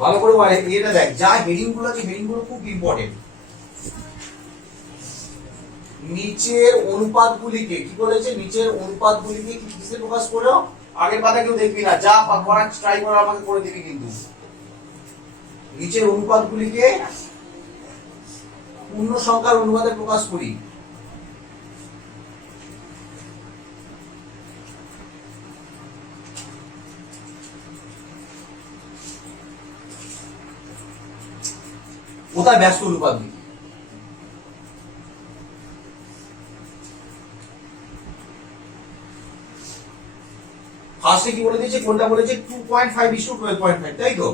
ভালো করে এটা দেখ, যা হেডিং গুলো আছে হেডিং গুলো খুব ইম্পর্টেন্ট। নিচের অনুপাতগুলিকে কি বলেছে, নিচের অনুপাতগুলিকে কিসে প্রকাশ করো, আগের পাতা কেউ দেখবি না, যা করার ট্রাই করা আমাকে করে দিবি কিন্তু। নিচের অনুপাতগুলিকে পূর্ণ সংখ্যার অনুপাতে প্রকাশ করি। কোথায় ব্যস্ত অনুপাত দিই, ফার্স্টে কি বলে দিয়েছে, কোনটা বলেছে 2.5:12.5, তাই তো?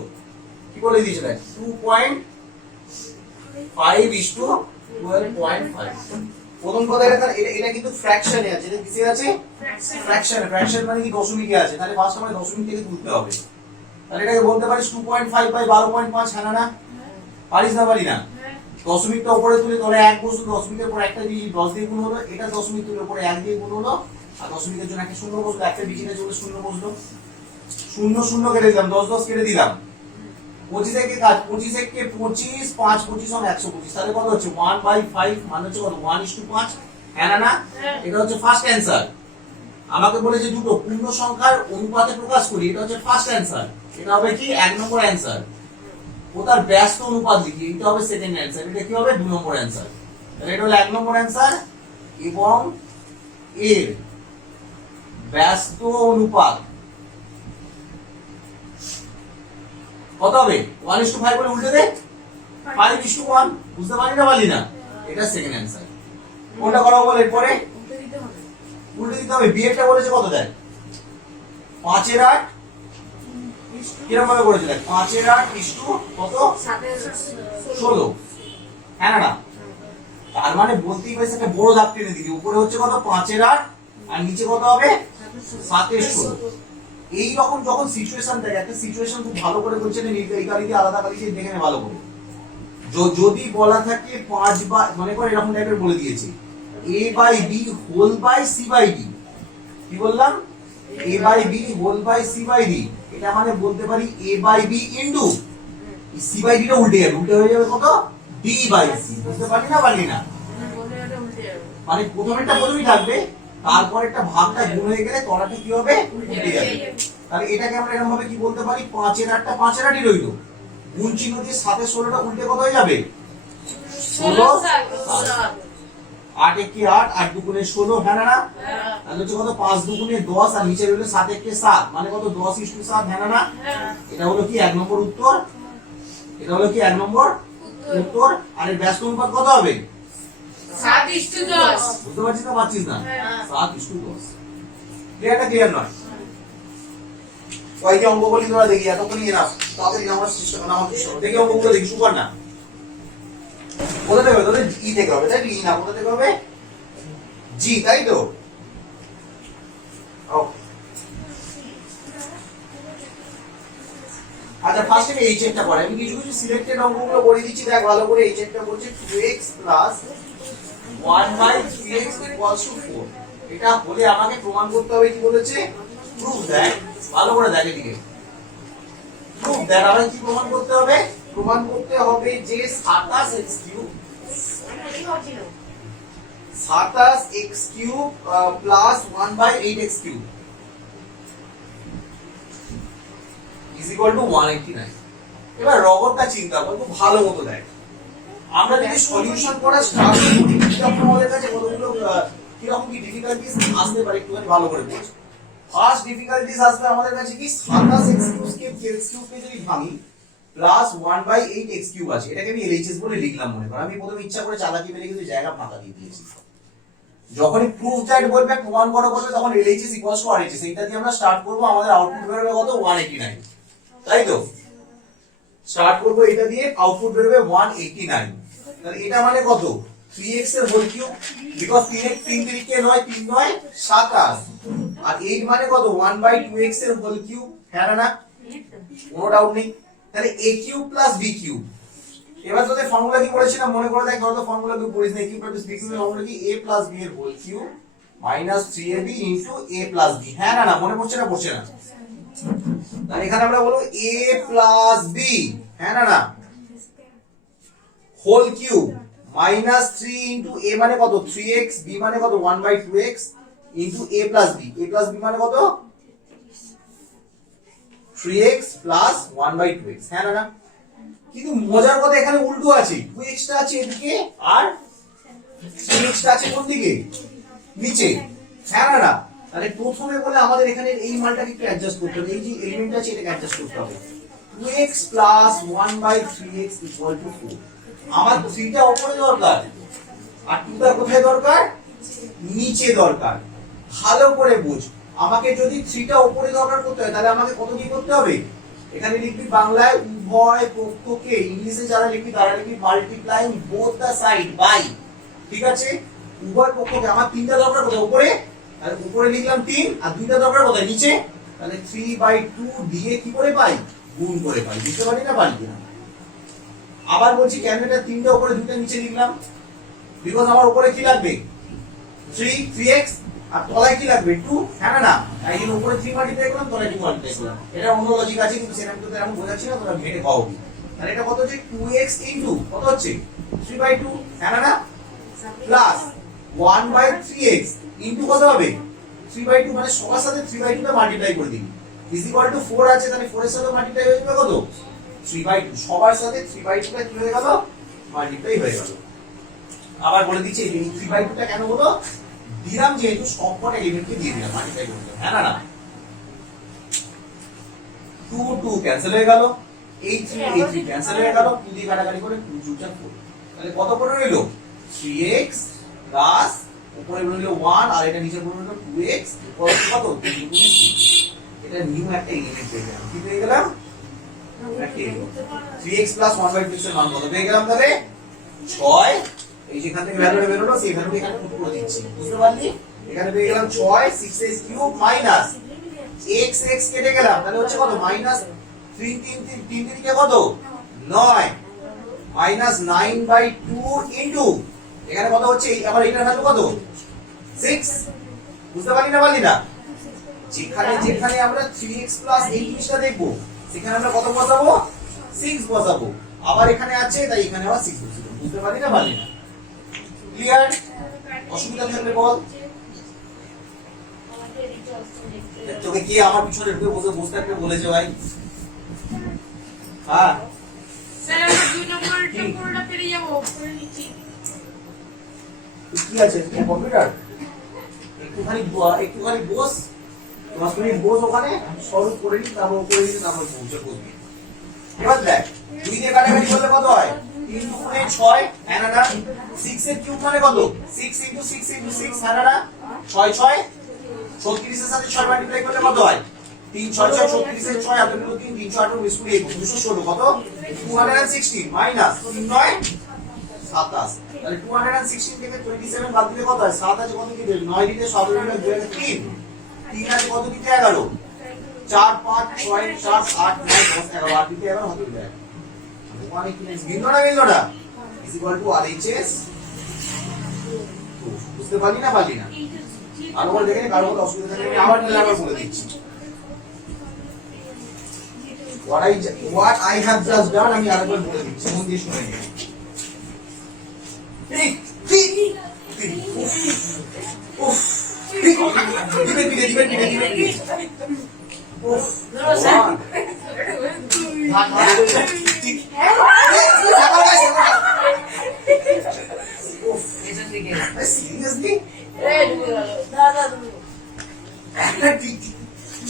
কি বলে দিয়েছে দেখ, 2.5:12.5। প্রথম কথা এটা কিন্তু ফ্র্যাকশনে আছে, এটা কিসে আছে? ফ্র্যাকশনে। ফ্র্যাকশন মানে কি দশমিকে আছে, তাহলে ফার্স্ট আমাদের দশমিক থেকে তুলতে হবে। তাহলে এটাকে বলতে পারিস 2.5/12.5, হ্যাঁ না? পারিস না? পারি না? দশমিকটা উপরে তুলে ধরে 1 বসলো, দশমিকের পর একটা দিয়ে 10 দিয়ে গুণ হলো, এটা দশমিক তুলে উপরে 1 দিয়ে গুণ হলো, আর দশমিকের জন্য একটা শূন্য বসলো, একটা বিচিনে চলে শূন্য বসলো, শূন্য শূন্য কেটে দিলাম, 10 10 কেটে দিলাম। 25 একে কাজ, 25 একে 25, 5 25 হবে 125, তাহলে কত হচ্ছে 1/5, মানে হচ্ছে কত 1:5, হ্যাঁ না? এটা হচ্ছে ফার্স্ট অ্যানসার। আমাকে বলেছে দুটো পূর্ণ সংখ্যার অনুপাতে প্রকাশ করি, এটা হচ্ছে ফার্স্ট অ্যানসার। এটা হবে কি 1 নম্বর অ্যানসার। ও তার ব্যস্ত অনুপাত লিখি, এটা হবে সেকেন্ড অ্যানসার। এটা কি হবে 2 নম্বর অ্যানসার। তাহলে এটা হলো 1 নম্বর অ্যানসার, এবং এর ব্যস্ত অনুপাত কত হবে? 1:5 বলে উল্টে দে, 5:1। বুঝতে পারি না? পারলি না? এটা সেকেন্ড অ্যানসার। কোনটা করা বল এরপরে? উল্টে দিতে হবে। বিয়েটা বলেছে কত দেয়, 5/8 কিরকম ভাবে করেছে দেখ, 5/8 কত 16, হ্যাঁ না? তার মানে বলতেই পারিস একটা বড় দাগ টেনে দিবি, উপরে হচ্ছে কত 5/8 আর নিচে কত হবে 7/16। এই রকম যখন সিচুয়েশন থাকে, একটা সিচুয়েশন খুব ভালো করে বলছে না, এই গাড়িতে আলাদা গাড়িতে দেখে নে ভালো করে। যদি বলা থাকে 5 বা মনে কর এরকম টাইপের বলে দিয়েছে a/b হোল বাই c/d, কি বললাম? a/b হোল বাই c/d, এটা মানে বলতে পারি a/b ইনটু c/d টা উল্টে যাবে, উল্টে হয়ে যাবে কত d/c। বুঝতে পারলি না? পারলি না? মানে প্রথমেরটা প্রথমেই থাকবে, তারপরেরটা ভাগটা গুণ হয়ে গেলে তলাটা কি হবে উল্টে যাবে। তাহলে এটাকে আমরা এরকম ভাবে কি বলতে পারি, 5/8টা 5/8ই রইলো, গুণ চিহ্ন দিয়ে 7/16টা উল্টে কত হয়ে যাবে 16, 8 একে 8, 8 দুগুণে 16, হ্যাঁ না? তাহলে হচ্ছে কত 5 দুগুণে 10, আর নিচে রইলো 7 একে 7, মানে কত 10:7, হ্যাঁ না? এটা হলো কি 1 নম্বর উত্তর। এটা হলো কি 1 নম্বর উত্তর। আর এর ব্যস্ত অনুপাত কত হবে 7:10। বুঝতে পারছিস না? পারছিস না? 7:10। ক্লিয়ার না? ক্লিয়ার নয়? কয়েকটি অঙ্ক বলি তোরা দেখি, এতক্ষণ না তাদের নাম্বার সিস্টেম নাম্বার সিস্টেম দেখি, অঙ্কগুলো দেখি সুপার না। কোথা থেকে হবে তোদের? ই থেকে হবে, তাই ই না, কোথা থেকে হবে জি, তাই তো? ওকে, আচ্ছা ফার্স্ট আমি এই চেকটা করে, আমি কিছু কিছু সিলেক্টেড অঙ্কগুলো করে দিচ্ছি, দেখ ভালো করে। এই চেকটা বলছে 2x + 1/3x = 4। এটা বলে আমাকে প্রমাণ করতে হবে, কি বলেছে? প্রুফ দ্যাট, ভালো করে দেখ এদিকে, প্রুফ দ্যাট আমাকে কি প্রমাণ করতে হবে? প্রমাণ করতে হবে যে 27x³ 27x³ প্লাস 1/8x³ = 189। এবার রগরটা চিন্তা কর, খুব ভালো মতো দেখ। আমরা যদি সলিউশন করা স্টার্ট করি, তখন আমাদের কাছে কতগুলো কিরকম কি ডিফিকাল্টিস আসতে পারে একটু ভালো করে বুঝ। ফার্স্ট ডিফিকাল্টিস আসবে আমাদের কাছে কি 27x³ কে x³ কে যদি ভাঙি প্লাস 1/8x³ আছে, এটাকে আমি LHS বলে লিখলাম। মনে কর আমি প্রথমে ইচ্ছা করে চালাকি মেরে কিন্তু জায়গা ফাঁকা দিয়ে দিয়েছি। যখনই প্রুফ দ্যাট বলবে, প্রমাণ করা বলবে, তখন LHS = RHS, এইটা দিয়ে আমরা স্টার্ট করব। আমাদের আউটপুট বেরোবে কত 189, তাই তো? স্টার্ট করব এটা দিয়ে, আউটপুট বেরোবে 189। তাহলে এটা মানে কত 3x এর হোল কিউব, বিকজ 3x 3 3 9 3 9 27, আর 8 মানে কত 1/2x এর হোল কিউব, হ্যাঁ না? কোনো ডাউট নেই। তাহলে a cube plus b cube. এবার তোদের ফর্মুলা কি পড়েছিলাম মনে করে দেখ, ধরো তো ফর্মুলা কি পড়িস না, a cube plus b cube এর ফর্মুলা কি a প্লাস b এর whole cube minus 3ab into a plus b, হ্যাঁ না? মনে পড়ছে না? পড়ছে না? তাহলে এখানে আমরা বলবো a প্লাস b, হ্যাঁ না? Whole cube minus 3 into a মানে কত 3x, b মানে কত 1/2x into a plus b, a plus b মানে কত 3x প্লাস 1/2x, হ্যাঁ না? কিন্তু মজার কথা এখানে উল্টো আছে, 2x টা আছে এদিকে আর 3x টা আছে কোন দিকে? নিচে, হ্যাঁ না? তাহলে প্রথমে বলে আমাদের এখানে এই মানটাকে একটু অ্যাডজাস্ট করতে হবে, এই যে এলিমেন্টটা আছে এটাকে অ্যাডজাস্ট করতে হবে। 2x plus 1/3x equal to 4। আমার 3 টা উপরে দরকার আর 2 টা কোথায় দরকার? নিচে দরকার। ভালো করে বুঝ, আমাকে যদি 3 টা উপরে দরকার করতে হয় তাহলে আমাকে কত কি করতে হবে? এখানে লিখবি বাংলায় উভয় পক্ষকে, ইংলিশে যারা লিখবি তারা লিখবি multiplying both the side by, ঠিক আছে? উভয় পক্ষকে, আমার 3 টা দরকার কোথায়? উপরে, তাহলে উপরে লিখলাম 3 আর 2 টা দরকার কোথায়? নিচে, তাহলে 3/2 দিয়ে কি করে পাই? গুণ করে পাই। বুঝতে পারি না? পারি না? আবার বলছি কেন এটা 3 টা উপরে 2 টা নিচে লিখলাম? বিকজ আমার উপরে কি লাগবে 3x আর তলায় কি লাগবে 2, হ্যাঁ না? তাই জন্য উপরে 3 মাল্টিপ্লাই করলাম, তলায় 2 মাল্টিপ্লাই করলাম। এটা অন্য লজিক আছে কিন্তু সেটা আমি তোদের এখন বোঝাচ্ছি না, তোরা ঘেটে পাও। তাহলে এটা কত হচ্ছে 2x ইনটু কত হচ্ছে 3/2, হ্যাঁ না? প্লাস 1/3x ইনটু কত হবে 3/2, মানে সবার সাথে 3/2 টা মাল্টিপ্লাই করে দিই, ইজ ইকুয়াল টু 4 আছে, তাহলে 4 এর সাথে মাল্টিপ্লাই হয়ে যাবে কত 3/2, সবার সাথে 3/2 টা কি হয়ে গেল? মাল্টিপ্লাই হয়ে গেল। আবার বলে দিচ্ছি এই 3/2 টা কেন হলো? দিলাম যেহেতু সবকটা এলিমেন্টকে দিয়ে দিলাম মাল্টিপ্লাই করতে, হ্যাঁ না? 2 2 ক্যান্সেল হয়ে গেল, এই 3 ক্যান্সেল হয়ে গেল, 2 দিয়ে কাটাকাটি করে 2 2 4, তাহলে কত পড়ে রইল 3x প্লাস উপরে রইল 1 আর এটা নিচে পড়ে রইল 2x কত 3 গুণ 3। এটা নিউ একটা এলিমেন্ট পেয়ে গেলাম, কি পেয়ে গেলাম? 3x প্লাস 1/2x এর মান কত পেয়ে গেলাম? তাহলে 6, এই যেখান থেকে ভ্যালুটা বের হলো সেই ভ্যালুটা এখানে পুট করে দিচ্ছি, বুঝতে পারলি? এখানে পেয়ে গেলাম 6 6x cube minus x x কেটে গেলাম, তাহলে হচ্ছে কত মাইনাস 3 3 3 3 কে কত 9 মাইনাস 9/2 ইনটু এখানে কত হচ্ছে আবার এটার ভ্যালু কত 6, বুঝতে পারলি না? পারলি না? যেখানে যেখানে আমরা 3x প্লাস এই জিনিসটা দেখব সেখানে আমরা কত বসাবো 6 বসাবো, আবার এখানে আছে তাই এখানে আবার 6 বসাবো, বুঝতে পারলি না? পারলি না? ক্লিয়ার? অসুবিধা থাকলে বল। তোকে কি আমার পিছনে ঢুকে বসে বসে থাকতে বলেছে ভাই? হ্যাঁ স্যার আমি 2 নম্বরটা পুরোটা পেরে যাব, করে নিচ্ছি। কি আছে কম্পিউটার? একটুখানি বস, 10 মিনিট বস ওখানে, সলভ করে নি, তারপর করে দিতে, তারপর পৌঁছে বসবি। এবার দেখ 2 দিয়ে কাটাকাটি করলে কত হয় 3 গুণে 6, হ্যাঁ না? 6 এর কিউব মানে কত 6 ইনটু 6 ইনটু 6, হ্যাঁ না? 6 6 36 এর সাথে 6 মাল্টিপ্লাই করলে কত হয় 3 6 6 36 এর 6 আর 2 3 308 20 216 কত 216 মাইনাস 3 9 27, তাহলে 216 থেকে 27 বাদ দিলে কত হয় 7 আছে কত কি দেবে 9 দিলে 7 দিলে 2 এর 3 3 আছে কত দিতে 11 4 5 6 7 8 9 10 11 8 দিতে 11 হতে দেয় অনেক জিনিস গিনলো না ইজ ইকুয়াল টু RHS। বুঝতে পারলি না? পারলি না? আর বল দেখে কারো কোনো অসুবিধা থাকলে আমি আবার বলে দিচ্ছি। What I have just done আমি আরেকবার বলে দিচ্ছি, মন দিয়ে শুনে নিন। ঠিক উফ ঠিক দিবে উফ ধরো স্যার ঠিক উফ এটা ঠিক আছে সিরিয়াসলি দাদা ঠিক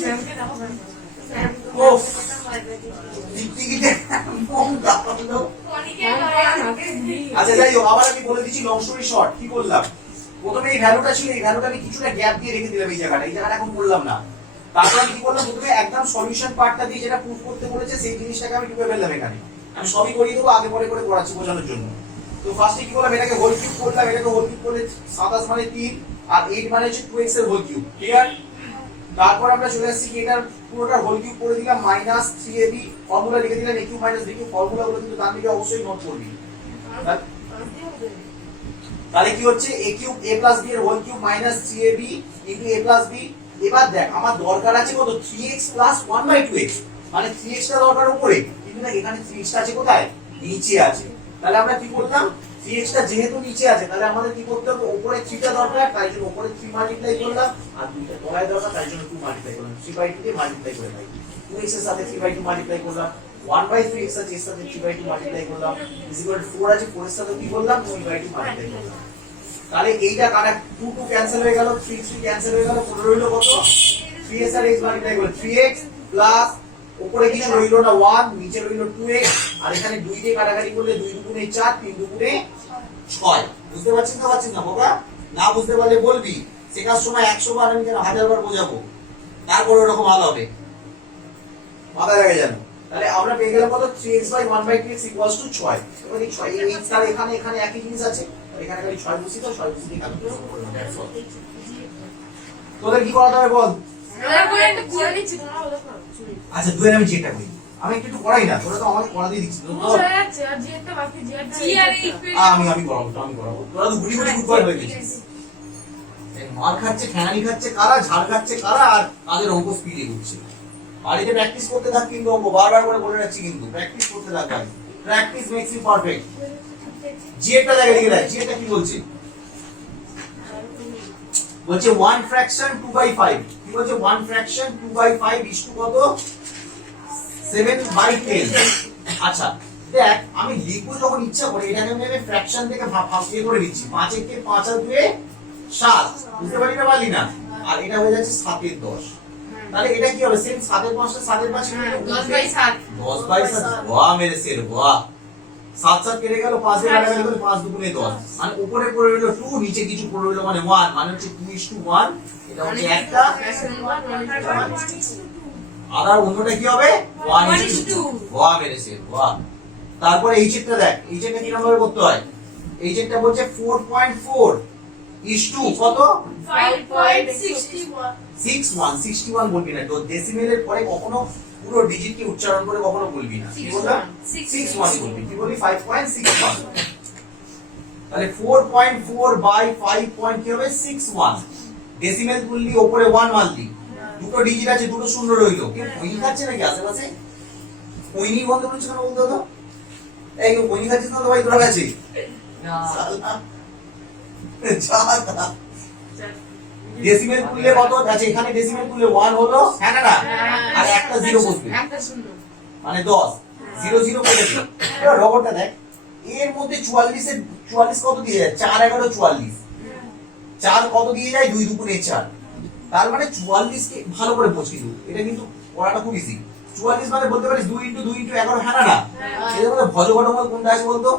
ম্যামকে দাও উফ আচ্ছা যাই হোক, আবার আমি বলে দিচ্ছি লং স্টোরি শর্ট কি করলাম। প্রথমে এই ভ্যালুটা ছিল, এই ভ্যালুটা আমি কিছুটা গ্যাপ দিয়ে রেখে দিলাম, এই জায়গাটা এখন বললাম না। তারপর আমি কি করলাম প্রথমে একদম সলিউশন পার্টটা দিয়ে যেটা প্রুফ করতে বলেছে সেই জিনিসটাকে আমি টুকে ফেললাম এখানে। আমি সবই করিয়ে দেবো, আগে পরে করে করাচ্ছি বোঝানোর জন্য। তো ফার্স্টে কি করলাম, এটাকে হোল কিউব করলাম, এটাকে হোল কিউব করলে 27 মানে 3 আর 8 মানে হচ্ছে 2x এর হোল কিউব। ক্লিয়ার? তারপর আমরা চলে আসছি কি এটার পুরোটা হোল কিউব করে দিলাম মাইনাস 3ab, ফর্মুলা লিখে দিলাম a cube minus b cube. ফর্মুলাগুলো কিন্তু ডান দিকে অবশ্যই নোট করবি। তাহলে কি হচ্ছে a cube a plus b এর whole cube minus 3ab into a plus b। এবার দেখ আমার দরকার আছে কত, 3x প্লাস 1/2x, মানে 3x টা দরকার উপরে, কিন্তু না এখানে 3x টা আছে কোথায়, নিচে আছে। তাহলে আমরা কি করলাম, 3x টা যেহেতু নিচে আছে তাহলে আমাদের কি করতে হবে, উপরে 3 টা দরকার, তাই জন্য উপরে 3 মাল্টিপ্লাই করলাম, আর দুইটা তলায় দরকার তাই জন্য 2 মাল্টিপ্লাই করলাম। 3/2 দিয়ে মাল্টিপ্লাই করে দিই, 2x এর সাথে 3/2 মাল্টিপ্লাই করলাম, 1/3x আছে এর সাথে 3/2 মাল্টিপ্লাই করলাম, ইজ ইকুয়াল টু 4 আছে 4 এর সাথে কি করলাম 3/2 মাল্টিপ্লাই করলাম। তাহলে এইটা কাটা 2 2 ক্যান্সেল হয়ে গেল, 3 3 ক্যান্সেল হয়ে গেল, পড়ে রইল কত, 3x আর x মাল্টিপ্লাই করে 3x প্লাস উপরে কিছু রইল না 1, নিচে রইল 2x, আর এখানে 2 দিয়ে কাটাকাটি করলে 2 দুগুণে 4, 3 দুগুণে 6। বুঝতে পারছিস না পারছিস না বাবা? না বুঝতে পারলে বলবি, শেখার সময় 100 বার আমি কেন 1000 বার বোঝাবো, তারপর ওরকম ভালো হবে, মাথায় রেখে জানো। তাহলে আমরা পেয়ে গেলাম কত, 3x/1/2x = 6। এবার এই 6 এই তার এখানে এখানে একই জিনিস আছে, এখানে খালি 6 বসিয়ে দাও, 6 বসিয়ে দিয়ে ক্যালকুলেশন করে নাও, দ্যাটস অল। তোদের কি করতে হবে বল? আচ্ছা দুয়ের আমি যেটা করি, আমি একটু করাই না, তোরা তো আমাকে করা দিয়ে দিচ্ছিস আমি করাবো তোরা তো গুলি গুলি গুড হয়ে গেছিস। মার খাচ্ছে, ঠ্যাঙানি খাচ্ছে কারা, ঝাড় খাচ্ছে কারা, আর কাদের অঙ্ক স্পিডে করছে। বাড়িতে প্র্যাকটিস করতে থাক, কিন্তু অঙ্ক বারবার করে বলে রাখছি, কিন্তু প্র্যাকটিস করতে থাক ভাই, প্র্যাকটিস মেক্স ইউ পারফেক্ট। জিএটা দেখে লিখে দেখ, জিএটা কি বলছে, বলছে 1 ফ্র্যাকশন 2/5, কি বলছে 1 ফ্র্যাকশন 2/5 ইস টু কত, 7/10। আচ্ছা দেখ আমি লিখবো যখন ইচ্ছা করে, এটাকে আমি ফ্র্যাকশন থেকে ভাগিয়ে করে দিচ্ছি, 5 এর 5 আর 2 7, বুঝতে পারি না পারলি না, আর এটা হয়ে যাচ্ছে 7 এর 10। তাহলে এটা কি হবে, সেম 7 এর 5 টা 7 এর 5 10/7 10/7। বাহ মেরে সের বাহ, 7 7 কেটে গেল, 5 এর কাটাকাটি করে 5 দুগুণে 10, মানে উপরে পড়ে রইল 2, নিচে কিছু পড়ে রইল মানে 1, মানে হচ্ছে 2:1, এটা হচ্ছে একটা, আর অন্যটা কি হবে 1:2। বাহ মেরে সের বাহ। তারপরে এই চেকটা দেখ, এই চেকটা কি ভাবে করতে হয়, এই চেকটা বলছে 4.4 ইস টু কত, 61 বলবি না, তো ডেসিমেলের পরে কখনো পুরো ডিজিট কি উচ্চারণ করে কখনো বলবি না, কি বললাম 61 বলবি, কি বলি 5.61। তাহলে 4.4/5 পয়েন্ট কি হবে 61, ডেসিমেল তুললি উপরে 1 মারলি, দুটো ডিজিট আছে দুটো শূন্য রইলো, কি কইনি খাচ্ছে নাকি আশেপাশে, কইনি বন্ধ করছিস কেন বলতো তো, এই কইনি খাচ্ছিস না তো ভাই তোরা কাছে না, ডেসিমেল তুললে কত আছে, এখানে ডেসিমেল তুললে 1 হলো, হ্যাঁ না, আর একটা 0 বসবে, মানে 10, 0 0 কেটে দিল। এবার রবটটা দেখ, এর মধ্যে 44 এর 44 কত দিয়ে যায়, 4 11 44, 4 কত দিয়ে যায় 2 দুগুণে 4, তার মানে 44 কে ভালো করে বোঝ, কিন্তু এটা কিন্তু পড়াটা খুব ইজি। 44 মানে বলতে পারিস 2 * 2 * 11, হ্যাঁ না, এর মধ্যে ভজঘটমূল কোনটা আছে বলতো,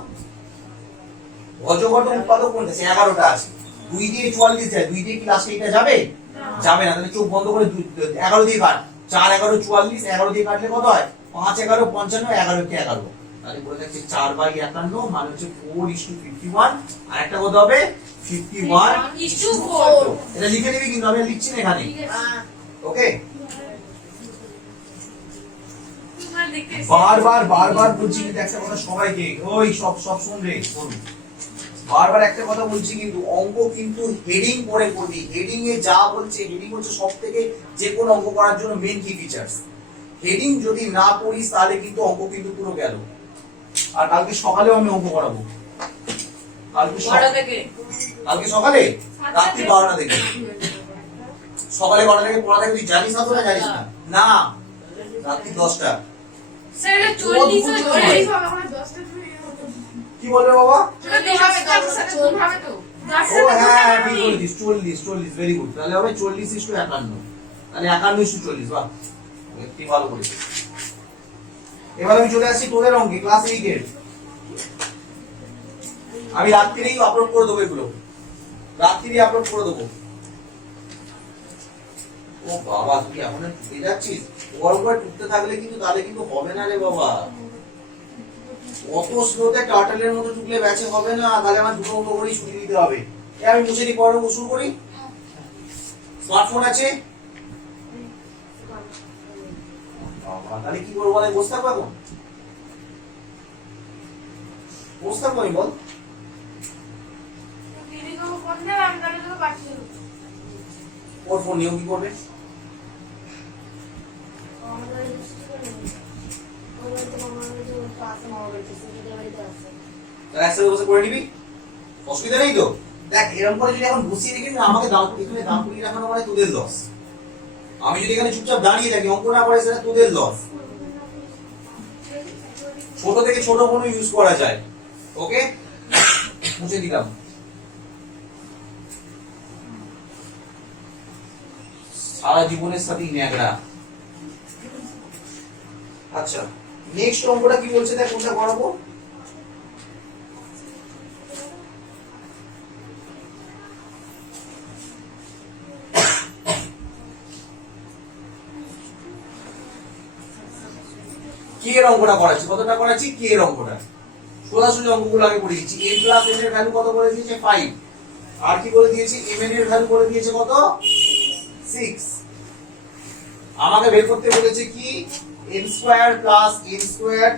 ভজঘট উৎপাদক কোনটা আছে, 11টা আছে, 2 দিয়ে 44 যায়, 2 দিয়ে কি লাস্টে এটা যাবে, যাবে না, তাহলে চোখ বন্ধ করে 11 দিয়ে কাট, 4 11 44, 11 দিয়ে কাটলে কত হয় 5 11 55, 11 কে 11, তাহলে বলে যাচ্ছে 4/51, মানে হচ্ছে 4:51, আর একটা কত হবে 51:4। এটা লিখে নিবি, কিন্তু আমি লিখছি না এখানে, ওকে। বারবার বলছি কিন্তু একটা কথা সবাইকে, ওই সব শুন রে, বলুন বারবার একটা কথা বলছি, কিন্তু অঙ্ক কিন্তু হেডিং পড়ে করবি, হেডিং এ যা বলছে, হেডিং হচ্ছে সবথেকে যে কোনো অঙ্ক করার জন্য মেইন কি ফিচারস, হেডিং যদি না পড়িস তাহলে কিন্তু অঙ্ক কিন্তু পুরো গেল। আর কালকে সকালেও আমি অঙ্ক করাবো, কালকে সকালে রাত্রি 12টা থেকে, সকালে 12টা থেকে পড়া থাকে, তুই জানিস না তো, না জানিস না, না রাত্রি 10টা। কি বলবে বাবা, ও হ্যাঁ ঠিক বলেছিস, 40 ভেরি গুড, তাহলে হবে 40:51, তাহলে 51:40, বাহ কি ভালো করেছিস। এবার আমি চলে আসছি তোদের অঙ্কে, ক্লাস 8 এর, আমি রাত্রিরেই আপলোড করে দেবো, এগুলো রাত্রিরেই আপলোড করে দেবো। ও বাবা তুই এখন টুকে যাচ্ছিস, গরম করে টুকতে থাকলে কিন্তু তাহলে কিন্তু হবে না রে বাবা, অত স্লোতে টার্টলের মতো টুকলে ব্যাচে হবে না, তাহলে আমার দুটো অঙ্ক করেই ছুটি দিতে হবে। আমি মুছে দিই, পরে শুরু করি। স্মার্টফোন আছে, তাহলে কি করবো বলে? বসে থাকবো এখন? বসে থাকবো আমি বল? ওর ফোন নিয়েও কি করবে? একসাথে বসে করে নিবি, অসুবিধা নেই তো। দেখ এরকম করে যদি এখন বসিয়ে রেখে না, আমাকে দাম এখানে দাম করিয়ে রাখানো মানে তোদের লস। আমি যদি এখানে চুপচাপ দাঁড়িয়ে থাকি, অঙ্ক না করে, সেটা তোদের লস। ছোট থেকে ছোট ফোনও ইউজ করা যায়। ওকে, মুছে দিলাম। সারা জীবনের সাথে ন্যাগড়া। আচ্ছা, নেক্সট অঙ্কটা কি বলছে? দেখ কোনটা করাবো। কে এর অঙ্কটা করাচ্ছি? কতটা করাচ্ছি? কে এর অঙ্কটা সোজাসুজি অঙ্কগুলো আগে করে দিচ্ছি। a প্লাস n এর ভ্যালু কত করে দিয়েছে? 5। আর কি বলে দিয়েছি? mn এর ভ্যালু করে দিয়েছে কত? 6। আমাকে বের করতে বলেছে কি? n square plus n square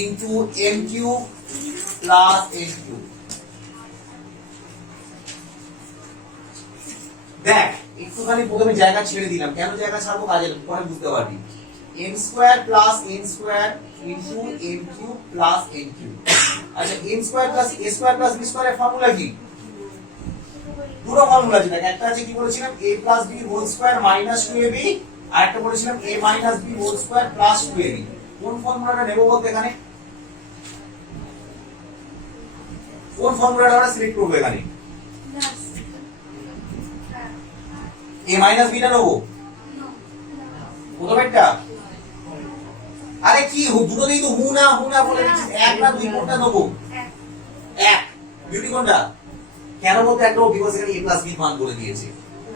into n cube plus n cube. দেখ একটুখানি প্রথমে জায়গা ছেড়ে দিলাম। কেন জায়গা ছাড়বো? কাজে পরে বুঝতে পারবি। n square plus n square into n cube plus n cube. আচ্ছা, n square plus a square plus b স্কয়ারের ফর্মুলা কি? দুটো ফর্মুলা আছে। দেখ একটা আছে কি বলেছিলাম? a plus b whole square minus 2ab, আর একটা বলেছিলাম a minus b whole square plus 2ab। কোন ফর্মুলাটা নেব বলতে? এখানে কোন ফর্মুলাটা আমরা সিলেক্ট করব? এখানে a মাইনাস b টা নেব প্রথমেরটা। আরে কি দুটোতেই তো হু না বলে দিচ্ছিস। এক না দুই, কোনটা নেবো? এক। বিউটি কোনটা? কেন বলতে? একটা বিকজ এখানে a প্লাস b মান বলে দিয়েছে।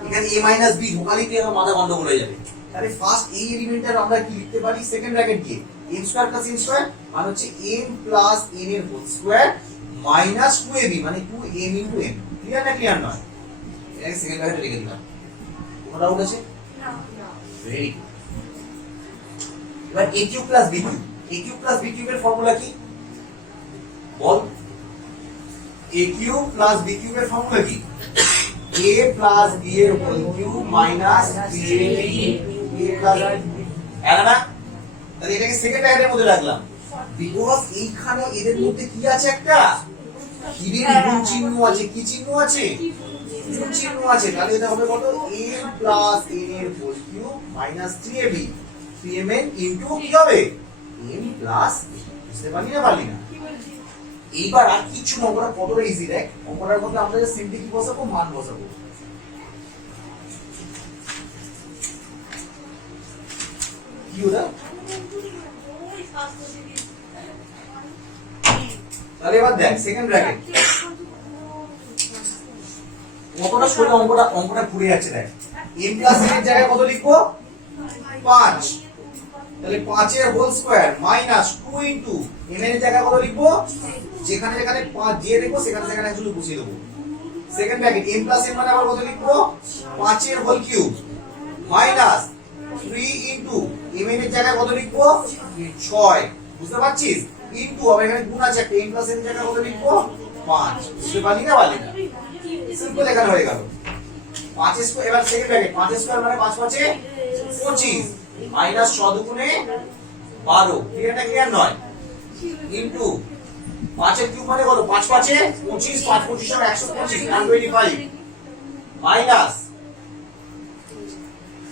এখানে a মাইনাস b ঢোকালেই কি আমার মাথা গন্ডগোল হয়ে যাবে। তাহলে ফার্স্ট এই এলিমেন্টটার আমরা কি লিখতে পারি? সেকেন্ড ব্র্যাকেট দিয়ে m square plus n square মানে হচ্ছে m প্লাস n এর হোল স্কয়ার মাইনাস 2ab মানে 2m ইনটু n। ক্লিয়ার না ক্লিয়ার নয়? এটাকে সেকেন্ড ব্র্যাকেটে লিখে দিলাম। কোনো ডাউট আছে? না। Very good. এবার a cube plus b cube. a cube plus b কিউবের ফর্মুলা কি বল? a কিউব প্লাস b কিউবের ফর্মুলা কি? a প্লাস b এর whole cube minus 3ab a plus না। তাহলে এটাকে সেকেন্ড ব্র্যাকেটের মধ্যে রাখলাম বিকজ এইখানে এদের মধ্যে কি আছে? একটা কিরের গুণ চিহ্ন আছে। কি চিহ্ন আছে? গুণ চিহ্ন আছে। তাহলে এটা হবে কত? a প্লাস n এর whole cube minus 3ab 3mn into কি হবে? m plus. বুঝতে পারলি না পারলি না? এইবার আর কিছু না, অঙ্কটা কতটা ইজি। দেখ অঙ্কটার মধ্যে আমরা যে সিম্পলি কি বসাবো? মান বসাবো। কি ওটা? তাহলে এবার দেখ সেকেন্ড ব্র্যাকেট কতটা সোজা অঙ্কটা ঘুরে যাচ্ছে। দেখ m প্লাস n এর জায়গায় কত লিখবো? 5। তাহলে 5 এর whole square minus 2 into m এর জায়গায় কত লিখবো? যেখানে যেখানে 5 দিয়ে দেবো সেখানে সেখানে শুধু বসিয়ে দেবো। Second bracket m plus n মানে আবার কত লিখবো? 5 এর whole cube minus 3 into m এর জায়গায় কত লিখবো? 6। বুঝতে পারছিস? ইনটু আবার এখানে গুণ আছে একটা, m প্লাস n এর জায়গায় কত লিখবো? 5। বুঝতে পারলি না পারলি না? সিম্পল এখানে হয়ে গেল। 5 স্কয়ার। এবার সেকেন্ড ব্র্যাকেট 5 স্কয়ার মানে 5 5 এ 25 মাইনাস 6 দুগুণে 12। ক্লিয়ার না ক্লিয়ার নয়? ইনটু 5 এর কিউব মানে কত? 5 5 এ 25 5 25 সব 125 125 মাইনাস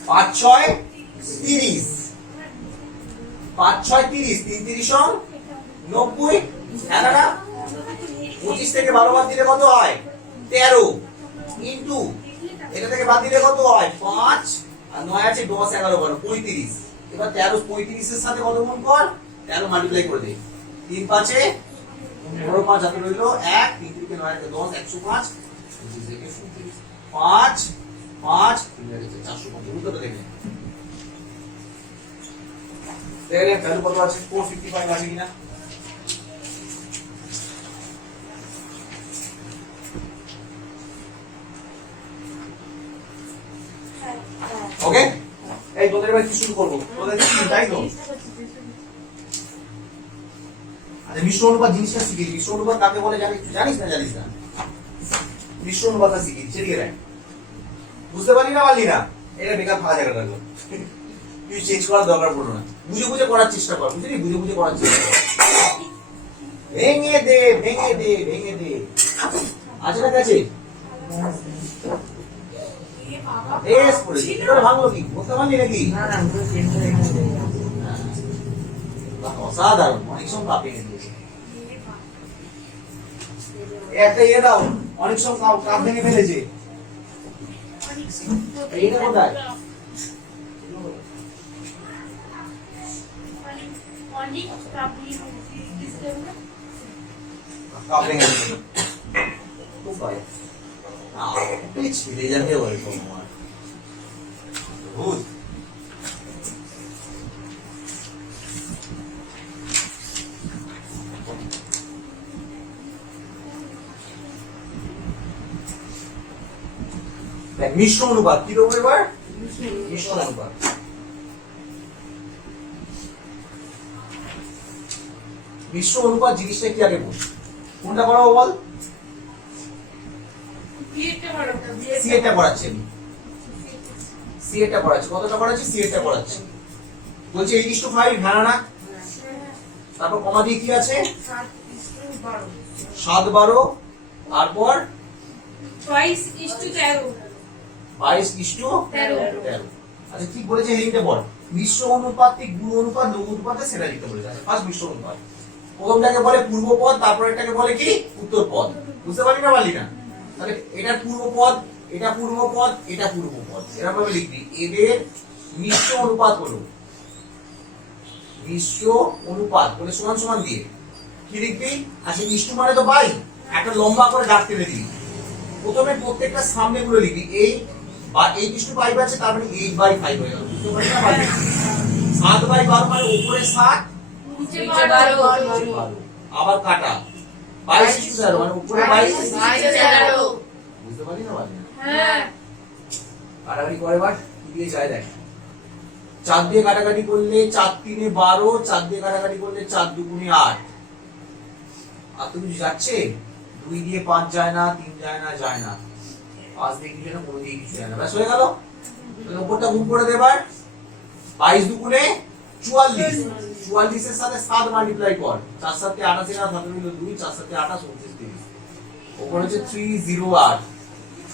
5 6 30 5 6 30 3 30 সব 90। হ্যাঁ না? 25 থেকে 12 বাদ দিলে কত হয়? 13 ইনটু এটা থেকে বাদ দিলে কত হয়? 5 আর 9 আছে 10 11 12 35। এবার 13 35 এর সাথে কত গুণ কর? 13 মাল্টিপ্লাই করে দে। 3 5 এ 15 5 হাতে রইল 1 3 থেকে 9 থেকে 10 105 25 থেকে 37 5 5 450 উত্তরটা দেখে দেখেন ভ্যালু কত আছে? 455 আছে কিনা? ওকে, এই তোদের এবার কি শুরু করবো? তোদের কি তাই তো? আচ্ছা, মিশ্র অনুপাত জিনিসটা শিখি। মিশ্র অনুপাত কাকে বলে জানিস না? জানিস না? মিশ্র অনুপাতটা শিখি, সেদিকে দেখ। বুঝতে পারলি না? পারলি না? এটা বেকার ফাঁকা জায়গা রাখলো। তুই চেঞ্জ করার দরকার পড়লো না। বুঝে বুঝে করার চেষ্টা কর, বুঝলি? বুঝে বুঝে করার চেষ্টা কর। ভেঙে দে, ভেঙে দে, ভেঙে দে। আছে না কাছে? এস পড়েছে। কি করে ভাঙলো কি? বুঝতে পারলি নাকি? অসাধারণ, অনেক সময় কাঁপিয়ে দিয়েছে। একটা ইয়ে দাও, অনেক সময় কাপ ভেঙে ফেলেছে। এইটা কোথায়? কাপ ভেঙে ফেলেছে। কোথায়? এই ছেলে যাবে ওই তোমার। ভূত। মিশ্র অনুপাত কি রকম এবার? মিশ্র অনুপাত। মিশ্র অনুপাত জিনিসটা কি আগে বল? কোনটা করাবো বল? সি এটা করাচ্ছি আমি। সি এটা করাচ্ছি। কতটা করাচ্ছি? সি এটা করাচ্ছি। বলছি 8:5 হ্যাঁ না? তারপর কমা দিয়ে কি আছে? 7-12 তারপর 22:13 22:13। আচ্ছা ঠিক বলেছে, হেডিংটা বল। মিশ্র অনুপাত, গুণ অনুপাত, লঘু অনুপাত সেটা লিখতে বলেছে। ফার্স্ট মিশ্র অনুপাত। প্রথমটাকে বলে পূর্ব পদ, তারপর এটাকে বলে কি? উত্তর পদ। বুঝতে পারলি না? পারলি না? তাহলে এটা পূর্ব পদ, এটা পূর্ব পদ, এটা পূর্ব পদ। এরকম ভাবে লিখবি। এদের মিশ্র অনুপাত হলো, মিশ্র অনুপাত বলে সমান সমান দিয়ে কি লিখবি? আচ্ছা ইস্টু মানে তো বাই, একটা লম্বা করে দাগ টেনে দিবি। প্রথমে প্রত্যেকটা সামনে গুলো লিখবি। এই বা 8:5 আছে, তার মানে 8/5 হয়ে গেল। বুঝতে পারলি না? 7/12 মানে উপরে 7 নিচে 12 আবার কাটা 22:13 মানে উপরে 22 নিচে 13। বুঝতে পারলি না? পারলি না? হ্যাঁ, কাটাকাটি করে বার কি দিয়ে যায় দেখ। 4 দিয়ে কাটাকাটি করলে 4×3 12, 4 দিয়ে কাটাকাটি করলে 4×2 8। আর তুমি যাচ্ছে 2 দিয়ে 5 যায় না, 3 যায় না, যায় না। 5 দিয়ে কিছু না, কোনো দিয়ে কিছু যায় না। ব্যাস হয়ে গেল। তাহলে উপরটা গুণ করে দেবার। 22×2 44। 44 এর সাথে 7 মাল্টিপ্লাই কর। 4 7 88 না 7 মিলে 2, 4 7 28 29 30। উপর হচ্ছে 308।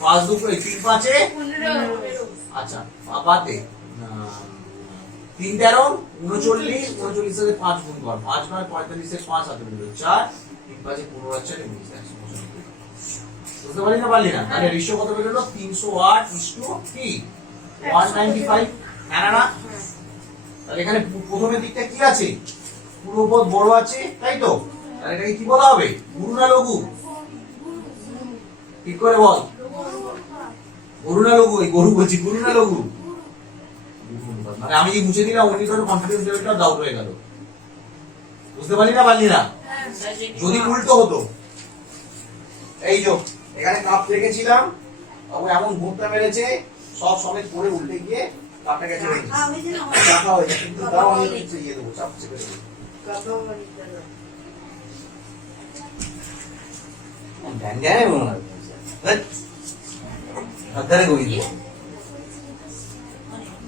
5×2 3×5 15। আচ্ছা বাদে 3×13 39, 39 সাথে 5 গুণ কর। 5 9 45 এর 5 হাতে মিলে 4, 3×5 15 আর 4 19 195। বুঝতে পারলি না? পারলি না? তাহলে রেশিও কত বের হলো? 308 কি 195। হ্যাঁ না? তাহলে এখানে প্রথমের দিকটা কি আছে? পূর্বপদ বড় আছে, তাই তো? তাহলে এটাকে কি বলা হবে? গুরু না লঘু? ঠিক করে বল। গরু না লঘু? এই গরু বলছি, গুরু না লঘু? মানে আমি যে মুছে দিলাম ওই ধরো কনফিডেন্স লেভেলটা ডাউন হয়ে গেল। বুঝতে পারলি না? পারলি না? যদি উল্টো হতো, এই যে এখানে কাপ রেখেছিলাম, তখন এমন ঘুরটা মেরেছে, সব সমেত পড়ে উল্টে গিয়ে কাপটা গেছে রাখা হয়েছে। কিন্তু দাও আমি কিছু ইয়ে দেবো, চাপ চেপে দেবো। ধ্যান ধ্যানে মনে হয় ধ্যানে গোবিন্দ।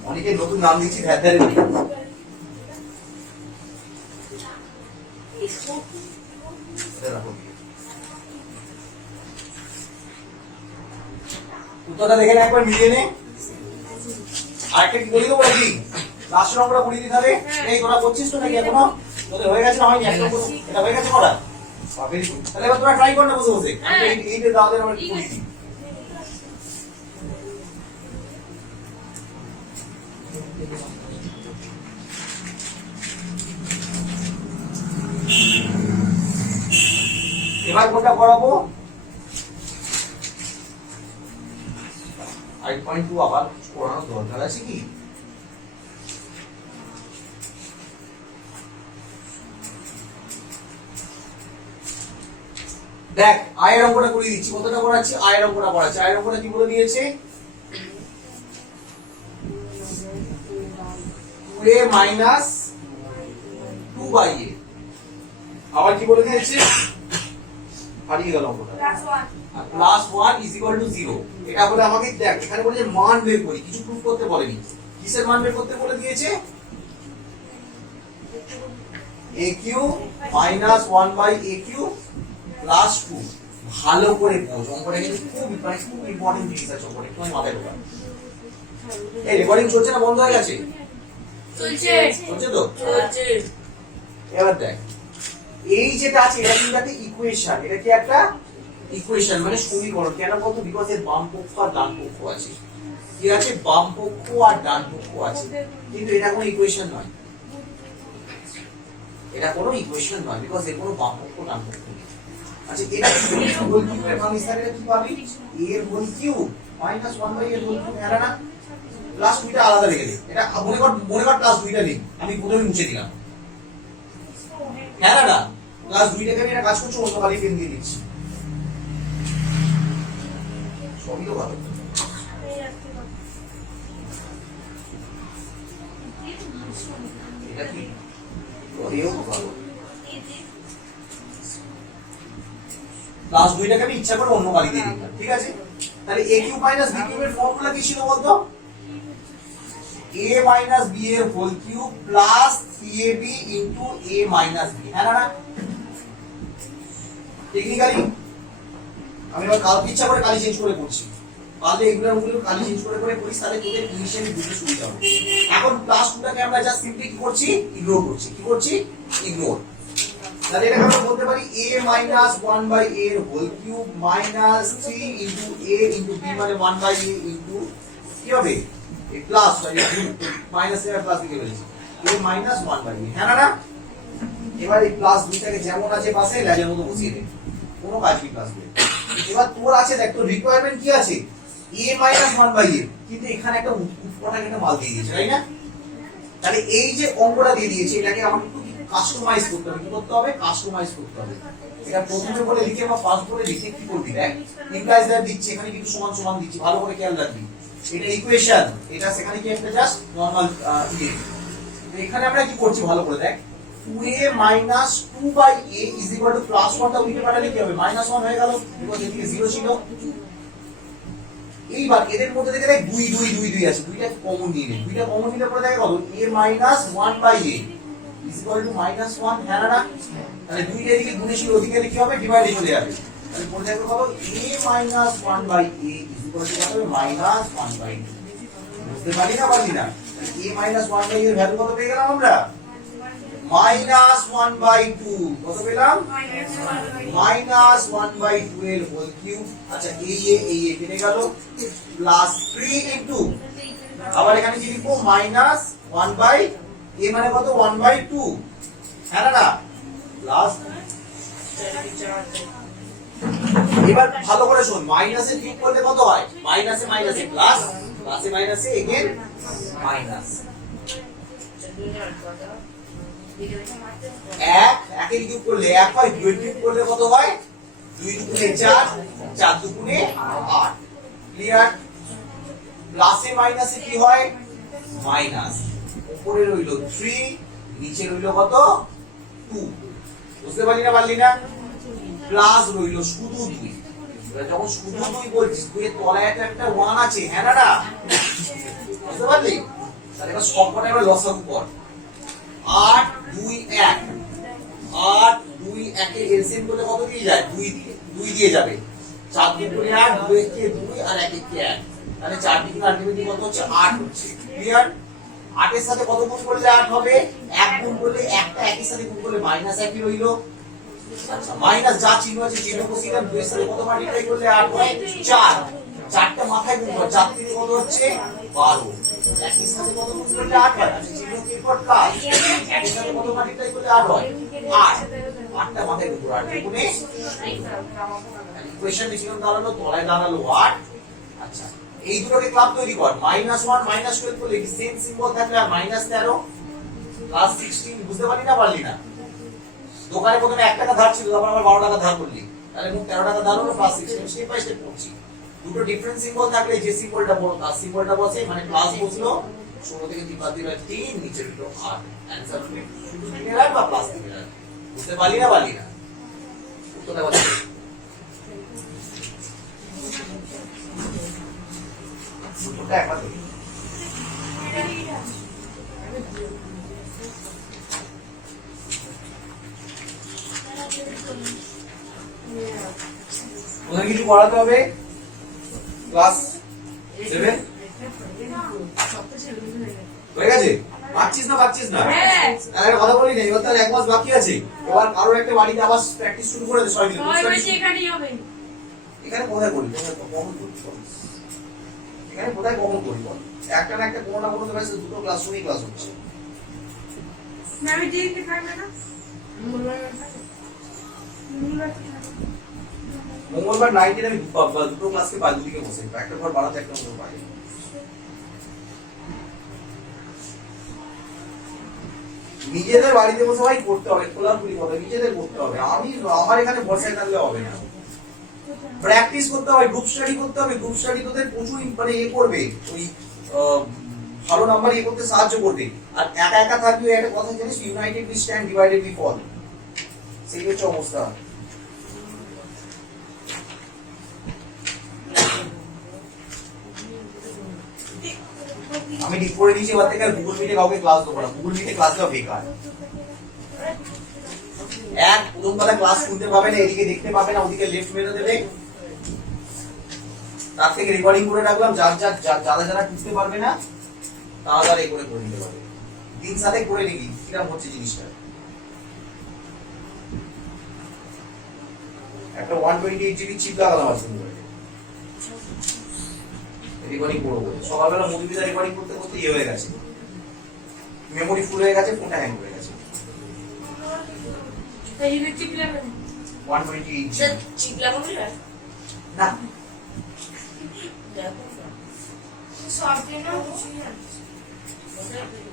অনেকে নতুন নাম দিচ্ছি ধ্যান গোবিন্দ। উত্তরটা দেখে না একবার মিলিয়ে নে। আরেকটা কি বলি দেবো নাকি? লাস্টের অঙ্কটা বলি দিই তাহলে। এই তোরা করছিস তো নাকি এখনো? তোদের হয়ে গেছে না হয়নি? একটা এটা হয়ে গেছে করা? Very good. তাহলে এবার তোরা ট্রাই কর না বসে বসে। এইটা দাওদের আমরা একটু বলি দিই। এবার কোনটা করাবো? 8.2 আবার পড়ানোর দরকার আছে কি? দেখ আয়ের অঙ্কটা করে দিচ্ছি। কতটা করাচ্ছি? আয়ের অঙ্কটা করাচ্ছি। আয়ের অঙ্কটা কি বলে দিয়েছে? 2a minus 2/a। আবার কি বলে দিয়েছে, হারিয়ে গেল অঙ্কটা, প্লাস 1 ইজ ইকুয়াল টু 0। এটা বলে আমাকে দেখ এখানে বলে যে মান বের করি, কিছু প্রুফ করতে বলেনি। কিসের মান বের করতে বলে দিয়েছে, aq মাইনাস 1/aq প্লাস 2। ভালো করে বোঝ, অঙ্কটা কিন্তু খুব ইম্পর্টেন্ট জিনিস আছে, অঙ্কটা একটু মাথায় ঢোকা। এই রেকর্ডিং চলছে না বন্ধ হয়ে গেছে? চলছে চলছে তো? চলছে। এবার দেখ, এই যেটা আছে এটা কিন্তু একটা ইকুয়েশন, এটা কি একটা ইকুয়েশন মানে সমীকরণ। কেন বলতো, বিকজ এর বাম পক্ষ আর ডান পক্ষ আছে। কি আছে, বাম পক্ষ আর ডান পক্ষ আছে, কিন্তু এটা কোনো ইকুয়েশন নয়। এটা কোনো ইকুয়েশন নয়, বিকজ এর কোনো বাম পক্ষ ডান পক্ষ নেই। আচ্ছা, এটা কি হোল কিউবের ভাঙিস্তান, এটা কি পাবি, a এর হোল কিউব মাইনাস 1/a এর হোল কিউব। এরা না প্লাস 2টা আলাদা রেখে দে, এটা মনে কর প্লাস 2টা নেই, আমি প্রথমে মুছে দিলাম। হ্যাঁ না, প্লাস 2টাকে আমি এটা কাজ করছি, অন্য বাড়ি পেন দিয়ে দিচ্ছি। সবই তো ভালো। এটা কি ওরেও ভালো, প্লাস 2টাকে আমি ইচ্ছা করে অন্য বাড়ি দিয়ে দিলাম, ঠিক আছে। তাহলে a কিউব মাইনাস b কিউবের ফর্মুলা কি ছিল বলতো, a মাইনাস b এর whole cube plus 3ab into a minus b। হ্যাঁ না, টেকনিক্যালি আমি এবার কালকে ইচ্ছা করে কালি চেঞ্জ করে করছি, পারলে এগুলোর মধ্যে কালি চেঞ্জ করে করিস, তাহলে তোদের ইনিশিয়ালি বুঝতে সুবিধা হবে। এখন প্লাস 2টাকে আমরা জাস্ট সিম্পলি কি করছি, ইগনোর করছি। কি করছি, ইগনোর। তাহলে এটাকে আমরা বলতে পারি a মাইনাস 1/a এর whole cube minus 3 into a into b মানে 1/a ইনটু কি হবে, এই প্লাস মাইনাস এর প্লাস দিকে বলেছি, a মাইনাস 1/a। হ্যাঁ না, এবার এই প্লাস 2টাকে যেমন আছে পাশে লেজের মতো বসিয়ে দে, কোনো কাজ কি প্লাস 2। এবার তোর আছে, দেখ তোর রিকোয়ারমেন্ট কি আছে, a মাইনাস 1/a, কিন্তু এখানে একটা উৎপটাকে একটা মাল দিয়ে দিয়েছে, তাই না। তাহলে এই যে অঙ্কটা দিয়ে দিয়েছে, এটাকে আমাকে একটু কাস্টমাইজ করতে হবে। কি করতে হবে, কাস্টমাইজ করতে হবে। এটা প্রথমে বলে লিখে বা ফার্স্ট বলে লিখে কি করবি, দেখ ইমপ্লাইজ দ্যাট দিচ্ছি, এখানে কিন্তু সমান সমান দিচ্ছি, ভালো করে খেয়াল রাখবি। এটা ইকুয়েশন, এটা সেখানে কি একটা জাস্ট নরমাল ইয়ে। এখানে আমরা কি করছি ভালো করে দেখ, 2a minus 2/a is equal to plus 1টা উল্টে পাঠালে কি হবে, minus 1 হয়ে গেল, বিকজ এদিকে 0 ছিল। এইবার এদের মধ্যে থেকে দেখ 2 2 2 2 আছে, দুইটা কমন নিয়ে নে, দুইটা কমন নিলে পরে দেখে কত, a minus 1/a is equal to minus 1। হ্যাঁ না, তাহলে দুইটা এদিকে গুণে ছিল, ওদিকে কি হবে, ডিভাইডে চলে যাবে। তাহলে পরে দেখো কত, a minus 1/a is equal to কত হবে, minus 1/2। বুঝতে পারলি না, পারলি না, a minus 1/a এর ভ্যালু কত পেয়ে গেলাম আমরা, মাইনাস 1/2। কত পেলাম, মাইনাস 1/2 এর হোল কিউব। আচ্ছা, এই কেটে গেল, প্লাস 3 ইনটু, আবার এখানে কি লিখবো, মাইনাস 1/a মানে কত, 1/2। হ্যাঁ না, প্লাস। এবার ভালো করে শোন, মাইনাসে কিউব করলে কত হয়, মাইনাসে মাইনাসে প্লাস, প্লাসে মাইনাসে এগেন মাইনাস। একের কিউব করলে 1 হয়, 2 এর কিউব করলে কত হয়, 2 দুগুণে 4, 4 দুগুণে 8। ক্লিয়ার। প্লাসে মাইনাসে কি হয়, মাইনাস, উপরে রইল 3, নিচে রইল কত, 2। বুঝতে পারলি না, পারলি না, প্লাস রইল শুধু 2। যখন শুধু 2 বলছিস, 2 এর তলায় একটা 1 আছে। হ্যাঁ না, বুঝতে পারলি। তাহলে এবার সবকটা এবার লসাগু কর, 8 2 1, 8 2 1 এর এলসিএম করলে কত দিয়ে যায়, 2 দিয়ে যাবে। 4 দুগুণে 8, 2 একে 2 আর 1 একে 1, তাহলে 4 দিকে আলটিমেটলি কত হচ্ছে, 8 হচ্ছে। ক্লিয়ার। 8 এর সাথে কত গুণ করলে 8 হবে, 1 গুণ করলে, একটা একই সাথে গুণ করলে মাইনাস 1 রইল। আচ্ছা, মাইনাস যা চিহ্ন আছে চিহ্ন বসিয়ে 2 এর সাথে কত মাল্টিপ্লাই করলে 8 হয়, 4। 4টা মাথায় গুণ কর, 4 থেকে কত হচ্ছে, 12। একই সাথে কত গুণ করলে 8 হয়, আচ্ছা চিহ্ন কি পর প্লাস, একই সাথে কত মাল্টিপ্লাই করলে 8 হয়, 8। 8টা মাথায় গুণ কর, 8 গুণে ইকুয়েশন নিচে দাঁড়ালো, তলায় দাঁড়ালো 8। আচ্ছা, এই দুটোকে ক্লাব তৈরি কর, -1 -12 করলে কি সেম সিম্বল থাকলে, আর -13 প্লাস 16। বুঝতে পারলি না, পারলি না। দোকানে প্রথমে 1 টাকা ধার ছিল, তারপর আবার 12 টাকা ধার করলি, তাহলে মোট 13 টাকা ধার হলো, প্লাস 16। স্টেপ বাই স্টেপ করছি। দুটো ডিফারেন্ট সিম্বল থাকলে যে সিম্বলটা বড় তার সিম্বলটা বসে, মানে প্লাস বসলো, 16 থেকে 3 বাদ দিলে 3, নিচে দুটো 8। অ্যানসার হবে শুধু লিনিয়ার বা প্লাস লিনিয়ার। বুঝতে পারলি না উত্তরটা বল। উত্তরটা একবার দেখি। ওদের কিছু করাতে হবে ক্লাস 7 হয়ে গেছে? পাচ্ছিস না হ্যাঁ। তাহলে কথা বলি না, এবার তাহলে 1 মাস বাকি আছে। এবার কারোর একটা বাড়িতে আবার প্র্যাকটিস শুরু করে দে সবাই মিলে। সবাই বলছে এখানেই হবে। এখানে কোথায় করি? এখানে কোথায় কখন করি বল? একটা না একটা কোনো না কোনো ক্লাসে দুটো ক্লাসরুমই ক্লাস হচ্ছে। না আমি দিতে থাকবে না। মঙ্গলবার 9 আমি দুটো ক্লাসকে পাই, দুদিকে বসে একটা ঘর বাড়াতে একটা ঘর পাই। নিজেদের বাড়িতে বসে ভাই করতে হবে, খোলাখুলি হবে, নিজেদের করতে হবে। আমার এখানে বসায় থাকলে হবে না। প্র্যাকটিস করতে হবে, গ্রুপ স্টাডি করতে হবে। গ্রুপ স্টাডি তোদের প্রচুর মানে করবে, ওই ভালো নাম্বার করতে সাহায্য করবে। আর একা একা থাকবি, একটা কথা জানিস, united we stand, divided we fall. সেই হচ্ছে অবস্থা। আমি ঠিক করে দিয়েছি এবার থেকে আর গুগল মিটে কাউকে ক্লাস দেবো না। গুগল মিটে ক্লাস দেওয়া বেকার। প্রথম কথা ক্লাস শুনতে পাবে না, এদিকে দেখতে পাবে না, ওদিকে লেফট মেরে দেবে। তার থেকে রেকর্ডিং করে রাখলাম, যারা টুকতে পারবে না তারা এই করে নিতে পারবে। দিন সাথে করে নিবি কিরকম হচ্ছে জিনিসটা। একটা 128 জিবি চিপ লাগালাম আছে রেকর্ডিং করবো। সকালবেলা মুভিটা রেকর্ডিং করতে করতে ইয়ে হয়ে গেছে, মেমোরি ফুল হয়ে গেছে, ফোনটা হ্যাং হয়ে গেছে। এই যে চিপ লাগানো 128 চিপ লাগানো না সব দিন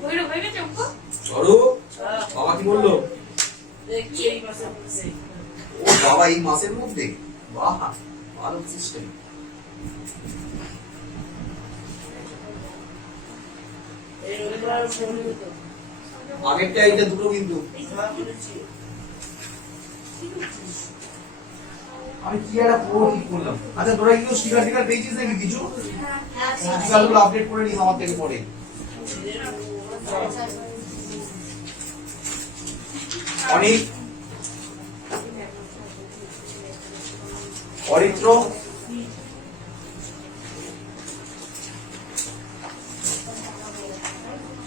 ওইলো হয়ে গেছে উঠো ধরো। বাবা কি বললো? দেখি এই মাসে ও বাবা এই মাসের মধ্যে, বাহ ভালো সিস্টেম। আগেরটা এইটা দুটো কিন্তু আমি কি একটা পুরো ঠিক করলাম। আচ্ছা তোরা কি স্টিকার পেয়েছিস নাকি কিছু? স্টিকারগুলো আপডেট করে নিস আমার থেকে পরে। অনেক অরিত্র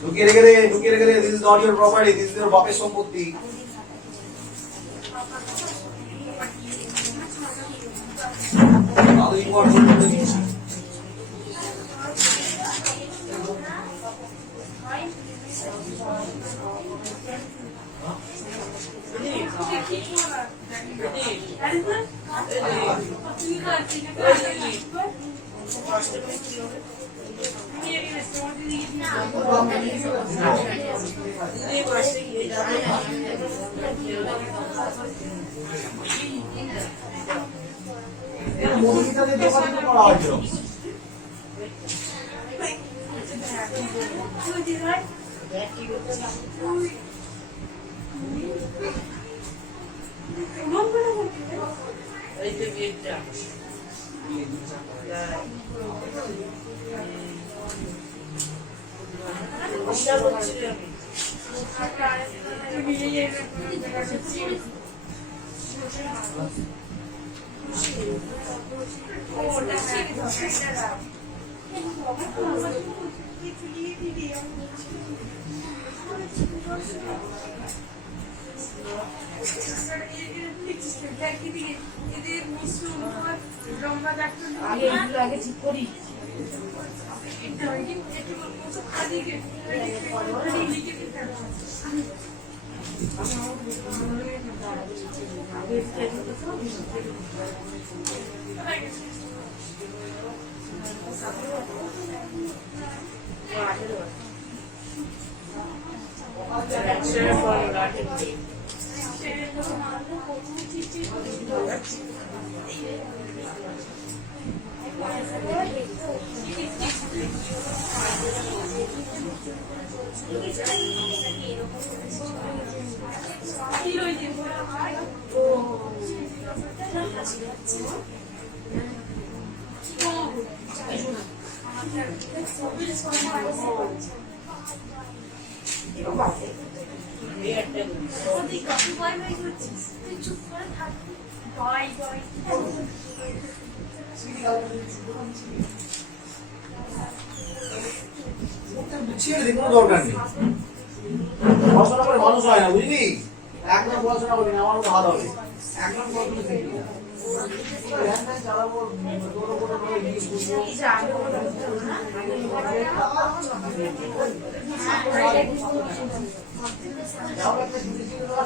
ঢুকিয়ে রেখে দে। This is not your property, this is your বাপের সম্পত্তি। তাহলে ইম্পর্টেন্ট করে দিচ্ছি। মধুমিতাদের দোকানে তো করা হয়েছিল। আগে ঠিক করি ছেড়ে দিই, কোনো দরকার নেই। পড়াশোনা করে মানুষ হয় না, বুঝলি? একদম পড়াশোনা করবি না, আমার মতো ভালো হবে। একদম পড়াশোনা শিখবি না। হ্যাঁ, হ্যাঁ, চালাবো, দৌড়ো, দৌড়ো, দৌড়ো, ইংলিশ বুঝবো। যাও, একটা জিনিস দিয়ে দাও,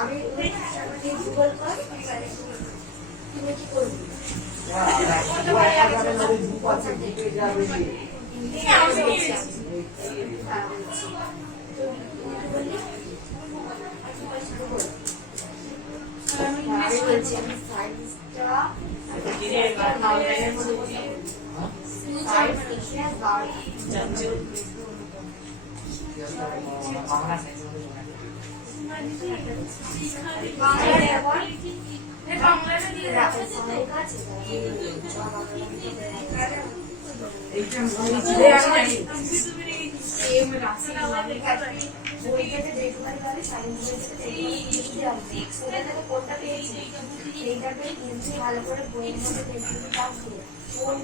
আমি গুগল কর তুমি কি করবি ভালো করে বইয়ের মধ্যে দেখতে ফোন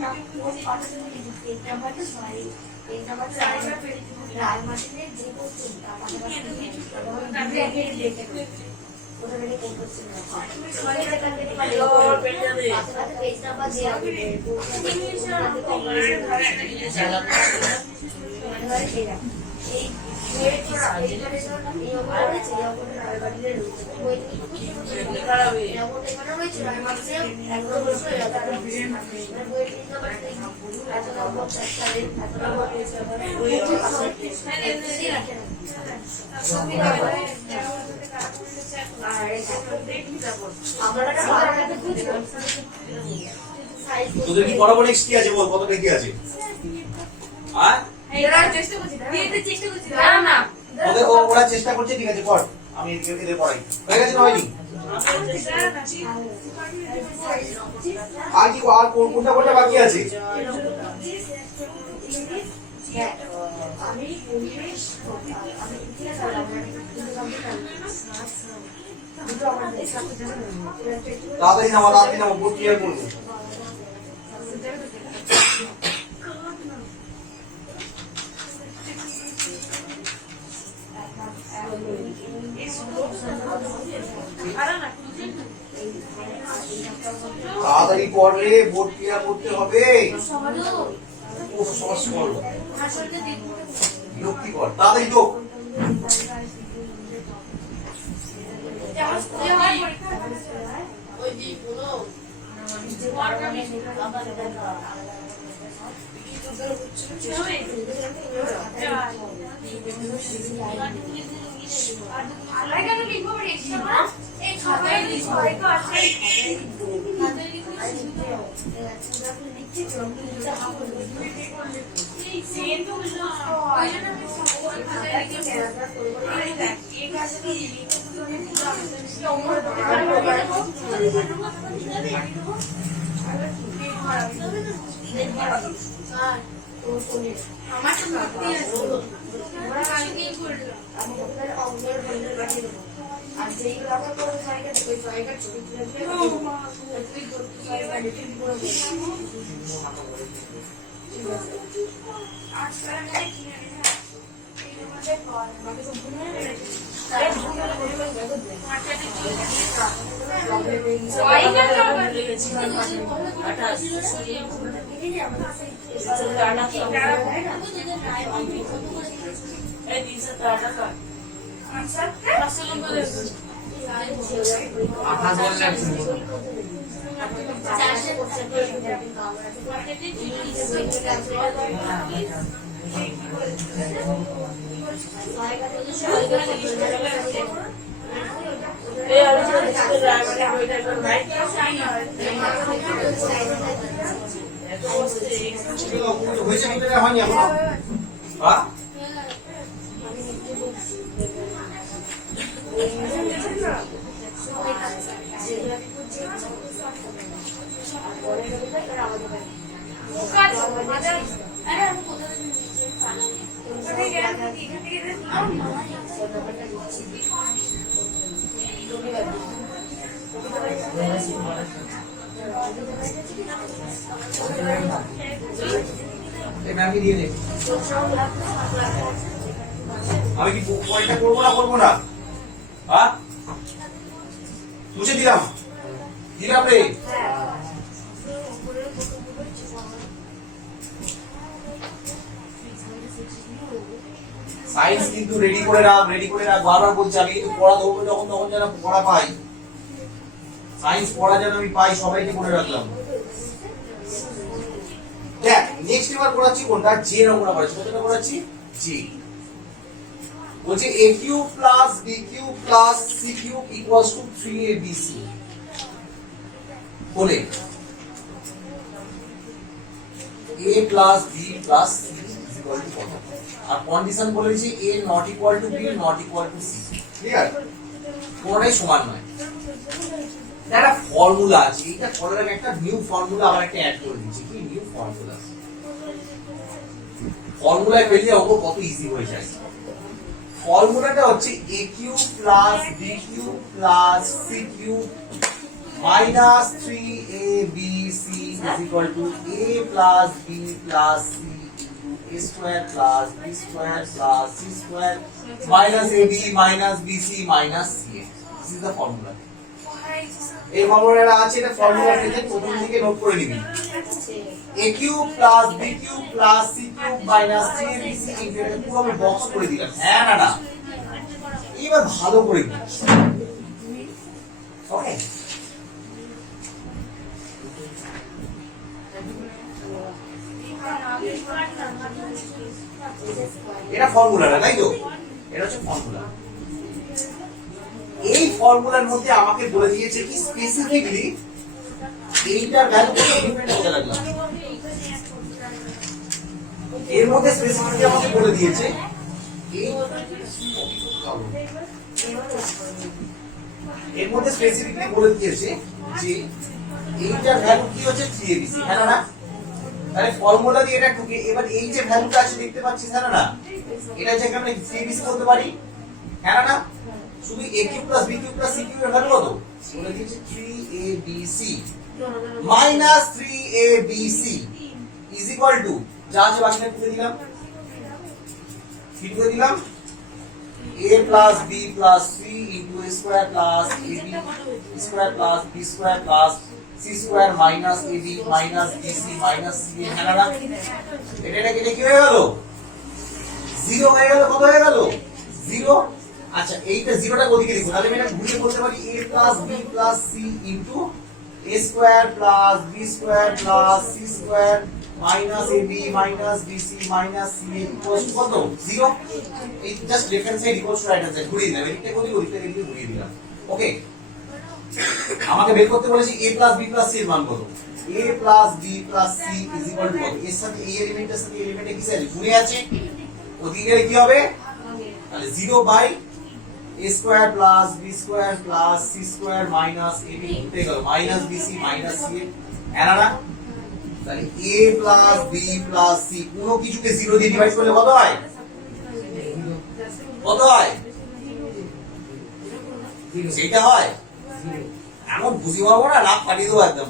রায় মাটিতে যে করছেন তোদের কি পড়াবো নেক্সট কি আছে বল, কতটা কি আছে? আর চেষ্টা করছি না ওদের ওরা চেষ্টা করছে, ঠিক আছে পড়, আমি এদের পড়াই। হয়ে গেছে না হয়নি? আর কি, আর কোনটা কোনটা বাকি আছে? তাড়াতাড়ি নামা, তাড়াতাড়ি নামা, বোর্ড ক্লিয়ার করবো। তাড়াতাড়ি পড়লে বোর্ড ক্লিয়ার করতে হবে। ও সহজ করো, বিরক্তিকর, তাড়াতাড়ি তো। আমার তো বাকি আছে ওরা কালকেই করলো আর যেই কথা করে জায়গা ওই জায়গা ছবি তুলে তুই করতে জায়গা লিখে বলবি আজকাল আমি কিনে নিলাম এই মধ্যে পড় বাকি তো ভুলে গেছি হয়েছে কিন্তু এটা হয়নি এখনো হ্যাঁ আমি দিয়ে দেব আমি কি পয়সা করবো না হ্যাঁ মুছে দিলাম রে সাইন্স কিন্তু রেডি করে রাখ বারবার বলছি আমি কিন্তু পড়া ধরবো যখন তখন যেন পড়া পাই সাইন্স পড়া যেন আমি পাই সবাইকে করে রাখলাম দেখ নেক্সট এবার পড়াচ্ছি কোনটা জে নমুনা পড়াচ্ছি কোনটা পড়াচ্ছি জে বলছে a cube plus b cube plus c cube equals to 3abc বলে a plus b plus c equal to কত আর কন্ডিশন বলেছি a not equal to b not equal to c clear কোনটাই সমান নয় একটা ফর্মুলা আছে এইটা করার আগে একটা নিউ ফর্মুলা আবার একটা অ্যাড করে দিচ্ছি কি নিউ ফর্মুলা ফর্মুলায় পেলে অঙ্ক কত ইজি হয়ে যায় ফর্মুলাটা হচ্ছে a cube plus b cube plus c cube minus 3abc is equal to a plus b plus c a square plus b square plus c square minus ab minus bc minus ca this is the formula এই ফর্মুলাটা আছে এটা formula থেকে প্রথম দিকে note করে নিবি a cube plus b cube plus c cube minus 3abc এটা পুরো আমি বক্স করে দিলাম হ্যাঁ না না এবার ভালো করে দিই ওকে এটা ফর্মুলাটা তাই তো এটা হচ্ছে ফর্মুলা এই ফর্মুলার মধ্যে আমাকে বলে দিয়েছে কি স্পেসিফিকলি এইটার ভ্যালু কত ডিপেন্ড করতে লাগলো এর মধ্যে স্পেসিফিকলি আমাকে বলে দিয়েছে এর মধ্যে স্পেসিফিকলি বলে দিয়েছে যে এইটার ভ্যালু কি হচ্ছে 3abc হ্যাঁ না তাহলে ফর্মুলা দিয়ে এটা ঢুকে এবার এই যে ভ্যালুটা আছে দেখতে পাচ্ছিস হ্যাঁ না এটা যে আমরা 3abc বলতে পারি হ্যাঁ না শুধু a cube plus b cube plus c cube এর ভ্যালু কত বলে দিয়েছে 3abc minus 3abc is equal to যা আছে বাকিটা তুলে দিলাম কি তুলে দিলাম a plus b plus c into a square plus ab square plus b square plus c square minus ab minus bc minus c হ্যাঁ না এটা কি হয়ে গেল 0 হয়ে গেল কত হয়ে গেল 0 আচ্ছা এইটা 0টা ওদিকে লিখো তাহলে আমি এটা ঘুরিয়ে বলতে পারি a plus b plus c into a square plus b square plus c square minus ab minus bc minus c equals to কত 0 এই just left hand side equals to right hand side ঘুরিয়ে দিলাম এদিকটা ওদিকে ঘুরিয়ে দিলাম ওকে আমাকে বের করতে বলেছি a plus b plus c এর মান কত a plus b plus c is equal to কত এর সাথে এই এলিমেন্টের সাথে এই এলিমেন্টে কি আছে গুণে আছে ওদিকে গেলে কি হবে তাহলে 0 by a square plus b square plus c square minus ab উঠে গেল মাইনাস bc মাইনাস c এর না তাহলে a plus b plus c কোনো কিছুকে 0 দিয়ে ডিভাইড করলে কত হয় সেটা হয় এমন বুঝি পারবো না রাগ পাঠিয়ে দেবো একদম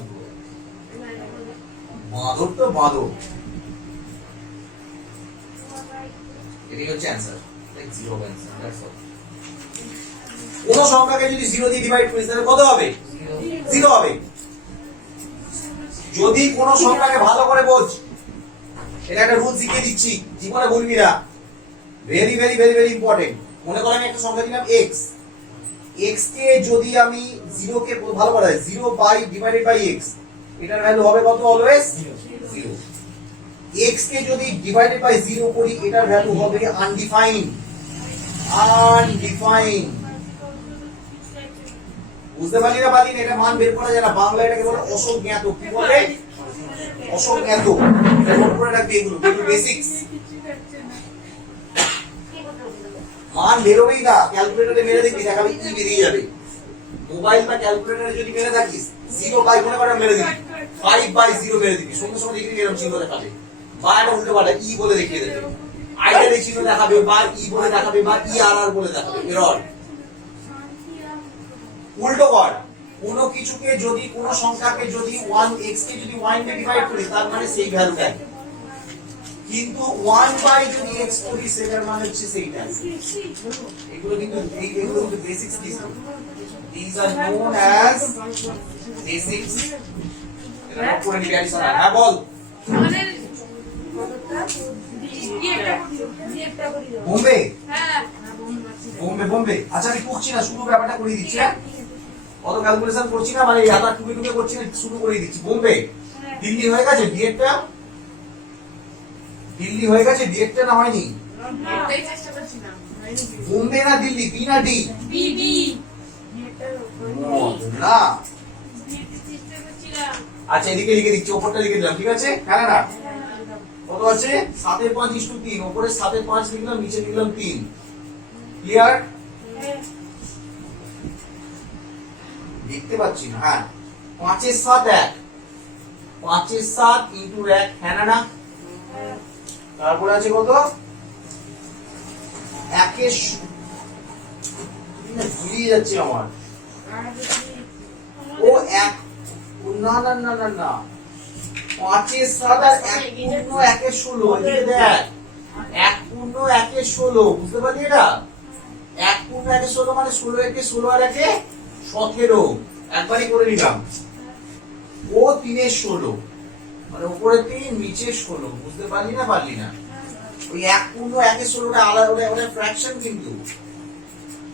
বাঁদর তো বাঁদর এটাই হচ্ছে answer like zero answer that's all কোন সংখ্যাকে যদি 0 দিয়ে ডিভাইড করিস তাহলে কত হবে? 0 হবে। যদি কোন সংখ্যাকে ভালো করে বোঝ, এটা একটা রুল শিখিয়ে দিচ্ছি, জীবনে ভুলবি না, very very very very important. মনে করো আমি একটা সংখ্যা দিলাম x, x কে যদি আমি 0 কে ভালো করে 0 বাই ডিভাইডেড বাই x, এটার ভ্যালু হবে কত? অলওয়েজ 0। x কে যদি ডিভাইডেড বাই 0 করি এটার ভ্যালু হবে আনডিফাইন্ড। আনডিফাইন্ড বুঝতে পারলি না? পারলি না? এটা মান বের করা যায় না, বাংলা এটাকে বলে অসজ্ঞাত। কি বলে? অসজ্ঞাত। এটা নোট করে রাখবি, এগুলো বেসিক্স। মান বেরোবেই না, ক্যালকুলেটরে মেরে দেখবি দেখাবে ই বেরিয়ে যাবে। মোবাইল বা ক্যালকুলেটরে যদি মেরে থাকিস 0 বাই মনে করে মেরে দিবি, 5 বাই 0 মেরে দিবি, সঙ্গে সঙ্গে দেখবি এরকম চিহ্ন দেখাবে, বা এটা উল্টো পাল্টা ই বলে দেখিয়ে দেবে, আইডারে চিহ্ন দেখাবে, বা ই বলে দেখাবে, বা ই আর আর বলে দেখাবে। এরর। উল্টো কর, কোন কিছুকে যদি কোন সংখ্যাকে যদি 1x কে যদি 1 দিয়ে ডিভাইড করি তার মানে সেই ভ্যালুটাই, কিন্তু 1 বাই যদি x করি সেটার মানে হচ্ছে সেইটা। এগুলো কিন্তু বেসিক্স কিছু, these are known as basics। এটা নোট করে নিবি আলিসা। হ্যাঁ বল। আমাদের বোম্বে হ্যাঁ বোম্বে বোম্বে। আচ্ছা আমি করছি না, শুধু ব্যাপারটা করে দিচ্ছি। হ্যাঁ অত ক্যালকুলেশন করছি না, মানে আটা টুকে টুকে করছি না, শুরু করে দিচ্ছি। বোম্বে, দিল্লি হয়ে গেছে ডিএডটা? দিল্লি হয়ে গেছে ডিএডটা না হয়নি? এটাই চেষ্টা করছিলাম। বোম্বে না দিল্লি, বি না ডি? বি বি না। চেষ্টা করছিলাম। আচ্ছা এদিকে লিখে দিচ্ছি, ওপরটা লিখে দিলাম, ঠিক আছে? হ্যাঁ না কত আছে? 7/5:3। ওপরে 7/5 লিখলাম, নিচে লিখলাম 3। ক্লিয়ার? দেখতে পাচ্ছি না। হ্যাঁ 5/7 1, 5/7 ইনটু 1। হ্যাঁ না? তারপরে আছে কত? 1 ভুলিয়ে যাচ্ছে আমার। ও 1 না না না না না, 5/7 আর 1/16। এদিকে দেখ, 1/1/16। বুঝতে পারলি এটা? 1/1/16 মানে 16 আর 17। একবারই করে নিলাম। ও 3/16 মানে উপরে 3 নিচে 16। বুঝতে পারলি না? পারলি না? ওই 1/1/16টা আলাদা, ওটা ফ্র্যাকশন কিন্তু।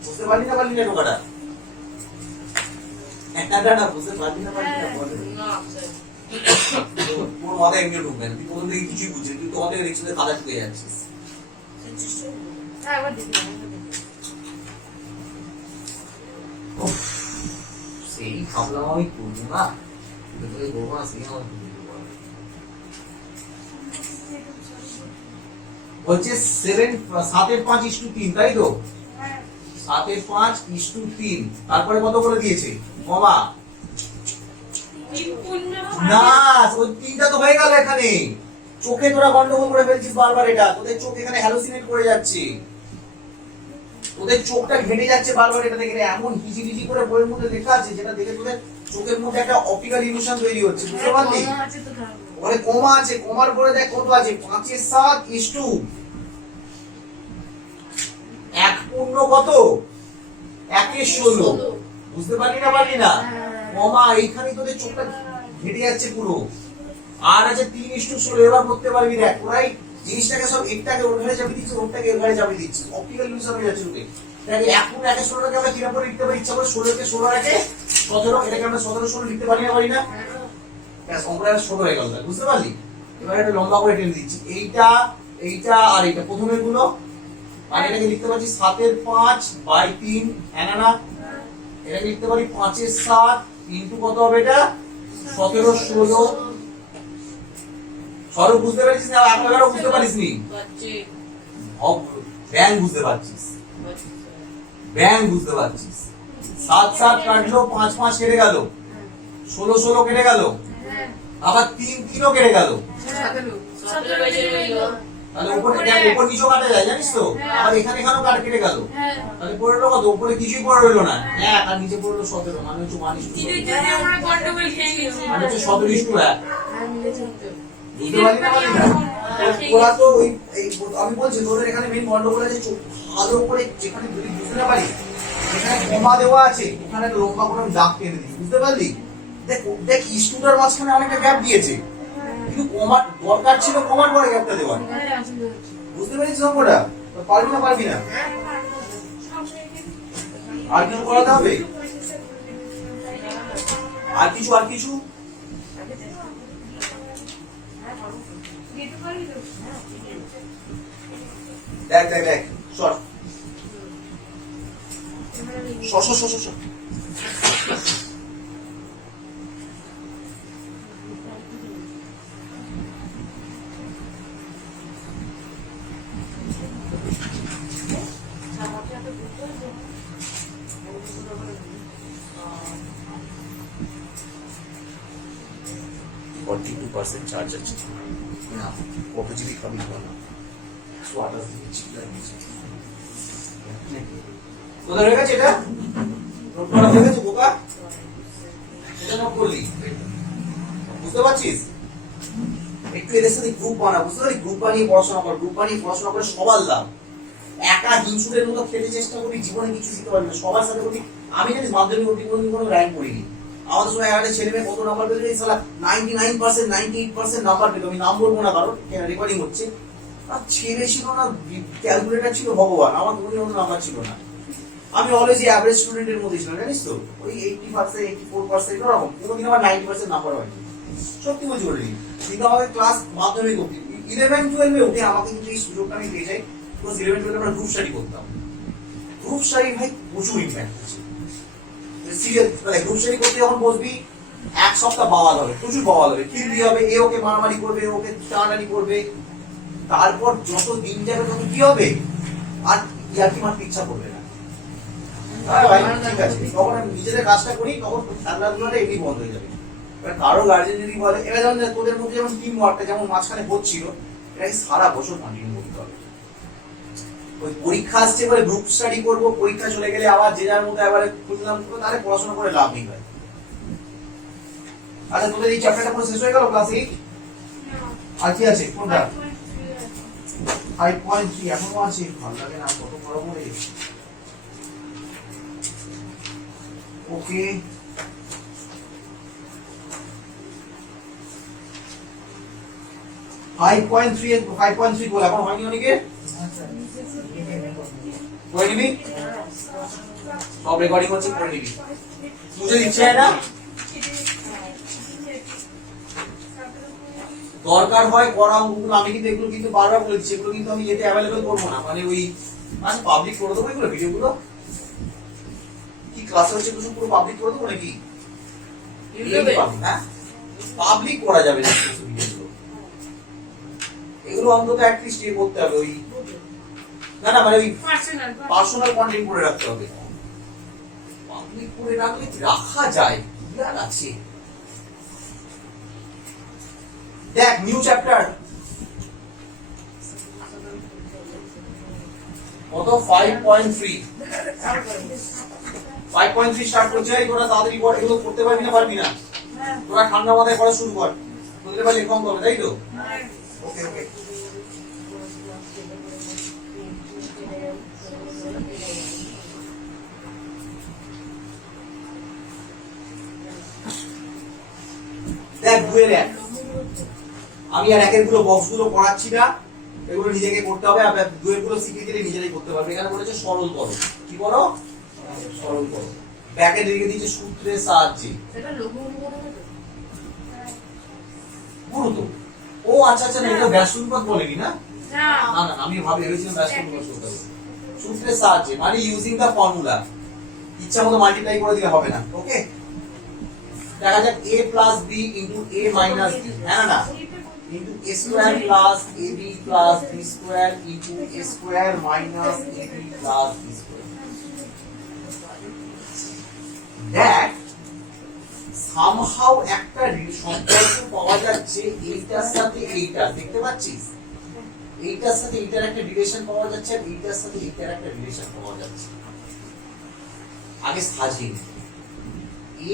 বুঝতে পারলি না? পারলি না? টোকাটা না বুঝতে পারলি না? পারলি না? বল। তোর মাথায় এমনি ঢুকবে না, তুই কোন থেকে কিছুই বুঝছিস, তুই তো অনেক দেখছিস কাদা শুয়ে যাচ্ছিস। হ্যাঁ এবার দেখি। সেই ভাবলাম আমি করবো না, তোকে বলবো না, সেই আমার বলছে 7/5:3, তাই তো? 7/5:3। তারপরে কত করে দিয়েছে মামা? না, ওই 3টা তো হয়ে গেল এখানে। চোখে তোরা গন্ডগোল করে ফেলছিস বারবার। এটা তোদের চোখ এখানে হ্যালোসিনেট করে যাচ্ছে, তোদের চোখটা ঘেটে যাচ্ছে বারবার। এটা দেখে এমন হিজিবিজি করে বইয়ের মধ্যে লেখা আছে যেটা দেখে তোদের চোখের মধ্যে একটা অপটিক্যাল ইলিউশন তৈরি হচ্ছে। বুঝতে পারলি? ওখানে কমা আছে, কমার পরে দেখ কত আছে? 5/7 1 পূর্ণ কত? 1/16। বুঝতে পারলি না? পারলি না? কমা এইখানে তোদের চোখটা ঘেটে যাচ্ছে পুরো। আর আছে 3/16। এবার করতে পারবি। দেখ ওরাই জিনিসটাকে সব একটাকে ওর ঘরে চাপিয়ে দিচ্ছে, ওরটাকে এর ঘরে চাপিয়ে দিচ্ছে, অপটিক্যাল ইলিউশন হয়ে যাচ্ছে তোকে। দেখ 1/1/16টাকে আমরা কিরকম করে লিখতে পারি? ইচ্ছা করে 16কে 16 রাখে 17, এটাকে আমরা 17/16 লিখতে পারি না? পারি না? ব্যাস অঙ্কটা ছোট হয়ে গেল। বুঝতে পারলি? এবার এটা লম্বা করে টেনে দিচ্ছি, এইটা এইটা আর এইটা প্রথমে গুলো, মানে এটাকে লিখতে পারছি 7/5/3। হ্যাঁ না? এটাকে লিখতে পারি 5/7 ইনটু কত হবে এটা? 17/16। সরব বুঝতে পারছিস না? আপনারাও বুঝতে পারিস নি? ব্যাং বুঝতে পারছিস? ব্যাং বুঝতে পারছিস? 7/7 কাটলো, 5/5 কেটে গেল, 16/16 কেটে গেল, আবার 3/3ও কেটে গেল। তাহলে উপরে উপর নিচে কাটা যায়, জানিস তো? আর এখানে এখানেও কাট কেটে গেল। তাহলে পড়লো কত? উপরে কিছুই পড়ে রইলো না, 1 আর নিচে পড়লো 17, মানে হচ্ছে 1:17। আমরা গন্ডগোল খেয়ে গেছি। মানে হচ্ছে 17:1। বুঝতে পারলি না? পারলি না? ওরা তো ওই আমি বলছি তোদের এখানে মেইন গন্ডগোল আছে, ভালো করে যেখানে যদি বুঝতে না পারি এখানে কমা দেওয়া আছে, ওখানে একটা লম্বা করে আমি দাগ টেনে দিই, বুঝতে পারলি? দেখ দেখ স্টুডেন্টের মাঝখানে অনেকটা গ্যাপ দিয়েছে, কিন্তু কমা দরকার ছিল কমার পরে গ্যাপটা দেওয়ার। বুঝতে পেরেছিস অঙ্কটা? তো পারবি না পারবি না? আর কিছু করাতে হবে? আর কিছু আর কিছু? দেখ দেখ দেখ সর সর সর সর সর। চার্জ আছে না, কত জিবি খাবি বলো? 128 জিবি চিন্তা নিয়েছে তোদের হয়ে গেছে এটা? নোট করা হয়ে গেছে বোকা? এটা নোট করলি? বুঝতে পারছিস? একটু এদের সাথে গ্রুপ বানা, বুঝতে পারলি? গ্রুপ বানিয়ে পড়াশোনা কর, গ্রুপ বানিয়ে পড়াশোনা করে সবার লাভ। একা হিংসুটের মতো খেতে চেষ্টা করবি, জীবনে কিছু শিখতে পারবি না। সবার সাথে করবি। আমি জানিস মাধ্যমিক অব্দি কোনো র্যাঙ্ক করিনি। আমাদের সময় একটা ছেলে মেয়ে কত নাম্বার পেয়েছে, এই শালা 99% 98% নাম্বার পেত। আমি নাম বলবো না কারণ রেকর্ডিং হচ্ছে। আর ছেলে ছিল না, ক্যালকুলেটর ছিল ভগবান, আমার কোনো নাম্বার ছিল না। আমি অলওয়েজ অ্যাভারেজ স্টুডেন্টের মধ্যে ছিলাম, জানিস তো? ওই 80% 84% এরকম, কোনোদিন আমার 90% নাম্বার হয়নি। সত্যি বলছি বলিনি। কিন্তু আমাদের ক্লাস মাধ্যমিক অব্দি 11 12 উঠে আমাকে কিন্তু এই সুযোগটা আমি পেয়ে যাই। বিকজ 11 12 আমরা গ্রুপ স্টাডি করতাম। গ্রুপ স্টাডি ভাই প্রচুর ইম্প্যাক্ট আছে। সিরিয়াস মানে গ্রুপ স্টাডি করতে যখন বসবি এক সপ্তাহ বাওয়াল হবে, প্রচুর বাওয়াল হবে, খিল্লি হবে, এ ওকে মারামারি করবে, ওকে টানাটানি করবে। তারপর যত দিন যাবে তত কি হবে, আর ইয়ার্কি মারতে ইচ্ছা করবে না। ভাই ঠিক আছে, তখন আমি নিজেদের কাজটা করি, তখন খেলাধুলাটা এমনি বন্ধ হয়ে যাবে। কারো গার্জেন যদি বলে, এবার যেমন তোদের মধ্যে যেমন টিম ওয়ার্কটা যেমন মাঝখানে হচ্ছিল, এটাকে সারা বছর কন্টিনিউ করতে হবে। ওই পরীক্ষা আসছে বলে গ্রুপ স্টাডি করবো, পরীক্ষা চলে গেলে আবার যে যার মধ্যে আবার খুঁজলাম, তাহলে পড়াশোনা করে লাভ নেই ভাই। আচ্ছা তোদের এই চ্যাপ্টারটা পুরো শেষ হয়ে গেল ক্লাস 8? আর কি আছে কোনটা? 5.3 এখনো আছে, ভালো লাগে না, কত বড় বড়। ওকে, ফাইভ পয়েন্ট থ্রি বলে এখন হয়নি অনেকে করে নিবি, সব রেকর্ডিং হচ্ছে, করে নিবি। তুই যদি ইচ্ছে হয় না দরকার হয় করা অঙ্কগুলো, আমি কিন্তু এগুলো কিন্তু বারবার বলে দিচ্ছি, এগুলো কিন্তু আমি এতে অ্যাভেলেবল করবো না, মানে ওই মানে পাবলিক করে দেবো এগুলো ভিডিওগুলো। কি ক্লাসে হচ্ছে এগুলো পুরো পাবলিক করে দেবো নাকি? হ্যাঁ পাবলিক করা যাবে না এগুলো, অন্তত অ্যাটলিস্ট ইয়ে করতে হবে, ওই না না মানে ওই পার্সোনাল কন্টেন্ট করে রাখতে হবে। পাবলিক করে রাখলে রাখা যায়, কি আর আছে। দেখ নিউ চ্যাপ্টার কত? 5.3 স্টার্ট করছে। তোরা তাড়াতাড়ি পড়, এগুলো করতে পারবি না পারবি না? তোরা ঠান্ডা মাথায় পড়া শুরু কর, তোদের ভাই ইনফর্ম করবে, তাই তো? ওকে ওকে। দেখ দুয়ের এক, আমি আর একের গুলো বক্স গুলো পড়াচ্ছি না, এগুলো নিজেকে করতে হবে। আর দুয়ের গুলো শিখে গেলে নিজেরাই করতে পারবে। এখানে বলেছে সরল করো, কি করো? সরল করো। ব্যাকে লিখে দিয়েছে সূত্রের সাহায্যে। গুরু তো ও আচ্ছা আচ্ছা, না এটা ব্যাস অনুপাত বলেনি না? না না আমি ভাবি ভেবেছিলাম ব্যাস অনুপাত বলতে হবে। সূত্রের সাহায্যে মানে ইউজিং দা ফর্মুলা, ইচ্ছা মতো মাল্টিপ্লাই করে দিলে হবে না। ওকে, দেখা যাক a plus b into a minus b, হ্যাঁ না, into a square plus ab plus b square into a square minus ab plus b square. দেখ সামহাউ একটা সম্পর্ক পাওয়া যাচ্ছে এইটার সাথে এইটা, দেখতে পাচ্ছিস? এইটার সাথে এইটার একটা রিলেশন পাওয়া যাচ্ছে, আর এইটার সাথে এইটার একটা রিলেশন পাওয়া যাচ্ছে। আগে সাজিয়ে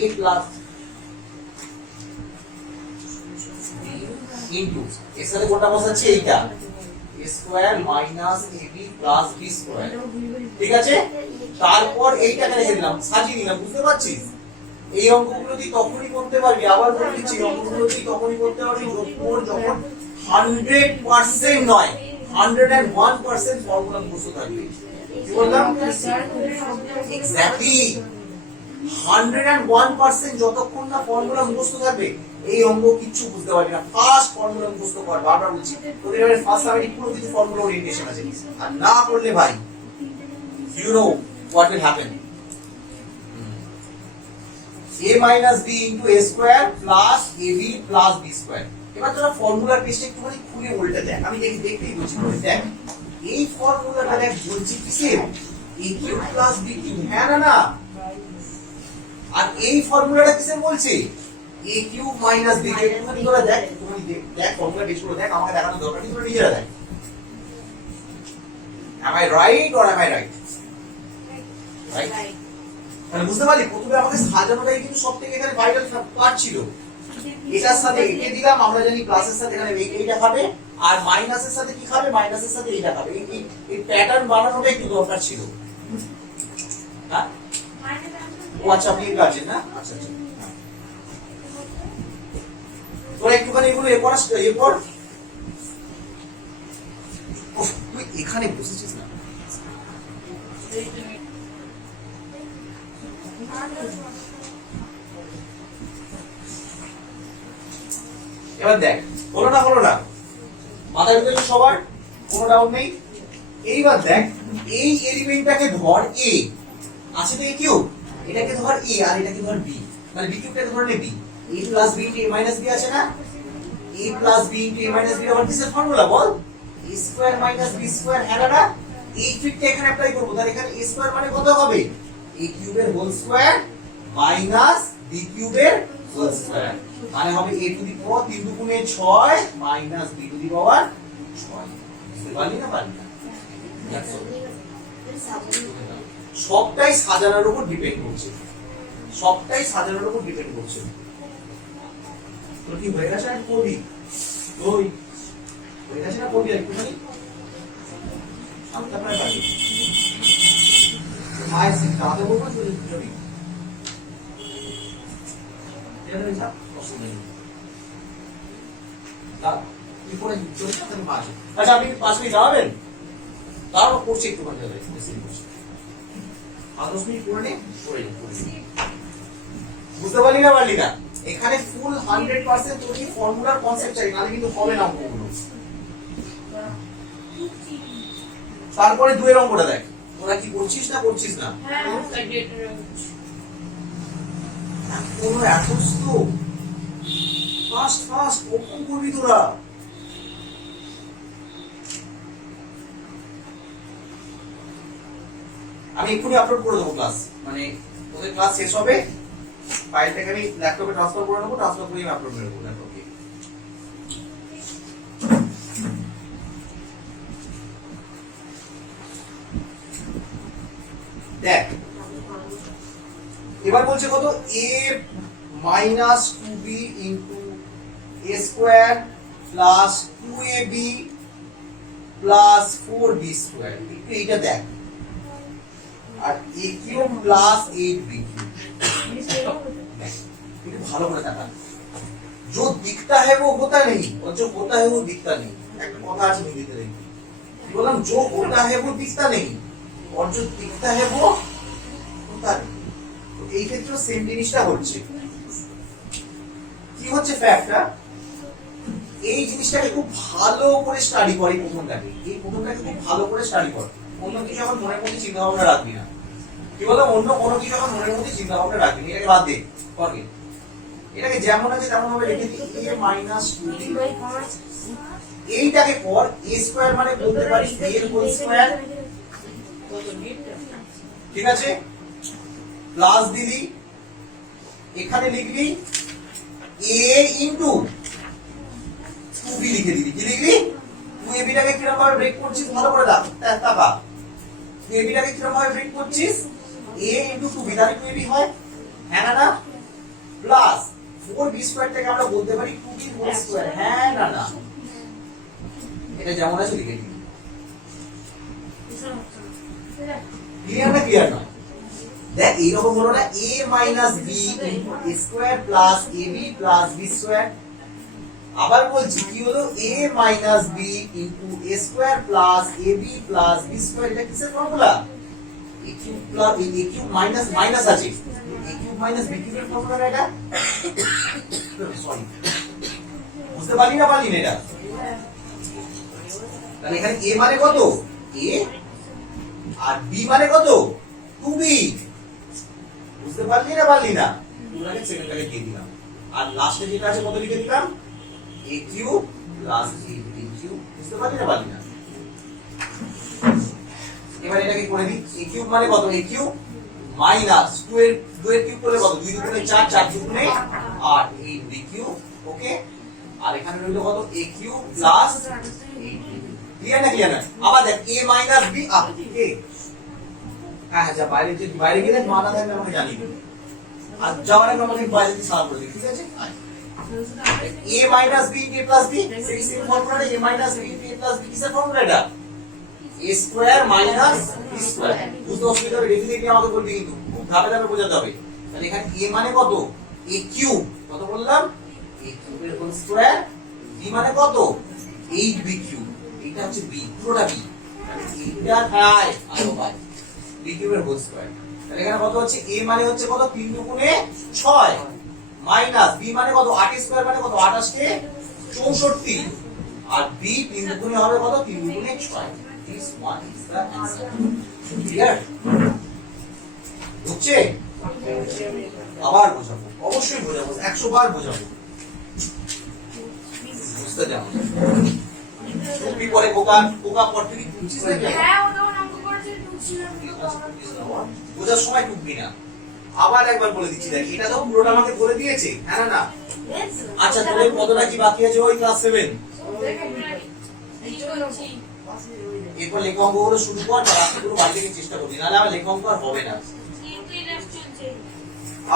a প্লাস ইনটু এর সাথে কোনটা বসাচ্ছি? এইটা, square minus AB plus B square. ঠিক আছে, তারপর এইটাকে রেখে দিলাম, সাজিয়ে নিলাম। বুঝতে পারছিস? এই অঙ্কগুলো তুই তখনই করতে পারবি, আবার বলে দিচ্ছি, এই অঙ্কগুলো তুই তখনই করতে পারবি যখন 100% নয়, 101% ফর্মুলা মুখস্থ থাকবে। কি বললাম? এক্স্যাক্টলি 101% যতক্ষণ না ফর্মুলা মুখস্থ থাকবে এই অঙ্ক কিচ্ছু বুঝতে পারবি না। ফার্স্ট ফর্মুলা মুখস্থ কর, বারবার বলছি, তোদের এবারে ফার্স্ট সাবজেক্টে পুরো কিছু ফর্মুলা ওরিয়েন্টেশন আছে, আর না করলে ভাই you know what will happen. a minus b into a square plus ab plus b square. এবার তোরা ফর্মুলার পেজটা একটুখানি খুলে উল্টে দেখ, আমি দেখতেই বলছি, দেখ এই ফর্মুলাটা দেখ, বলছি কিসের, a cube plus b cube, হ্যাঁ না না, আর এই ফর্মুলাটা কিসের বলছে, a cube minus b cube। একটুখানি তোরা দেখ, একটুখানি দেখ ফর্মুলা পেজগুলো দেখ, আমাকে দেখানোর দরকার নেই, তোরা নিজেরা দেখ। Am I right or am I right? Right? মানে বুঝতে পারলি, প্রথমে আমাকে সাজানোটাই কিন্তু সবথেকে এখানে ভাইটাল পার্ট ছিল। এটার সাথে একে দিলাম, আমরা জানি প্লাসের সাথে এখানে এইটা খাবে, আর মাইনাসের সাথে কি খাবে, মাইনাসের সাথে এইটা খাবে। এই প্যাটার্ন বানানোটা একটু দরকার ছিল। হ্যাঁ, ও আচ্ছা, আপনি কাটছেন না, আচ্ছা আচ্ছা, তোরা একটুখানি এগুলো এরপর তুই এখানে বসেছিস না, এবার দেখ, হলো না মাথার ভিতরে সবার কোনো ডাউট নেই। এইবার দেখ, এই এলিমেন্টটাকে ধর a আছে তো, a কিউব, এটাকে ধর a আর এটাকে ধর b, মানে b কিউবটাকে ধর নে b, a plus b into a minus b আছে না, a plus b into a minus b আবার কিসের formula ball, a square minus b square. হ্যাঁ না, এই ট্রিকটা এখানে অ্যাপ্লাই করব, তাহলে এখানে a স্কয়ার মানে কত হবে, a কিউবের হোল স্কয়ার মাইনাস b কিউবের হোল স্কয়ার, মানে হবে a টু দি পাওয়ার 3 দুগুণে 6 মাইনাস b টু দি পাওয়ার 6। বুঝতে পারলি না? পারলি না? সবটাই সাজানোর উপর ডিপেন্ড করছে, সবটাই সাজানোর উপর ডিপেন্ড করছে। তো কি হয়ে গেছে, আর করবি ওই হয়ে গেছে না, করবি একটুখানি সাতটা প্রায় বাকি, মায়ের সিটটা হাতে বলবো যদি আচ্ছা, আপনি 5 মিনিট দাঁড়াবেন, তারপর করছি একটুখানি, 10 মিনিট করে নে, বুঝতে পারলি না পারলি না? এখানে ফুল 100% তোকে ফর্মুলার কনসেপ্ট চাই, নাহলে কিন্তু হবে না অঙ্কগুলো। তারপরে 2 এর অঙ্কটা দেখ, তোরা কি করছিস না করছিস না? কোনো এতস তো ফাস্ট ওপেন করবি তোরা। আমি এক্ষুনি আপলোড করে দেবো ক্লাস, মানে ওদের ক্লাস শেষ হবে, ফাইলটাকে আমি ল্যাপটপে ট্রান্সফার করে নেবো, ট্রান্সফার করে আমি আপলোড করে দেবো ল্যাপটপে। দেখ এবার বলছে কত, a minus 2b into a square plus 2ab plus 4b square. একটু এইটা দেখ, আর a cube plus 8b cube. একটু ভালো করে দেখা, जो दिखता है वो होता नहीं और जो होता है वो दिखता नहीं। একটা কথা আছে হিন্দিতে, দেখি বললাম, जो होता है वो दिखता नहीं और जो दिखता है वो होता नहीं। তো এই ক্ষেত্রে সেম জিনিসটা হচ্ছে, কি হচ্ছে ফ্যাক্টটা, এই জিনিসটাকে খুব ভালো করে স্টাডি করি, প্রথমটাকে খুব ভালো করে স্টাডি কর। অন্য কিছু এখন মনের মধ্যে চিন্তা ভাবনা রাখবি না, কি বললাম, অন্য কোনো কিছু এখন মনের মধ্যে চিন্তা ভাবনা রাখবি না, এটাকে বাদ দে, করবে এটাকে যেমন আছে তেমন ভাবে লিখে দিই, a মাইনাস 2b। এইটাকে কর, a স্কয়ার মানে বলতে পারি a এর হোল স্কয়ার, ঠিক আছে, প্লাস দিলি, এখানে লিখবি a ইনটু 2b লিখে দিবি। কি লিখবি, 2ab টাকে কিরকম ভাবে ব্রেক করছিস ভালো করে দেখ, তাকা 2ab টাকে কিরকম ভাবে ব্রেক করছিস, a ইনটু 2b, তাহলে 2ab হয়, হ্যাঁ না, প্লাস 4b স্কয়ার থেকে আমরা বলতে পারি 2b হোল স্কয়ার, হ্যাঁ না, এটা যেমন আছে লিখে দিবি। ক্লিয়ার না ক্লিয়ার না? দেখ এইরকম হলো না, a minus b into a square plus ab plus b square. আবার বলছি কি হলো, a minus b into a square plus ab plus b square. এটা কিসের formula? a cube plus a cube minus minus আছে, a কিউব মাইনাস b কিউবের formula এটা। Sorry, বুঝতে পারলি না পারলি না এটা? তাহলে এখানে a মানে কত? a আর b মানে কত? 2b। বুঝতে পারলি না পারলি না? পুরাকে সেকেন্ডটাকে দিয়ে দিলাম, আর লাস্টে যেটা আছে কত লিখে দিলাম? a cube plus b cube. বুঝতে পারলি না পারলি না? এবার এটাকে করে দিই, a কিউব মানে কত? a কিউব মাইনাস 2 এর কিউব করলে কত? 2 দুগুণে 4, 4 দুগুণে 8, 8b কিউব। ওকে, আর এখানে রইল কত? a cube plus 8b। Clear না ক্লিয়ার না? আবার দেখ a মাইনাস b a হ্যাঁ যা বাইরে গেলে মানা থাকলে আমাকে জানিয়ে দিবি, আর যাওয়ার আগে আমাকে বাইরে দিয়ে সারা করে দিবি, ঠিক আছে? a minus b a plus b same formula. a minus b a plus b কিসের ফর্মুলা এটা? a square minus b square. বুঝতে অসুবিধা হবে ডেফিনেটলি আমাকে বলবি, কিন্তু খুব ধাপে ধাপে বোঝাতে হবে। তাহলে এখানে a মানে কত? a কিউব, কত বললাম? a কিউবের হোল স্কয়ার। b মানে কত? 8b cube. এটা হচ্ছে b, পুরোটা b। তাহলে এটা খায় আর ভাই b কিউবের হোল স্কয়ার। তাহলে এখানে কত হচ্ছে? a মানে হচ্ছে কত? 3 দুগুণে 6 মাইনাস b মানে কত? 8 স্কয়ার মানে কত? 28 কে 64, আর b 3 দুগুণে হবে কত? 3 দুগুণে 6। This one is the answer. Clear? বুঝছে? আবার বোঝাবো, অবশ্যই বোঝাবো, 100 বার বোঝাবো। বুঝতে যাও টুপি পরে কোকা পড়তে কি বুঝছিস না? হ্যাঁ ও তখন অঙ্ক করেছে টুকছিলাম বোঝার সময় টুকবি না। আবার একবার বলে দিচ্ছি, দেখ এটা তো পুরোটা আমাকে বলে দিয়েছে, হ্যাঁ না না? আচ্ছা তোদের কতটা কি বাকি আছে ওই ক্লাস 7? এরপর লেখা অঙ্কগুলো শুরু কর, আর রাত্রিগুলো বাড়ি থেকে চেষ্টা করবি, নাহলে আমার লেখা অঙ্ক আর হবে না।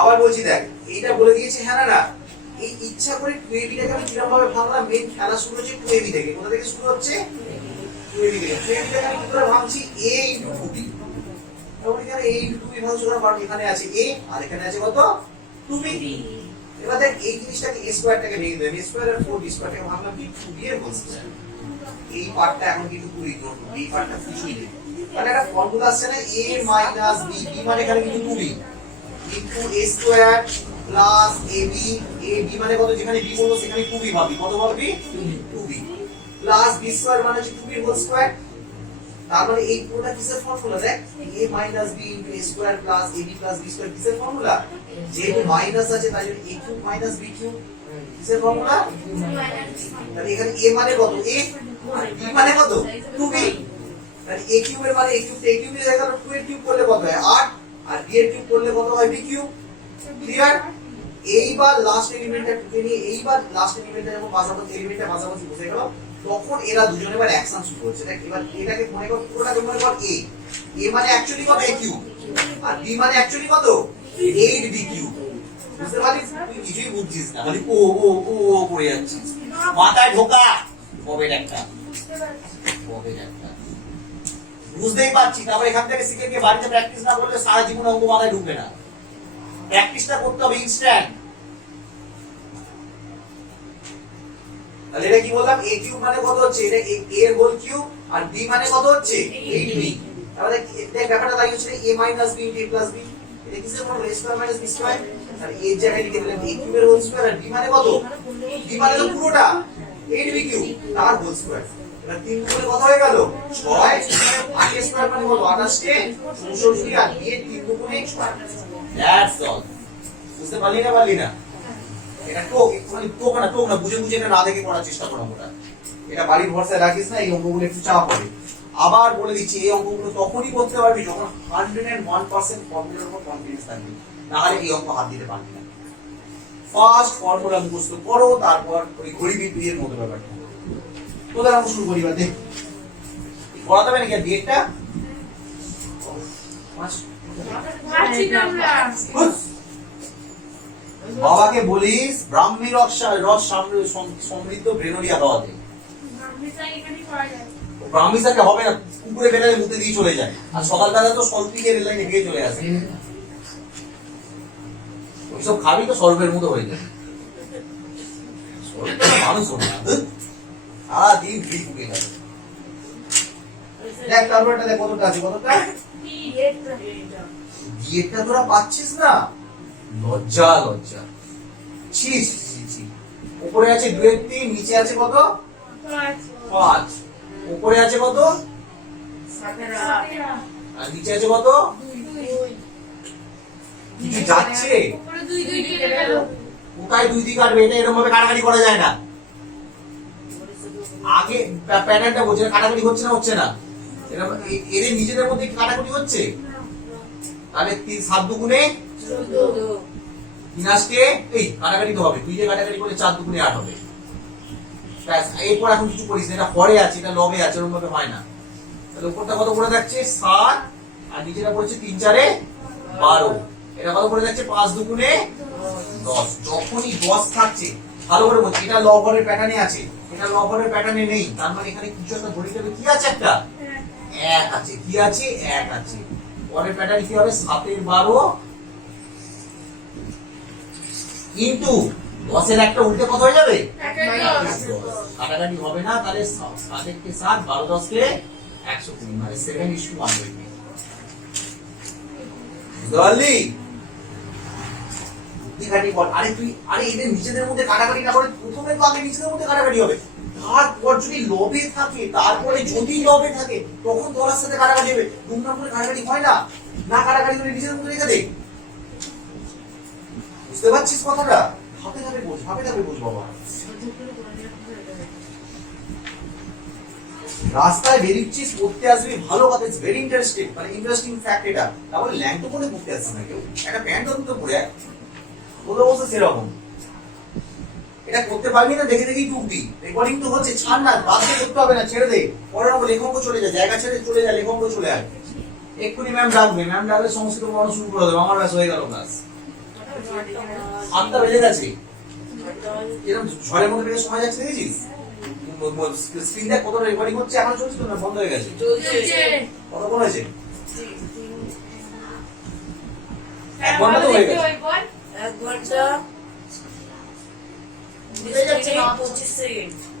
আবার বলছি দেখ এইটা বলে দিয়েছে, হ্যাঁ না না? এই ইচ্ছা করে 2ab টাকে আমি কিরকম ভাবে ভাঙলাম? মেন খেলা শুরু হচ্ছে 2ab থেকে। কোথা থেকে শুরু হচ্ছে? 2ab থেকে। 2ab টাকে আমি কি করে ভাঙছি? a * 2b। তাহলে এখানে a * 2b ভাঙছি, কারণ এখানে আছে a আর এখানে আছে কত? 2b। এবার দেখ এই জিনিসটাকে a স্কয়ারটাকে ভেঙে দেব, a স্কয়ার আর 4b স্কয়ারটাকে ভাঙলাম কি 2b এর হোল স্কয়ার। এই পার্টটা এখন কিন্তু পুরো ইগনোর করব, এই পার্টটা কিছুই নেই। মানে একটা ফর্মুলা আসছে না, a মাইনাস b, b মানে এখানে কিন্তু 2b into a square plus ab, ab মানে কত? যেখানে b বলবো সেখানে 2b ভাবি, কত ভাববি? 2b প্লাস b স্কয়ার মানে হচ্ছে 2b এর হোল স্কয়ার। তার মানে এই পুরোটা কিসের ফর্মুলা? দেখ a minus b into a square plus ab plus b square কিসের ফর্মুলা? যেহেতু মাইনাস আছে তাই জন্য a cube minus b cube কিসের ফর্মুলা? তাহলে এখানে a মানে কত? a আর b মানে কত? 2b। তাহলে a কিউবের মানে a কিউব, a কিউব এর জায়গায় 2 এর কিউব করলে কত হয়? 8, আর b এর কিউব করলে কত হয়? b cube. ক্লিয়ার? এইবার লাস্ট এলিমেন্টটা টুকে নিয়ে, এইবার লাস্ট এলিমেন্টটা যখন পাশাপাশি এলিমেন্টটা পাশাপাশি বসে গেল, তখন এরা দুজনে এবার অ্যাকশন শুরু করছে। দেখ এবার এটাকে মনে কর, পুরোটাকে মনে কর a, a মানে অ্যাকচুয়ালি কত? a কিউব, আর b মানে অ্যাকচুয়ালি কত? 8b cube. বুঝতে পারছিস? তুই কিছুই বুঝছিস না, খালি ও ও ও ও করে যাচ্ছিস, মাথায় ঢোকা কবের একটা কবের একটা। বুঝতেই পারছি, তারপর এখান থেকে শিখে গিয়ে বাড়িতে প্র্যাকটিস না করলে সারা জীবন অঙ্ক মাথায় ঢুকবে না। প্র্যাকটিসটা করতে হবে ইনস্ট্যান্ট। তাহলে এটা কি বললাম? a কিউব মানে কত হচ্ছে? এটা a এর হোল কিউব, আর b মানে কত হচ্ছে? 8b। তাহলে দেখ ব্যাপারটা তাই হচ্ছে a minus b into a plus b। এটা কিসের formula? a square minus b square. আর a এর জায়গায় লিখে দিলাম a কিউবের হোল স্কয়ার, আর b মানে কত? b মানে তো পুরোটা 8b কিউব তার হোল স্কয়ার। এবার 3 গুণে কত হয়ে গেল? 6। 8 এর স্কয়ার মানে কত? 28 কে 64, আর b এর 3 গুণে 6। That's all. বুঝতে পারলি না পারলি না? এটা টোক, মানে টোক না, বুঝে বুঝে এটা না দেখে পড়ার চেষ্টা করো আমরা। এটা বাড়ির ভরসায় রাখিস না, এই অঙ্কগুলো একটু চাপ হবে। আবার বলে দিচ্ছি, এই অঙ্কগুলো তখনই করতে পারবি যখন 101% ফর্মুলার উপর কনফিডেন্স থাকবে, না হলে এই অঙ্ক হাত দিতে পারবি না। ফার্স্ট ফর্মুলা মুখস্থ করো, তারপর ওই ঘড়ি বিপিএর মতো ব্যাপারটা। তোদের অঙ্ক শুরু করি, দেখ পড়াতে হবে নাকি আর ডেটটা? বাবাকে বলিস ব্রাহ্মী রস সমৃদ্ধ ব্রেনোডিয়া খাওয়াতে। ব্রাহ্মী চাই এখানেই পাওয়া যায়। ব্রাহ্মী শাকে হবে না, কুকুরে বেলায় মুখে দিয়ে চলে যায়, আর সকালবেলা তো সল্পিকে রেল লাইনে গিয়ে চলে আসে। ওইসব খাবি তো সর্বের মতো হয়ে যায়। সর্বটা মানুষ হবে না, সারাদিন ঘি ফুকে যাবে। দেখ তারপর এটা দেখ কতটা আছে, কতটা বিয়েটা তোরা পাচ্ছিস না, লজ্জা লজ্জা, ছি ছি ছি ছি। উপরে আছে 2 এর 3, নিচে আছে কত 5, উপরে আছে কত আর নিচে আছে কত, কিছু যাচ্ছে উপরে 2 2 কেটে গেল। কোথায় 2 দিয়ে কাটবে, এটা এরকম ভাবে কাটাকাটি করা যায় না। আগে প্যাটার্নটা বোঝে, কাটাকাটি হচ্ছে না, হচ্ছে না, এরকম এদের নিজেদের মধ্যে কি কাটাকাটি হচ্ছে? তাহলে 7 দুগুণে 3 আসছে, এই কাটাকাটি তো হবে, তুই যে কাটাকাটি করে 4 দুগুণে 8 হবে। ব্যাস, এরপর এখন কিছু করিস না, এটা হরে আছে, এটা লবে আছে, এরকম ভাবে হয় না। তাহলে উপরটা কত করে যাচ্ছে 7, আর নিচেটা পড়েছে 3 4 12, এটা কত করে যাচ্ছে 5 দুগুণে 10। যখনই 10 থাকছে, ভালো করে বলছি, এটা লবরের প্যাটার্নে আছে, এটা লবরের প্যাটার্নে নেই, তার মানে এখানে কিছু একটা ধরে দেবে, কি আছে একটা 1 আছে, কি আছে 1 আছে। পরের প্যাটার্ন কি হবে 7 এর 12 কিন্তু 10 এর একটা উল্টে কত হয়ে যাবে, কাটাকাটি হবে না। তাহলে 7 এর কে 7, 12 10 কে 120, মানে 7:1 হয়ে গেল। বুঝলি বুদ্ধিঘাটি বল। আরে তুই, আরে এদের নিজেদের মধ্যে কাটাকাটি না করে প্রথমে তো আগে নিজেদের মধ্যে কাটাকাটি হবে, তারপর যদি লবে থাকে, তারপরে যদি লবে থাকে তখন দলার সাথে কাটাকাটি হবে। দুমদাম করে কাটাকাটি হয় না, না কাটাকাটি করে নিজেদের মধ্যে রেখে দে। বুঝতে পারছিস কথাটা? হাতে ধাপে বোঝ, হাতে ধাপে বোঝ বাবা। রাস্তায় বেরিয়েছিস, পড়তে আসবি, ভালো কথা, ইটস ভেরি ইন্টারেস্টিং, মানে ইন্টারেস্টিং ফ্যাক্ট এটা। তারপরে ল্যাংটো করে পড়তে আসছে না কেউ, একটা প্যান্ট তো পরে আয়, ওদের অবস্থা সেরকম। এটা করতে পারবি না, দেখে দেখেই টুকবি। রেকর্ডিং তো হচ্ছে, ছাড় না, বাদ দিয়ে করতে হবে না, ছেড়ে দে। পরে না লেখক চলে যায়, জায়গা ছেড়ে চলে যায়, লেখক চলে আয়। এক্ষুনি ম্যাম ডাকবে, ম্যাম ডাকলে সংস্কৃত পড়ানো শুরু করে দেবে, আমার ব্যাস হয়ে গেল ক্লাস। 7টা বেজে গেছে, এরকম ঝড়ের মধ্যে বেশি সময় যাচ্ছে দেখেছিস? স্ক্রিনটা কতটা রেকর্ডিং হচ্ছে, এখন চলছে তো না বন্ধ হয়ে গেছে? কতক্ষণ হয়েছে? 1 ঘন্টা তো হয়ে গেছে। 1 ঘন্টা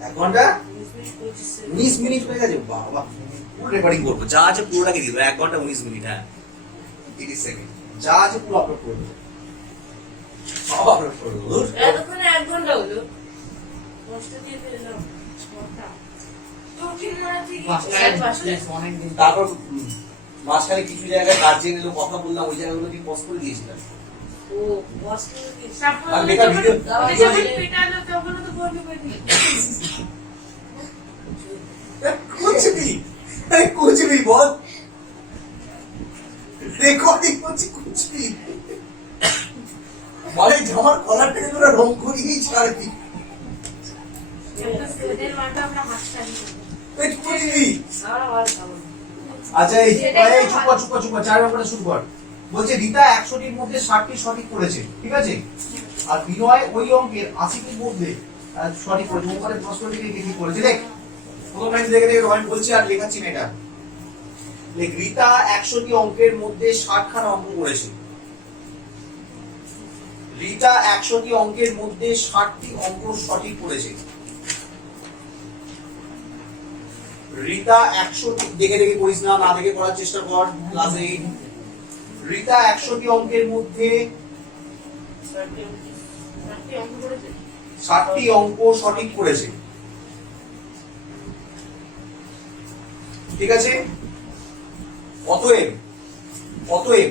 1 ঘন্টা 19 মিনিট হয়ে গেছে। বাবা, পুরো রেকর্ডিং করবো, যা আছে পুরোটাকে দিয়ে দেবো। 1 ঘন্টা 19 মিনিট, হ্যাঁ 30 সেকেন্ড, যা আছে পুরো আপলোড করবো, সব আপলোড করবো। এতক্ষণে 1 ঘন্টা হলো, কষ্ট দিয়ে ফেললাম। তারপর মাঝখানে কিছু জায়গায় গার্জিয়ান এলো, কথা বললাম, ওই জায়গাগুলো কি পজ করে দিয়েছিলাম। ও বস করে দিয়েছে। আর বেকার ভিডিও পেটালো তখন তো বলতে পারি। कुछ भी, अरे कुछ भी बोल, রেকর্ডিং করছি कुछ भी, মানে আমার কলার টেনে তোরা রং করিয়ে ছাড়বি, ওদের মাথা আমরা হাসতাম। कुछ भी। সারা বার খাবো। আচ্ছা এই চুপ কর 4 নম্বরে শুরু কর। বলছে রীতা 100টির মধ্যে 60টি সঠিক করেছে, ঠিক আছে, আর বিনয় ওই অঙ্কের 80টির মধ্যে সঠিক করেছে, ওখানে 10টি থেকে ঠিক করেছে। দেখ প্রথম লাইন দেখে দেখে আমি বলছি আর লেখাচ্ছি না, এটা দেখ, রীতা 100টি অঙ্কের মধ্যে 60খানা অঙ্ক করেছে। রীতা 100টি অঙ্কের মধ্যে 60টি অঙ্ক সঠিক করেছে। রীতা 100টি, দেখে দেখে করিস না, না দেখে করার চেষ্টা কর ক্লাস 8। রীতা 100টি অঙ্কের মধ্যে 60টি অঙ্ক সঠিক করেছে, ঠিক আছে। অতএব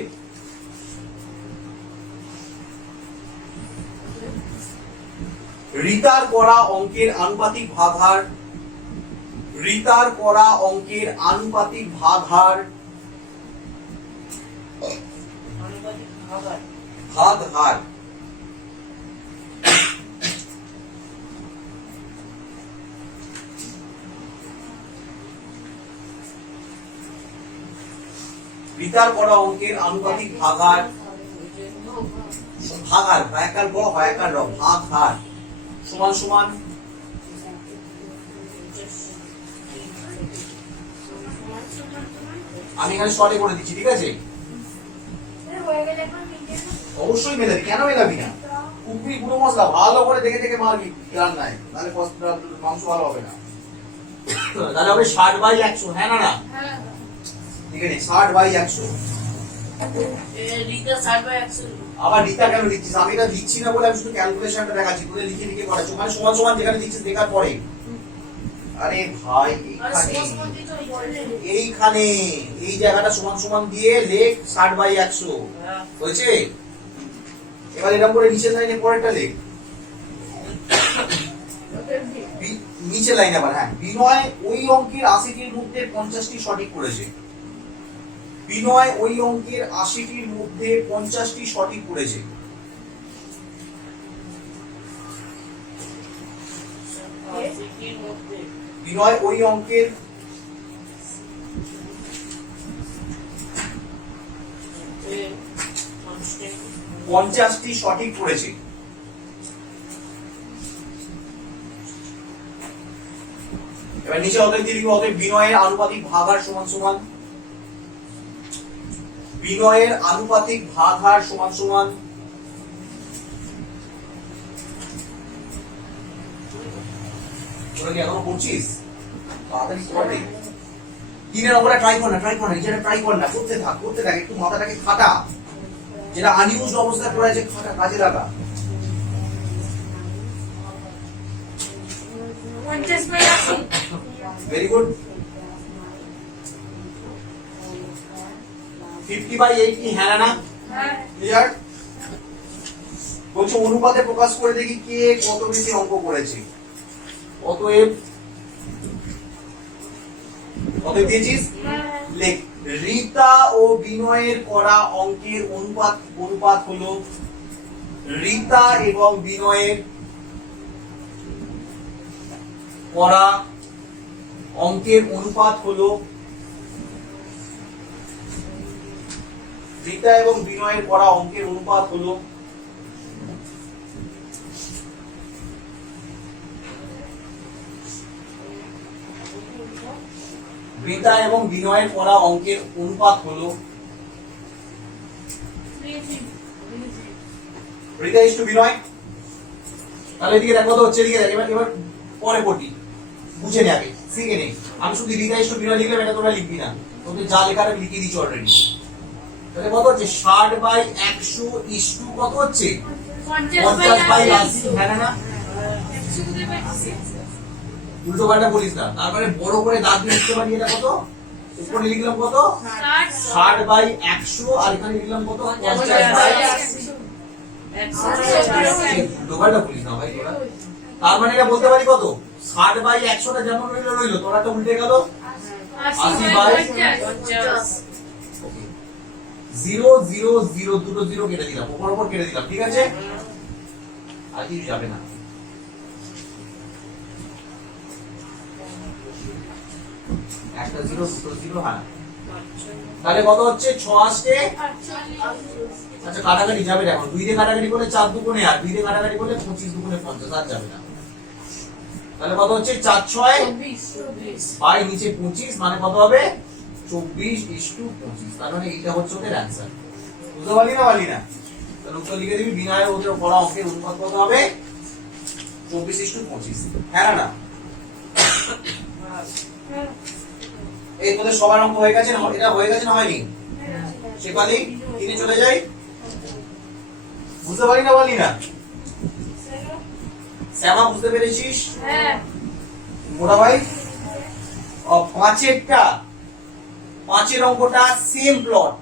রীতার করা অঙ্কের আনুপাতিক ভাগহার, রীতার করা অঙ্কের আনুপাতিক ভাগহার ভাগহার রীতার করা অঙ্কের আনুপাতিক ভাগহার, ভাগহার ভায়াকার গ হয়াকার র, ভাগহার সমান সমান আমি এখানে শর্টে করে দিচ্ছি, ঠিক আছে? হয়ে গেলে একবার মিলিয়ে নাও। অবশ্যই মেলাবি, কেন মেলাবি না? কুকুরি গুঁড়ো মশলা ভালো করে দেখে দেখে মারবি রান্নায়, নাহলে মাংস ভালো হবে না। তাহলে হবে 60/100, হ্যাঁ না না? হ্যাঁ ঠিক আছে, 60/100। রিতা 60/100 আবার রিতা কেন লিখছিস? আমি এটা লিখছি না বলে আমি শুধু ক্যালকুলেশনটা দেখাচ্ছি, তোদের লিখে লিখে করাচ্ছি, মানে সমান সমান যেখানে লিখছিস দেখার পরে। আরে ভাই এইখানে এই জায়গাটা সমান সমান দিয়ে লেখ 60/100 হয়েছে। এবার এরকম করে নিচের লাইনে পরেরটা লেখ, নিচের লাইনে আবার, হ্যাঁ, বিনয় ওই অঙ্কের 80টির মধ্যে 50টি সঠিক করেছে। বিনয় ওই অঙ্কের 80টির মধ্যে 50টি সঠিক করেছে। বিনয় ওই অঙ্কের 50টি সঠিক করেছে। এবার নিচে অতএব দিয়ে লিখবো, অতএব বিনয়ের আনুপাতিক ভাগাহার সমান সমান, বিনয়ের আনুপাতিক ভাগহার সমান সমান তোরা কি এখনো করছিস? তাড়াতাড়ি করবে। 3 নম্বরে ট্রাই কর না, নিজেরা ট্রাই কর না, করতে থাক, একটু মাথাটাকে খাটা, যেটা আনইউজড অবস্থায় পড়ে আছে খাটা, কাজে লাগা। 50/80 ভেরি গুড। 50/80, হ্যাঁ না? হ্যাঁ ক্লিয়ার? বলছে অনুপাতে প্রকাশ করে দেখি কে কত বেশি অঙ্ক করেছে। অতএব দিয়েছিস, লেখ রিতা ও বিনয়ের করা অঙ্কের অনুপাত হলো, রিতা এবং বিনয়ের করা অঙ্কের অনুপাত হলো, রিতা এবং বিনয়ের করা অঙ্কের অনুপাত হলো রিতা এবং বিনয়ের করা অঙ্কের অনুপাত হলো রিতা ইস টু বিনয়। তাহলে এদিকে দেখো তো হচ্ছে, এদিকে দেখ, এবার পরে পড়বি, বুঝে নে আগে, শিখে নে। আমি শুধু রিতা ইস টু বিনয় লিখলাম, এটা তোরা লিখবি না, তোদের যা লেখার আমি লিখে দিচ্ছি অলরেডি। তাহলে কত হচ্ছে? 60/100 ইস টু কত হচ্ছে? 50/80, হ্যাঁ না? উল্টো পাল্টা বলিস না, তারপরে বড় করে দাগ দিয়ে লিখতে পারি। এটা কত? উপরে লিখলাম কত? 60/100, আর এখানে লিখলাম কত? 50/80। উল্টো পাল্টা বলিস না ভাই তোরা। তার মানে এটা বলতে পারি কত? 60/100টা যেমন রইলো, তোরাটা উল্টে গেল 80/50। 0 0 0 দুটো 0 কেটে দিলাম, উপর কেটে দিলাম, ঠিক আছে? আর কিছু যাবে না। একটা 0 দুটো 0, হ্যাঁ। তাহলে কত হচ্ছে? 6 আচ্ছা কাটাকাটি যাবে না এখন, 2 দিয়ে কাটাকাটি করলে 4 দুগুণে 8, 2 দিয়ে কাটাকাটি করলে 25 দুগুণে 50, আর যাবে না। তাহলে কত হচ্ছে? 4 6 বাই নিচে 25, মানে কত হবে? 24:25। তার মানে এইটা হচ্ছে ওদের অ্যানসার। বুঝতে পারলি না? তাহলে উত্তর লিখে দিবি, বিনয়ের ওদের পড়া অঙ্কের অনুপাত কত হবে? 24:25, হ্যাঁ না? এই তোদের সবার অঙ্ক হয়ে গেছে না? এটা হয়ে গেছে না হয়নি? শেফালি, কিনে চলে যাই। বুঝতে পারি না? শ্যামা, বুঝতে পেরেছিস? হ্যাঁ মোটা ভাই, 5এর অঙ্কটা সেম প্লট,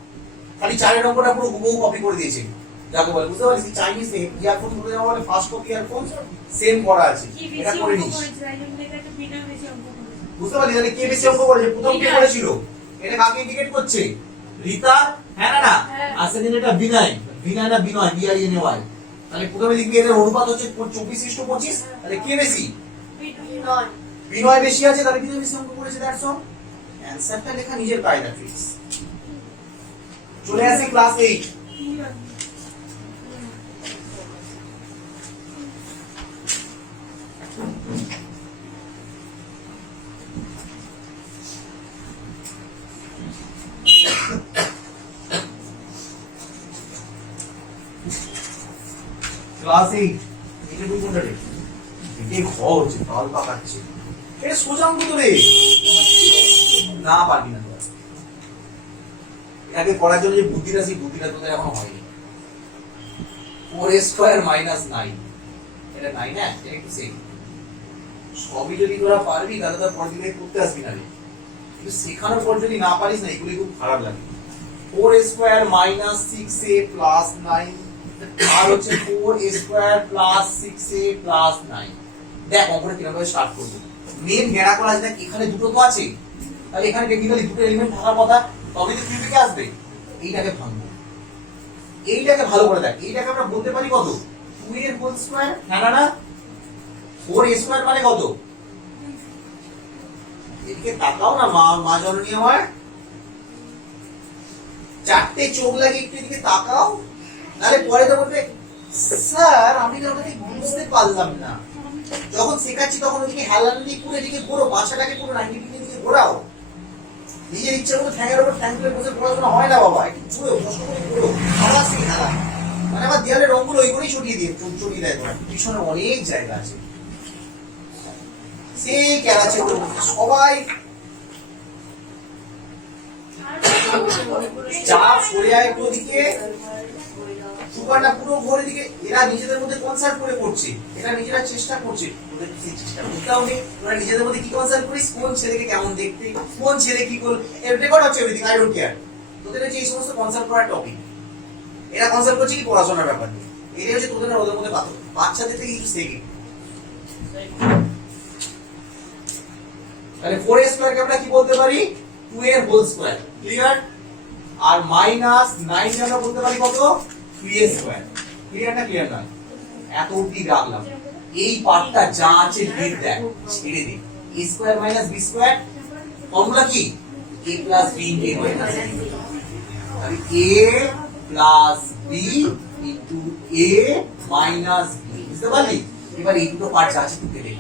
খালি 4এর অঙ্কটা পুরো হুবহু কপি করে দিয়েছে, যাকে বলে বুঝতে পারছিস? চাইনিজ ইয়ারফোন করে দেওয়া বলে ফার্স্ট কপি ইয়ারফোন সেম করা আছে, এটা করে নিস। বুঝতে পারলি? তাহলে কে বেশি অঙ্ক করেছে? প্রথম কে করেছিল? এটা কাকে ইন্ডিকেট করছে? রিতা, হ্যাঁ না? আর সেকেন্ড এটা বিনয় না বিনয়, BINOY। তাহলে প্রথমে লিখবি এদের অনুপাত হচ্ছে 24:25, তাহলে কে বেশি? বিনয় বেশি আছে, তাহলে বিনয় বেশি অঙ্ক করেছে, দ্যাটস অল। অ্যানসারটা লেখা নিজের কায়দা, ফিক্স। চলে আসি ক্লাস 8। ক্লাস 8 এটা কোন কোনটা রে এই ঘ হচ্ছে তাল পাকাচ্ছে এটা সোজা অঙ্ক তো রে না পারবি না তোরা এটাকে করার জন্য যে বুদ্ধিটা সেই বুদ্ধিটা তোদের এখনো হয়নি 4a স্কয়ার মাইনাস 9 এটা 9 না এটা একটু সেম সবই যদি তোরা পারবি তাহলে তো পরের দিনে করতে আসবি না রে কিন্তু শেখানোর পর যদি না পারিস না এগুলি খুব খারাপ লাগে 4a square minus 6a plus 9 আর হচ্ছে 4a square plus 6a plus 9 দেখ অঙ্কটা কিভাবে স্টার্ট করব মেন গেড়া করা আছে দেখ এখানে দুটো তো আছে তাহলে এখানে টেকনিক্যালি দুটো এলিমেন্ট থাকার কথা তবে তো কিউবিকে আসবে এইটাকে ভাঙবো এইটাকে ভালো করে দেখ এইটাকে আমরা বলতে পারি কত 2a এর হোল স্কয়ার না না না 4a স্কয়ার মানে কত এদিকে তাকাও না মা জননী আমার চারটে চোখ লাগিয়ে একটু এদিকে তাকাও নালে পরে তো বলবে স্যার আমি তো ওটাকে বুঝতে পারলাম না যখন শেখাচ্ছি তখন ওদিকে হেলান দিয়ে পুরো এদিকে ঘোরো বাসাটাকে পুরো 90 ডিগ্রি দিকে ঘোরাও নিজের ইচ্ছা মতো ঠ্যাঙের উপর ঠ্যাং তুলে বসে পড়াশোনা হয় না বাবা একটু ঘুরো কষ্ট করে ঘুরো আবার সেই হেলান মানে আমার দেয়ালের রঙগুলো ওই করেই ছড়িয়ে দেয় তোমার পিছনে অনেক জায়গা আছে সেই ক্যারাচে সবাই চাপ সরে আয় একটু ওদিকে সুপারটা পুরো ঘরে দিকে এরা নিজেদের মধ্যে কনসাল্ট করে করছে এরা নিজেরা চেষ্টা করছে ওদের সেই চেষ্টা করতে হবে ওরা নিজেদের মধ্যে কি কনসাল্ট করিস কোন ছেলেকে কেমন দেখতে কোন ছেলে কি করল রেকর্ড হচ্ছে এভরিথিং আই ডোন্ট কেয়ার তোদের হচ্ছে এই সমস্ত কনসাল্ট করার টপিক এরা কনসাল্ট করছে কি পড়াশোনার ব্যাপার নিয়ে এটাই হচ্ছে তোদের আর ওদের মধ্যে পার্থক্য বাচ্চাদের থেকে কিছু শেখে তাহলে 4a স্কয়ার কে আমরা কি বলতে পারি 2a এর হোল স্কয়ার ক্লিয়ার আর মাইনাস 9 কে আমরা বলতে পারি কত 3a স্কয়ার ক্লিয়ার না ক্লিয়ার না এত অবধি রাখলাম এই পার্টটা যা আছে লিখ দেখ ছেড়ে দে a square minus b square formula কি a plus b into a minus b তাহলে a plus b into a minus b বুঝতে পারলি এবার এই দুটো পার্ট যা আছে তুই দেখ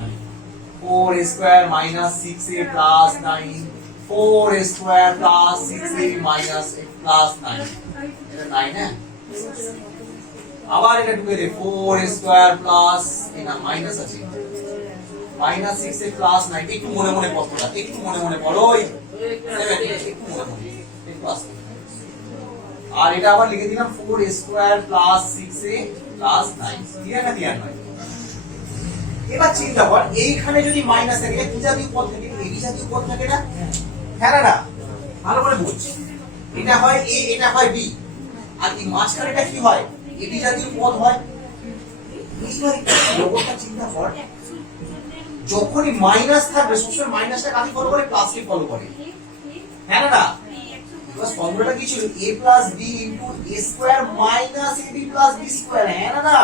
4a square minus 6a plus 9 4a square plus 6a minus plus 9 এটা 9 হ্যাঁ আবার এটা ঢুকে দে 4a স্কয়ার প্লাস এটা মাইনাস আছে মাইনাস 6a প্লাস 9 একটু মনে মনে পড়া একটু মনে মনে পড়ো ওই 7 একটু মনে মনে একটু আসো আর এটা আবার লিখে দিলাম 4a square plus 6a plus 9 clear না ক্লিয়ার নয় এবার চিন্তা কর এইখানে যদি মাইনাস থাকে এটা কি জাতীয় পদ থাকে এবি জাতীয় পদ থাকে না হ্যাঁ না ভালো করে বুঝ এটা হয় এ এটা হয় বি আর এই মাঝখানে এটা কি হয় এবি জাতীয় পদ হয় এইবার চিন্তা কর যখনই মাইনাস থাকবে সবসময় মাইনাসটা কাকে ফলো করে প্লাসকে ফলো করে হ্যাঁ না এবার ফর্মুলাটা কি ছিল a b a square minus ab b square হ্যাঁ না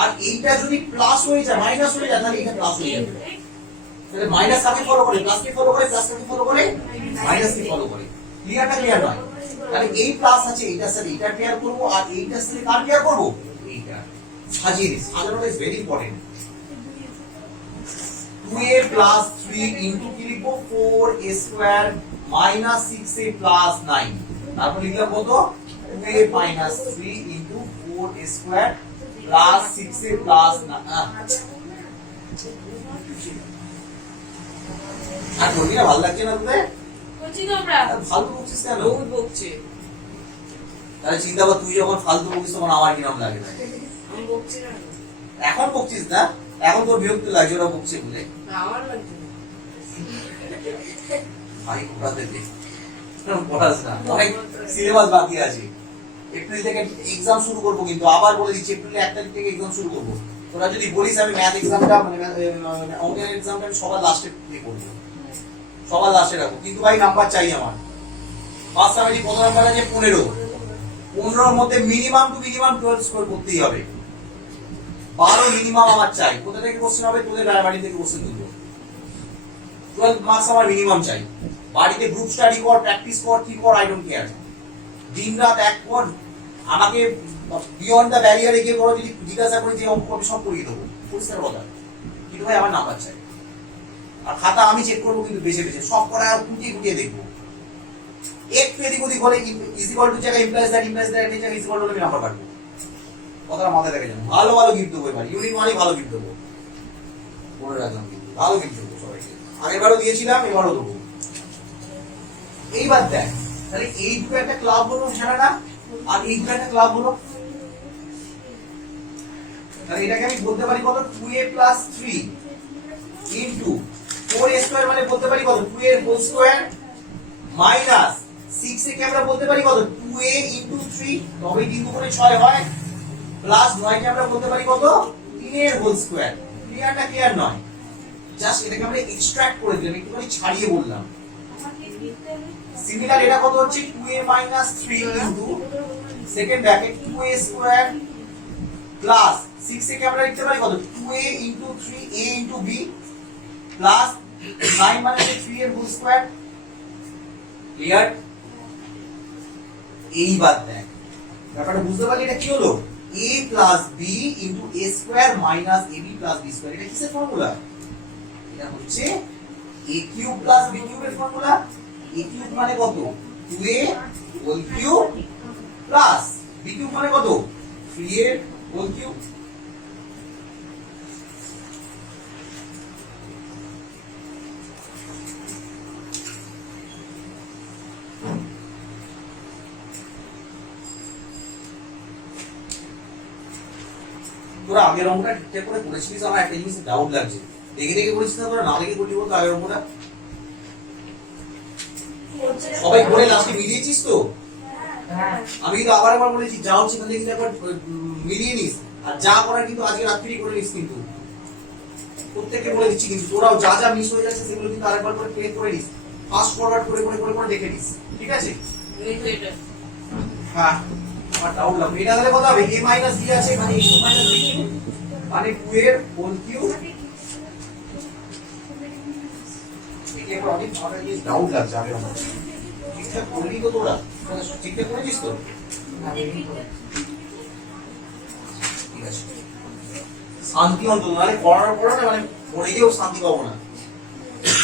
আর এইটা যদি প্লাস হয়ে যায় মাইনাস হয়ে যায় তাহলে এটা প্লাস হয়ে যাবে তাহলে মাইনাস কাকে ফলো করে প্লাস কে ফলো করে প্লাস কাকে ফলো করে মাইনাস কে ফলো করে ক্লিয়ার না ক্লিয়ার নয় তাহলে এই প্লাস আছে এইটার সাথে এটা পেয়ার করব আর এইটার সাথে কার পেয়ার করব এইটা সাজিয়ে দিস সাজানোটা is very important 2a plus 3 into কি লিখবো 4a square minus 6a plus 9 তারপর লিখলাম কত 2a minus 3 into 4a square plus 6a plus 9 আর ধরি না ভালো লাগছে না তোদের বলছি তো আমরা ফালতু বকছিস কেন বহুত বকছে তাহলে চিন্তা কর তুই যখন ফালতু বকিস তখন আমার কি নাম লাগে আমি বকছি না এখন বকছিস না এখন তোর বিরক্ত লাগছে ওরা বকছে বলে আমার লাগছে না ভাই কোথা থেকে পড়াস না অনেক সিলেবাস বাকি আছে এপ্রিল থেকে এক্সাম শুরু করব কিন্তু আবার বলে দিচ্ছি এপ্রিলে 1 তারিখ থেকে এক্সাম শুরু করব তোরা যদি বলিস আমি ম্যাথ এক্সামটা মানে অঙ্কের এক্সামটা আমি সবার লাস্টে দিয়ে করব সবার লাস্টে রাখবো কিন্তু ভাই নাম্বার চাই আমার ফার্স্ট আমি কত নাম্বার আছে 15 15 এর মধ্যে মিনিমাম টু মিনিমাম 12 স্কোর করতেই হবে 12 মিনিমাম আমার চাই কোথা থেকে কোশ্চেন হবে তোদের বাড়ি থেকে কোশ্চেন দিব 12 মার্কস আমার মিনিমাম চাই বাড়িতে গ্রুপ স্টাডি কর প্র্যাকটিস কর কি কর আই ডোন্ট কেয়ার দিন রাত এক কর আমাকে বিয়ন্ড দ্য ব্যারিয়ারে গিয়ে বড় যদি জিজ্ঞাসা করে যে অঙ্ক আমি সব করিয়ে দেবো পরিষ্কার কথা কিন্তু ভাই আমার নাম্বার চাই আর খাতা আমি চেক করবো কিন্তু বেছে বেছে সব করা খুঁটিয়ে খুঁটিয়ে দেখবো একটু এদিক ওদিক হলে ইজ ইকুয়াল টু জায়গায় ইমপ্লাইজ দ্যাট এই জায়গায় ইজ ইকুয়াল টু আমি নাম্বার কাটবো কথাটা মাথায় রেখে যান। ভালো ভালো গিফট দেবো এবার, ইউনিট মানে ভালো গিফট দেবো, মনে রাখলাম কিন্তু ভালো গিফট দেবো সবাইকে। আগেরবারও দিয়েছিলাম, এবারও দেবো। এইবার দেখ, তাহলে এই দুটো একটা ক্লাব হলো সারাটা, আর এই দুটো একটা ক্লাব হলো। তাহলে এটাকে আমি বলতে পারি কত, 2a plus 3 into 4a square, মানে বলতে পারি কত, 2a এর হোল স্কোয়ার মাইনাস 6 এ কে আমরা বলতে পারি কত, 2a ইন্টু 3, তবে 3 দুগুণে 6 হয়, প্লাস 9 কে আমরা বলতে পারি কত, 3 এর হোল স্কোয়ার। ক্লিয়ার না ক্লিয়ার নয়? জাস্ট এটাকে আমরা এক্সট্রাক্ট করে দিলাম, একটুখানি ছাড়িয়ে বললাম। সিমিলার এটা কত হচ্ছে, 2a minus 3 into second bracket 2a square plus 6 এ কে আমরা লিখতে পারি কত, 2a into 3a into b plus 9 মানে 3 এর হোল স্কোয়ার। ক্লিয়ার? এইবার দেখ ব্যাপারটা বুঝতে পারলি, এটা কি হলো, a plus b into a square minus ab plus b square. এটা কিসের ফর্মুলা? এটা হচ্ছে a কিউব প্লাস b কিউবের ফর্মুলা। a কিউব মানে কত, 2a whole cube plus b cube মানে কত, 3a হোল কিউব। তোরা আগের অঙ্কটা ঠিকঠাক করে করেছিলিস? আমার একটা জিনিস ডাউট লাগছে, দেখে দেখে করেছিস না তোরা, না দেখে করলি বলতো আগের অঙ্কটা? সবাই করে লাস্টে মিলিয়েছিস তো? আমি কিন্তু আবার একবার বলেছি, যা হচ্ছে সেখান থেকে একবার মিলিয়ে নিস, আর যা করার কিন্তু আজকে রাত্রি করে নিস। কিন্তু প্রত্যেককে বলে দিচ্ছি, কিন্তু তোরাও যা যা মিস হয়ে যাচ্ছে সেগুলো কিন্তু আরেকবার করে প্লে করে নিস, ফাস্ট ফরওয়ার্ড করে করে করে করে দেখে নিস, ঠিক আছে? হ্যাঁ, আমার ডাউট লাগবে। এটা তাহলে কত হবে, a মাইনাস b আছে, মানে a মাইনাস b কিউব মানে 2 এর হোল কিউব। একে একবার অনেক ভাবে জিনিস ডাউট লাগছে আগের অঙ্কটা। ঠিকঠাক করলি তো তোরা? ঠিকঠাক করেছিস তো? ঠিক আছে, শান্তি অন্তত, নাহলে পড়ানোর পরে না মানে পড়ে গিয়েও শান্তি পাবো না।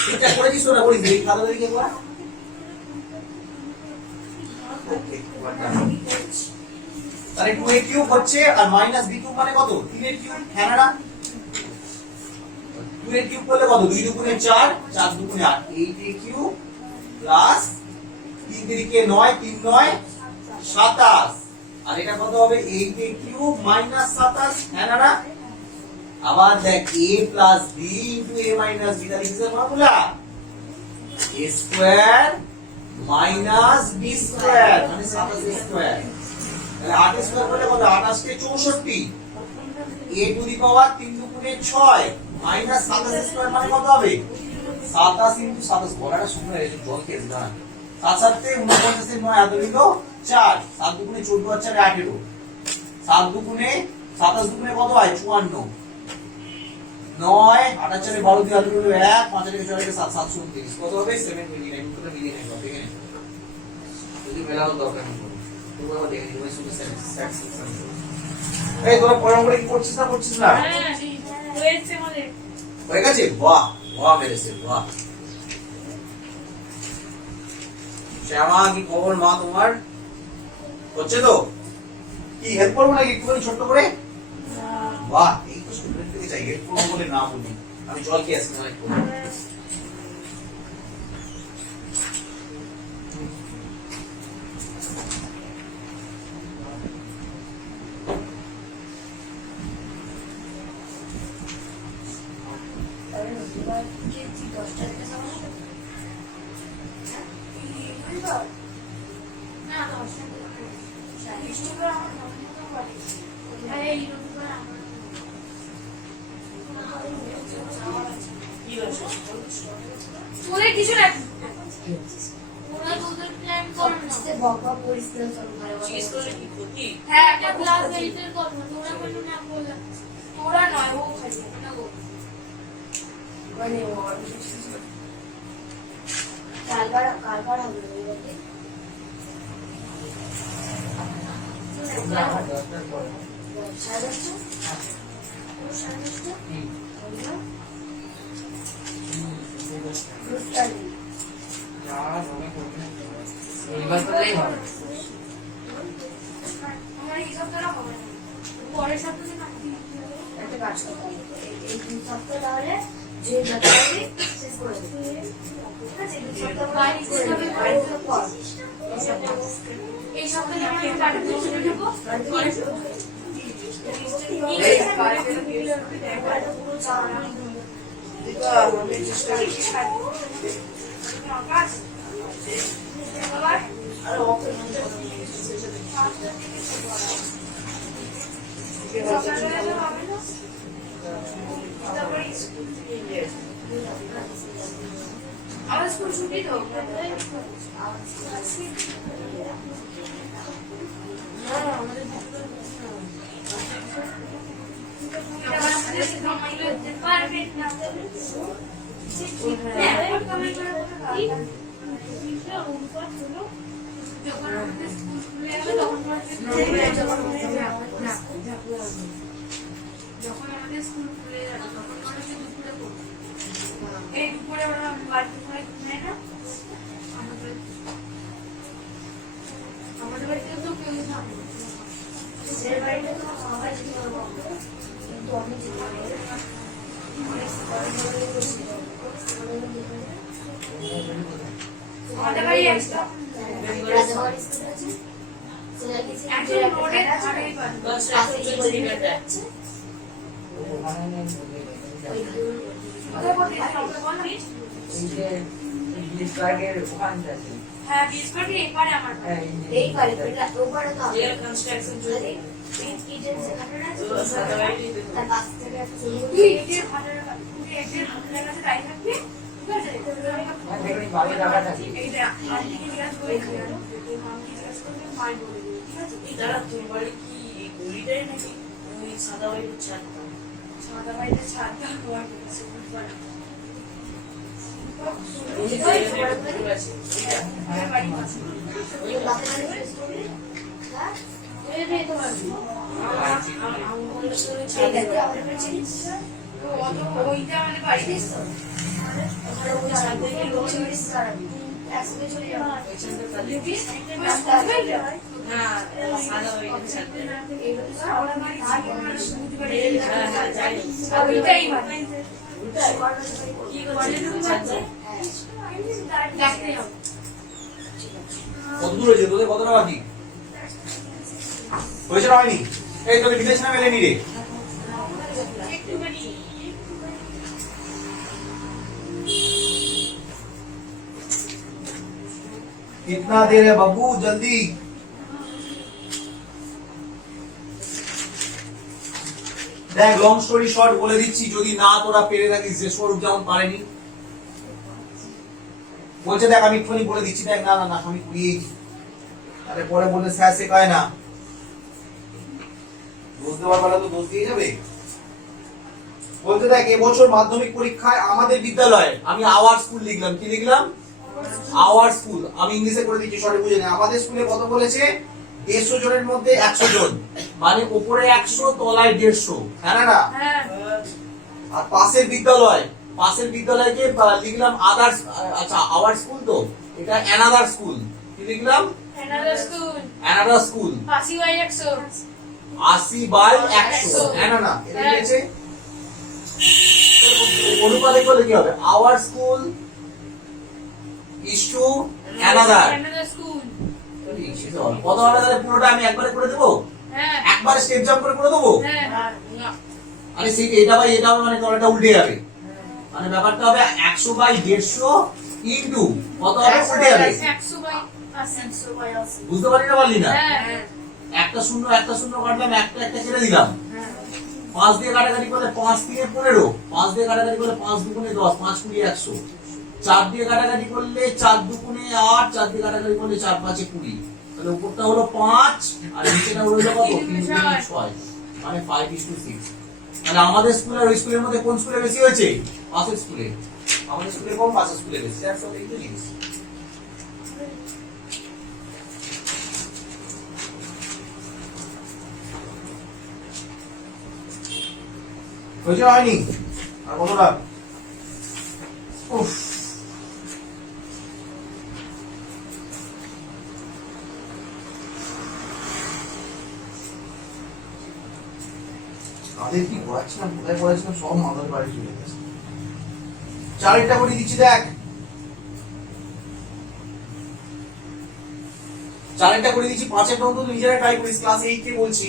ঠিকঠাক করেছিস তো না? করিস এই খাতা দিকে পড়া। ওকে, তাহলে 2a কিউব হচ্ছে, আর মাইনাস b কিউব মানে কত, 3 এর কিউব। হ্যাঁ না? 2 এর কিউব করলে কত, 2 দুগুণে 4, 4 দুগুণে 8, 8a কিউব প্লাস 3 3 9, 3 9 27, আর এটা কত হবে, 8a কিউব মাইনাস 27। হ্যাঁ না? আবার দেখ, a plus b into a minus b, তাহলে কিসের formula, a square minus b square, মানে 27 স্কয়ার। তাহলে 8 স্কয়ার করলে কত, 28 কে 64, a টু দি পাওয়ার 3 দুগুণে 6 মাইনাস 27 স্কয়ার মানে কত হবে, 27 ইনটু 27। বলাটা শুনে রেখে জল খেয়ে না, 7 7 তে 49 এর 9 এত নিল 4, 7 দুগুণে 14 আর 4 18, 7 দুগুণে 27 দুগুণে কত হয়, 54, 9 8 4 12 দিয়ে আলু হলো 1, 5 থেকে 4 থেকে 7 729, কত হবে, 729। উত্তরটা মিলিয়ে নেব, দেখে নেব যদি মেলাও দরকার নেই, তোমরা আবার দেখে নিও, শুধু স্যাক্স। এই তোরা পড়ানো করে কি করছিস না করছিস না? হ্যাঁ, হয়েছে আমাদের। হয়ে গেছে? বাহ বাহ মেরেছে, বাহ। শ্যামা, কি খবর মা তোমার? হচ্ছে তো? কি হেল্প করবো নাকি একটুখানি ছোট্ট করে? বাহ, এই তো স্টুডেন্ট থেকে চাই, হেল্প করবো বলে না বলি। আমি জল খেয়ে আসছি অনেক। চলে কিছু রাখি ওরা দুধের প্ল্যান করবে না বকা পরিষ্কার করে জিজ্ঞেস করলে কি ক্ষতি? হ্যাঁ, একটা ক্লাস 8 এর কথা তোরা বললো না, বললাম তোরা নয়, ও খালি না গো। মানে কারবার হবে ওকে। আমার হিসাব করা হবে না। পরের সপ্তাহে কাটবি। একটা কাজ করতে হবে। এই 2 সপ্তাহ তাহলে যে ব্যাপারে শেষ করে দেবে। ঠিক আছে? 2 সপ্তাহ বাড়িতে যাবে, বাড়িতে পর। এই সপ্তাহে আমরা কাটবি শুরু করব। বাড়িতে পুরো চালানো আমার স্কুল ছুটি তো যখন আমাদের স্কুল খুলে যাবে তখন যখন আমাদের স্কুল খুলে যাবে তখন মানুষ দুপুরে করবে এই দুপুরে ওরা বাড়িতে সবাই ঘুমায় না আমাদের বাড়িতে তো কেউ থাকবে যে বাড়িতে তো সবাই ছিল কিন্তু আমি যেখানে আমাদের বাড়ি একটা রাজাবাড়ি স্কুল আছে সেটা কি একজন রোডে ধারেই বাড়ি কোথায় কোথায় সবাই বলবি হ্যাঁ বিস্কুট এপারে আমার এই পারে ওপারে তো আমি কিচেন সেখানে আছে তার কাছ থেকে একটা তুই এদের ভাতের কাছে তাই থাকবি ঠিক আছে এইটা আমি কি জিজ্ঞাসা করি আমি জিজ্ঞাসা করলে মাই বলে দেবে ঠিক আছে সাদা বাড়িতে ছাদটা হওয়ার কথা বুধবার বাড়ি পাশে ওইটা মানে বাড়িতে কত দূর হয়েছে তোদের কতটা বাকি হয়েছে না হয়নি এই তোকে বিদেশ না মেলেনি রে कितना देर है बाबू जल्दी দেখ লং স্টোরি শর্ট বলে দিচ্ছি যদি না তোরা পেরে থাকিস যে স্বরূপ যেমন পারেনি বলছে দেখ আমি এক্ষুনি বলে দিচ্ছি দেখ না না না আমি কুড়িয়েছি আরে পরে বলে স্যার শেখায় না দোষ দেওয়ার বেলা তো দোষ দিয়ে যাবে বলতে দেখ এবছর মাধ্যমিক পরীক্ষায় আমাদের বিদ্যালয়ে আমি আওয়ার স্কুল লিখলাম কি লিখলাম আওয়ার স্কুল আমি ইংলিশে করে দিচ্ছি সরি বুঝে নে আমাদের স্কুলে কত বলেছে 150 জনের মধ্যে 100 জন মানে উপরে 100 তলায় 150 হ্যাঁ না হ্যাঁ আর পাশের বিদ্যালয়কে লিখলাম আদার্স আচ্ছা আওয়ার স্কুল তো এটা অ্যানাদার স্কুল কি লিখলাম অ্যানাদার স্কুল 80 বাই 100 হ্যাঁ না এটা লিখেছে অনুপাতে করলে কি হবে our school is to another school কত হবে তাহলে পুরোটা আমি একবারে করে দেবো হ্যাঁ একবার স্টেপ জাম্প করে দেবো হ্যাঁ আরে সেই এটা বাই এটা হবে মানে তলাটা উল্টে যাবে মানে ব্যাপারটা হবে 100 বাই 150 ইনটু কত হবে উল্টে যাবে 100 বাই 80 বুঝতে পারলি না হ্যাঁ একটা শূন্য কাটলাম একটা কেটে দিলাম 5 দিয়ে কাটাকাটি করলে 5 দিয়ে 15 5 দিয়ে কাটাকাটি করলে 5 দুগুণে 10 5 কুড়ি 100 4 দিয়ে কাটাকাটি করলে 4 দুগুণে 8 4 দিয়ে কাটাকাটি করলে 4 5 20 তাহলে উপরটা হলো 5 আর নিচেটা হলো কত 3 দুগুণে 6 মানে 5:6 তাহলে আমাদের স্কুল আর ওই স্কুলের মধ্যে কোন স্কুলে বেশি হয়েছে পাশের স্কুলে আমাদের স্কুলে কম পাশের স্কুলে বেশি দ্যাটস অল এই তো জিনিস হয়েছে হয়নি আর কতটা উফ কাদের কি পড়াচ্ছিলাম, কোথায় পড়াচ্ছিলাম, সব মাথার বাড়ি চলে গেছে। চারেরটা করে দিচ্ছি দেখ, চারেরটা করে দিচ্ছি, পাঁচের পর্যন্ত তুই নিজেরা ট্রাই করিস, ক্লাস 8 কে বলছি।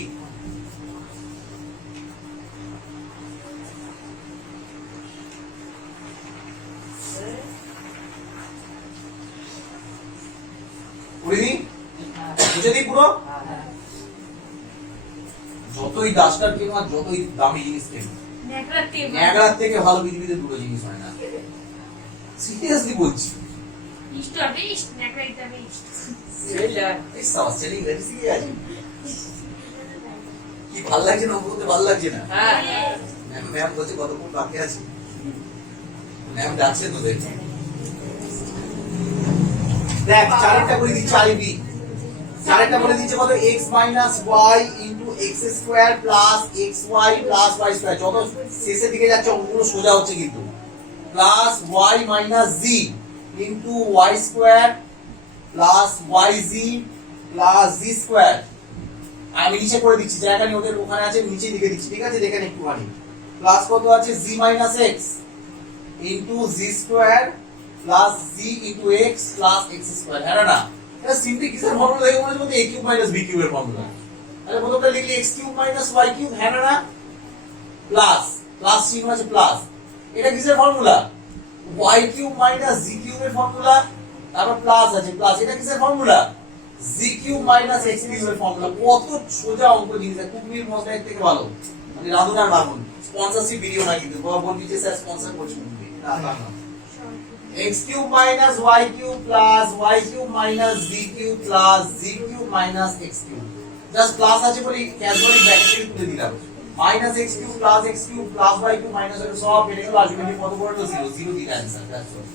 করে দিই, বুঝে দিই পুরো। যতই ডাস্টার কেনো আর যতই দামি জিনিস কেনো, ন্যাকড়ার থেকে ভালো পৃথিবীতে দুটো জিনিস হয় না, সিরিয়াসলি বলছি। কি ভাল লাগছে না, বলতে ভাল লাগছে না। ম্যাম বলছে কতক্ষণ বাকি আছে, ম্যাম ডাকছে তোদের। দেখ চারেরটা করে দিচ্ছি, আইবি চারেরটা বলে দিচ্ছে কত, x minus y into X square plus X Y plus Y square. যত শেষের দিকে যাচ্ছে অঙ্কগুলো সোজা হচ্ছে কিন্তু, plus y minus z into Y square plus Y Z plus Z square. আমি নিচে করে দিচ্ছি, জায়গা নিয়ে ওদের ওখানে আছে, নিচে লিখে দিচ্ছি, ঠিক আছে? দেখেন একটুখানি, প্লাস কত আছে, Z minus X into Z square plus Z into X plus X square. হ্যাঁ না, এটা সিম্পলি কিসের ফর্মুলা দেখে মনে হচ্ছে a কিউব মাইনাস b কিউবের ফর্মুলা। তাহলে প্রথমটা লিখলি x cube minus y cube, হ্যাঁ না, প্লাস প্লাস চিহ্ন আছে প্লাস, এটা কিসের formula, y cube minus g কিউবের ফর্মুলা, তারপর প্লাস আছে প্লাস, এটা কিসের formula, g cube minus x কিউবের ফর্মুলা। কত সোজা অঙ্ক জিনিস, কুমির মশলার থেকে ভালো। মানে রাধুন আর মামুন স্পন্সরশিপ ভিডিও না কিন্তু, বাবা বলবি যে স্যার স্পন্সর করছেন না, না না, x cube minus y cube plus y cube minus z cube plus z cube minus x cube. Just plus আছে বলে ক্যাজুয়ালি ব্র্যাকেটে তুলে দিলাম, minus x cube plus x cube plus y cube minus y সব কেটে গেল, ultimately কত পড়লো, 0 0 দিন অ্যানসার। That's all.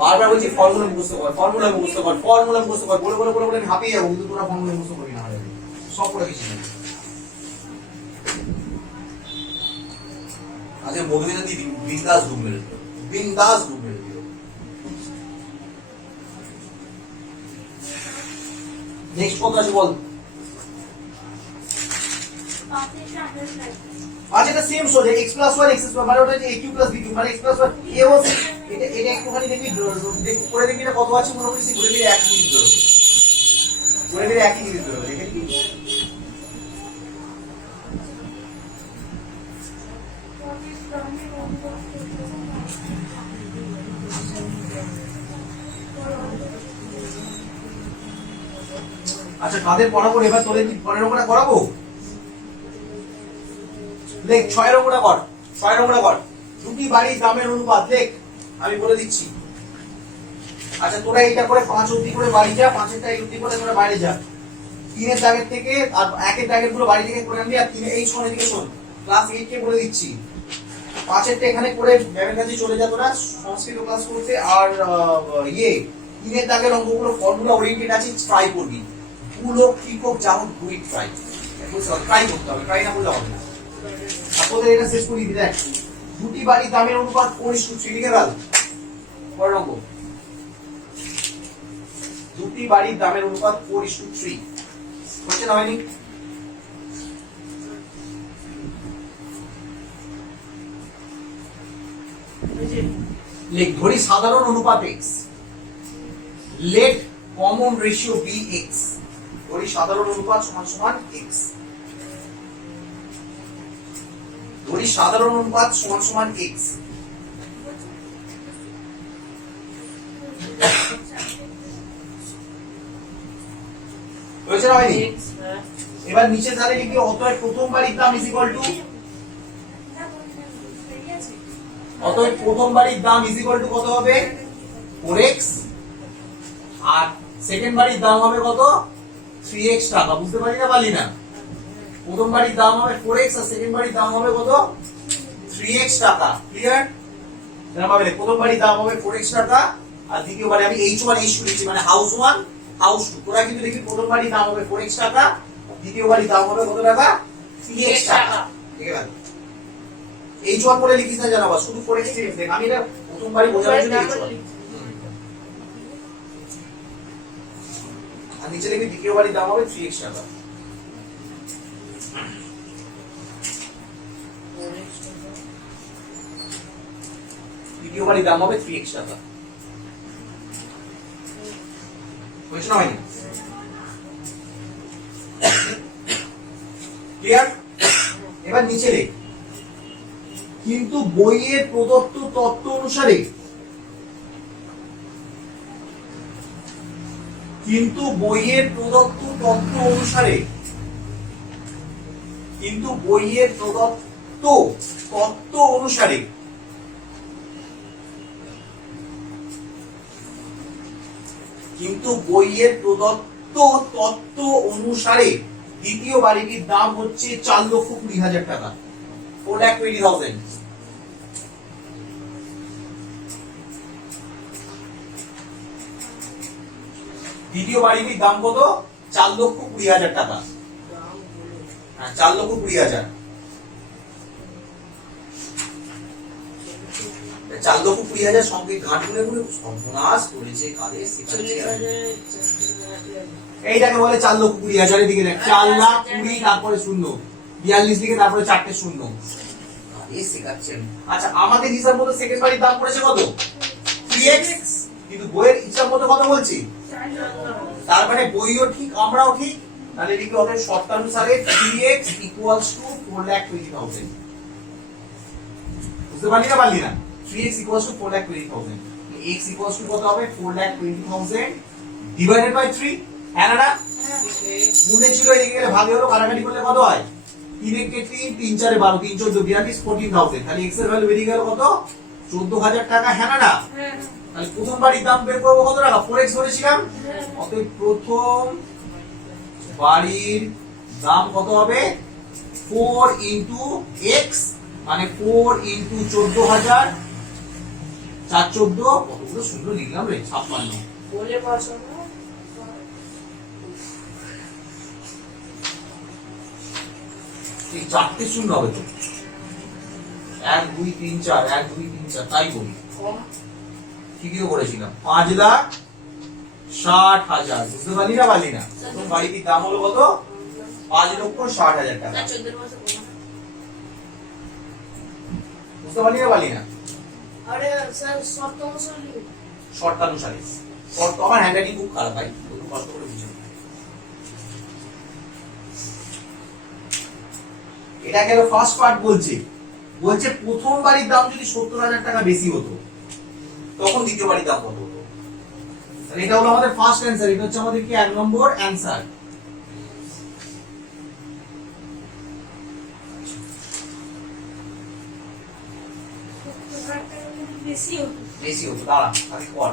বারবার বলছি ফর্মুলা মুখস্থ কর, ফর্মুলা মুখস্থ কর, ফর্মুলা মুখস্থ কর, বলে বলে বলে বলে আমি হাঁপিয়ে যাবো, কিন্তু তোরা ফর্মুলা মুখস্থ করবি না, সব করে কিছু না। আজকে মধুমিতা দি বিন্দাস ঘুম মেরে দিল, বিন্দাস ঘুম মেরে দিল। নেক্সট কত আছে বল। আচ্ছা এটা সেম সোজা, x plus y x square, মানে ওটা হচ্ছে a cube plus b cube, মানে x প্লাস y a ও এটা এটা একটুখানি দেখবি, করে দেখবি এটা কত আছে, মোটামুটি সে করে দিলে একই জিনিস ধরো, করে দিলে একই জিনিস ধরো, দেখে কি আচ্ছা কাদের পড়াবো এবার, তোদের কি পরের অঙ্কটা করাবো? দেখ 6 অঙ্কটা কর, 6 অঙ্কটা কর। দুটি বাড়ির দামের অনুপাত দেখ, আমি বলে দিচ্ছি। আচ্ছা তোরা এইটা করে 5 অবধি করে বাড়ি যা, 5 এর অবধি করে তোরা বাইরে যা। 3 এর দাগের থেকে আর 1 এর দাগের গুলো বাড়ি থেকে করে আনবি, আর 3 এই শোন এদিকে শোন, ক্লাস 8 কে বলে দিচ্ছি, 5 এরটা এখানে করে ম্যামের কাছে চলে যা তোরা সংস্কৃত ক্লাস করতে। আর 3 এর দাগের অঙ্কগুলো ফর্মুলা ওরিয়েন্টেড আছে, ট্রাই করবি, পুরো ঠিক হোক যা হোক ডু ইট, ট্রাই ট্রাই করতে হবে, ট্রাই না করলে হবে না। তোদের এটা শেষ করি দেখ, দুটি বাড়ির দামের অনুপাত 4:3 লিখে ফেল। পরের অঙ্ক, দুটি বাড়ির দামের অনুপাত 4:3 হচ্ছে না, হয়নি? লেখ ধরি সাধারণ অনুপাত x, let common ratio be x, ধরি সাধারণ অনুপাত সমান সমান x, ধরি সাধারণ অনুপাত সমান সমান x। হয়েছে না, হয়নি? এবার নিচে তাহলে লিখি অতএব প্রথম বাড়ির দাম ইজ ইকুয়াল টু, অতএব প্রথম বাড়ির দাম ইজ ইকুয়াল টু কত হবে, 4x, আর সেকেন্ড বাড়ির দাম হবে কত, 3x টাকা। বুঝতে পারি না, পারলি না? প্রথম বাড়ির দাম হবে 4x আর সেকেন্ড বাড়ির দাম হবে কত, 3x টাকা। ক্লিয়ার? এরকম ভাবে প্রথম বাড়ির দাম হবে 4x টাকা, আর দ্বিতীয় বাড়ি আমি h1 h2 লিখছি, মানে হাউস 1 হাউস 2। তোরা কিন্তু দেখবি প্রথম বাড়ির দাম হবে 4x টাকা, দ্বিতীয় বাড়ির দাম হবে কত টাকা, 3x টাকা। ঠিক আছে, h1 বলে লিখিস না জানাবা, শুধু 4x 3x দেখ, আমি এটা প্রথম বাড়ি বোঝানোর জন্য h1। নিচে লিখবি দ্বিতীয় বাড়ির দাম হবে 3x টাকা। দ্বিতীয় বাড়ির দাম হবে 3x টাকা। বুঝছ না হয়নি? ক্লিয়ার? এবার নিচে লিখ, কিন্তু বইয়ের প্রদত্ত তত্ত্ব অনুসারে, কিন্তু বইয়ের প্রদত্ত তত্ত্ব অনুসারে, কিন্তু বইয়ের প্রদত্ত তত্ত্ব অনুসারে কিন্তু বইয়ের প্রদত্ত তত্ত্ব অনুসারে দ্বিতীয় বাড়িটির দাম হচ্ছে 4,20,000 টাকা, 4,20,000। দ্বিতীয় বাড়িটির দাম কত? 4,20,000 টাকা। হ্যাঁ, 4,20,000। 4,20,000 সঙ্গে ঘাট গুনে গুনে সর্বনাশ করেছে কালে। এইটাকে বলে 4,20,000 এর দিকে দেখ, 4,20,000 তারপরে শূন্য, 42 দিকে তারপরে 4টে শূন্য। কালে শেখাচ্ছেন। আচ্ছা, আমাদের হিসাব মতো সেকেন্ড বাড়ির দাম পড়েছে কত? 3x, কিন্তু বইয়ের হিসাব মতো কত বলছি? তার মানে বইও ঠিক আমরাও ঠিক। তাহলে লিখতে হবে শর্তানুসারে 3x = 4,20,000। বুঝতে পারলি না পারলি না? 3x = 4,20,000। x = কত হবে? 4,20,000 ডিভাইডেড বাই 3। হ্যাঁ না? গুণে ছিল, এদিকে গেলে ভাগে হলো, কাটাকাটি করলে কত হয়? 3 × 3 3 × 4 12 3 × 14 42 14,000। তাহলে x এর ভ্যালু বেরিয়ে গেল কত? 14,000 টাকা। হ্যাঁ না? তাহলে প্রথম বাড়ির দাম বের করবো কত টাকা? 4x ধরেছিলাম। অতএব প্রথম বাড়ির দাম কত হবে? 4 × x, মানে 4 × 14,000, 4 14 কতগুলো শূন্য লিখলাম রে? 56। বলে পছন্দ এই 4টে শূন্য হবে তো, 1 2 3 4, 1 2 3 4, তাই বলি। কম ঠিকই তো করেছিলাম। 5,60,000। বুঝতে পারলি না পারলি না? প্রথম বাড়িটির দাম হলো কত? 5,60,000 টাকা। 14 মাসে কম। বুঝতে পারলি না পারলি না? আরে স্যার শর্তানুসারে শর্তানুসারে। শর্ত, আমার হ্যান্ডরাইটিং খুব খারাপ ভাই, একটু কষ্ট করে বুঝো। এটা গেল ফার্স্ট পার্ট। বলছে প্রথম বাড়ির দাম যদি 70,000 টাকা বেশি হতো, তখন দ্বিতীয় বাড়ির দাম কত হতো? তাহলে এটা হলো আমাদের ফার্স্ট অ্যানসার। এটা হচ্ছে আমাদের কি 1 নম্বর অ্যানসার। বেশি হতো। বেশি হতো। দাঁড়া, আগে কর।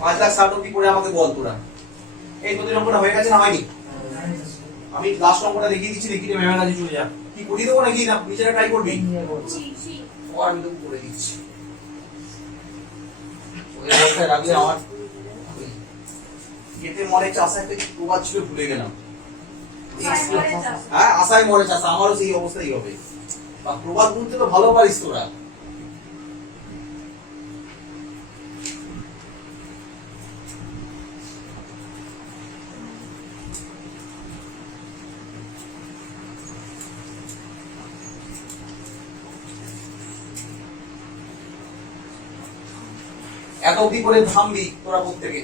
5,60,000 অব্দি করে আমাকে বল তোরা। এই তোদের অঙ্কটা হয়ে গেছে না হয়নি? আমি লাস্ট অঙ্কটা দেখিয়ে দিচ্ছি, দেখিয়ে ম্যামের কাছে চলে যা। কি করিয়ে দেবো নাকি? না নিজেরা ট্রাই করবি? ও আমি তো করে দিচ্ছি। ওই অবস্থায় রাখলে আমার খেতে মরে চাষা একটা প্রবাদ ছিল, ভুলে গেলাম। হ্যাঁ, আশায় মরে চাষা, আমারও সেই অবস্থাই হবে। বা প্রবাদ বলতে তো ভালো পারিস তোরা। এত অব্দি করে থামবি তোরা প্রত্যেকে,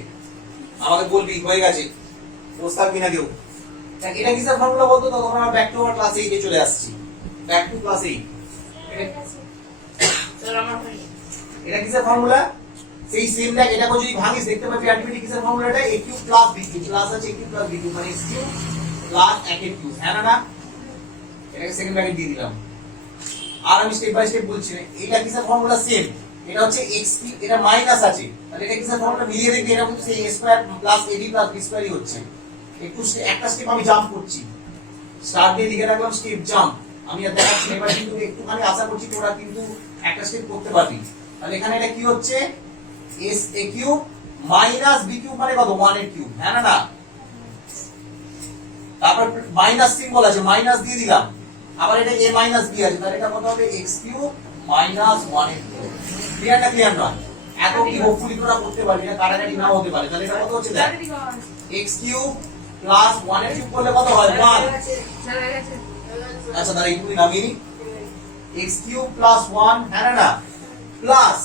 আমাকে বলবি হয়ে গেছে, বসে থাকবি না কেউ। দেখ, এটা কিসের ফর্মুলা বলতো? তখন আমরা ব্যাক টু আওয়ার ক্লাস 8 এ চলে আসছি। Back to class 8। স্যার আমার হয়নি। এটা কিসের ফর্মুলা? সেই সেম দেখ, এটাকে যদি ভাঙিস দেখতে পাবি আলটিমেটলি কিসের ফর্মুলাটা? a cube plus b cube plus আছে a cube plus b cube, মানে x কিউব প্লাস 1 এর কিউব। হ্যাঁ না? এটাকে সেকেন্ড ব্র্যাকেট দিয়ে দিলাম। আর আমি স্টেপ বাই স্টেপ বলছি না। এটা কিসের ফর্মুলা? সেম। এটা হচ্ছে x কিউব, এটা মাইনাস আছে, তাহলে এটা কিসের ফর্মুলা? মিলিয়ে দেখবি, এটা কিন্তু সেই a square plus ab plus b স্কয়ারই হচ্ছে। একটু একটা স্টেপ আমি জাম্প করছি, স্টার্ট দিয়ে লিখে রাখলাম স্টেপ জাম্প। আমি আর দেখাচ্ছি না, এবার কিন্তু একটুখানি আশা করছি তোরা কিন্তু একটা স্টেপ করতে পারবি। তাহলে এখানে এটা কি হচ্ছে? s a cube minus b cube, মানে কত? 1 এর কিউব। হ্যাঁ না? তারপর মাইনাস সিম্বল আছে, মাইনাস দিয়ে দিলাম। আবার এটা a মাইনাস b আছে, তাহলে এটা কত হবে? x কিউব মাইনাস 1 এর কিউব। ক্লিয়ার না? ক্লিয়ার নয়? এত কি হোপফুলি তোরা করতে পারবি না, কাটাকাটি নাও হতে পারে। তাহলে এটা কত হচ্ছে? দেখ, x কিউব প্লাস 1 এর কিউব করলে কত হয় 1। চলে গেছে আচ্ছা তাহলে এইটুকুই নামিয়ে নি। x কিউব প্লাস 1 হ্যাঁ না প্লাস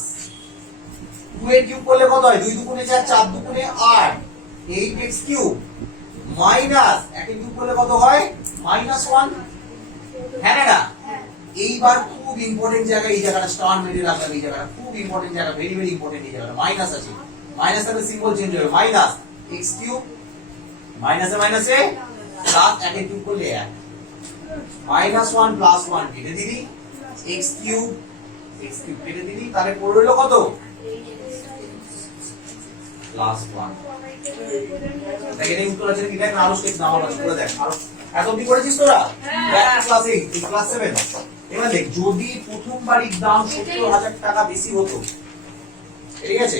2 এর কিউব করলে কত হয় 2 দুগুণে 4 4 দুগুণে 8 8x কিউব মাইনাস 1 এর কিউব করলে কত হয় -1 হ্যাঁ না এইবার খুব ইম্পর্টেন্ট জায়গা এই জায়গাটা স্টার মেরে রাখলাম এই জায়গাটা খুব ইম্পর্টেন্ট জায়গা ভেরি ভেরি ইম্পর্টেন্ট এই জায়গাটা মাইনাস আছে মাইনাস থাকলে সিম্বল চেঞ্জ হবে মাইনাস x কিউব মাইনাসে মাইনাসে প্লাস 1 এর কিউব করলে 1 -1 প্লাস 1 কেটে দিবি x কিউব কেটে দিবি তাহলে পড়ে রইল কত প্লাস 1 দেখে এই উত্তর আছে কি দেখ আরো স্টেপ নামানো আছে করে দেখ আরো এত অবধি করেছিস তোরা ব্যাক ক্লাস 8 ক্লাস 7 এবার দেখ যদি প্রথম বাড়ির দাম 70000 টাকা বেশি হতো ঠিক আছে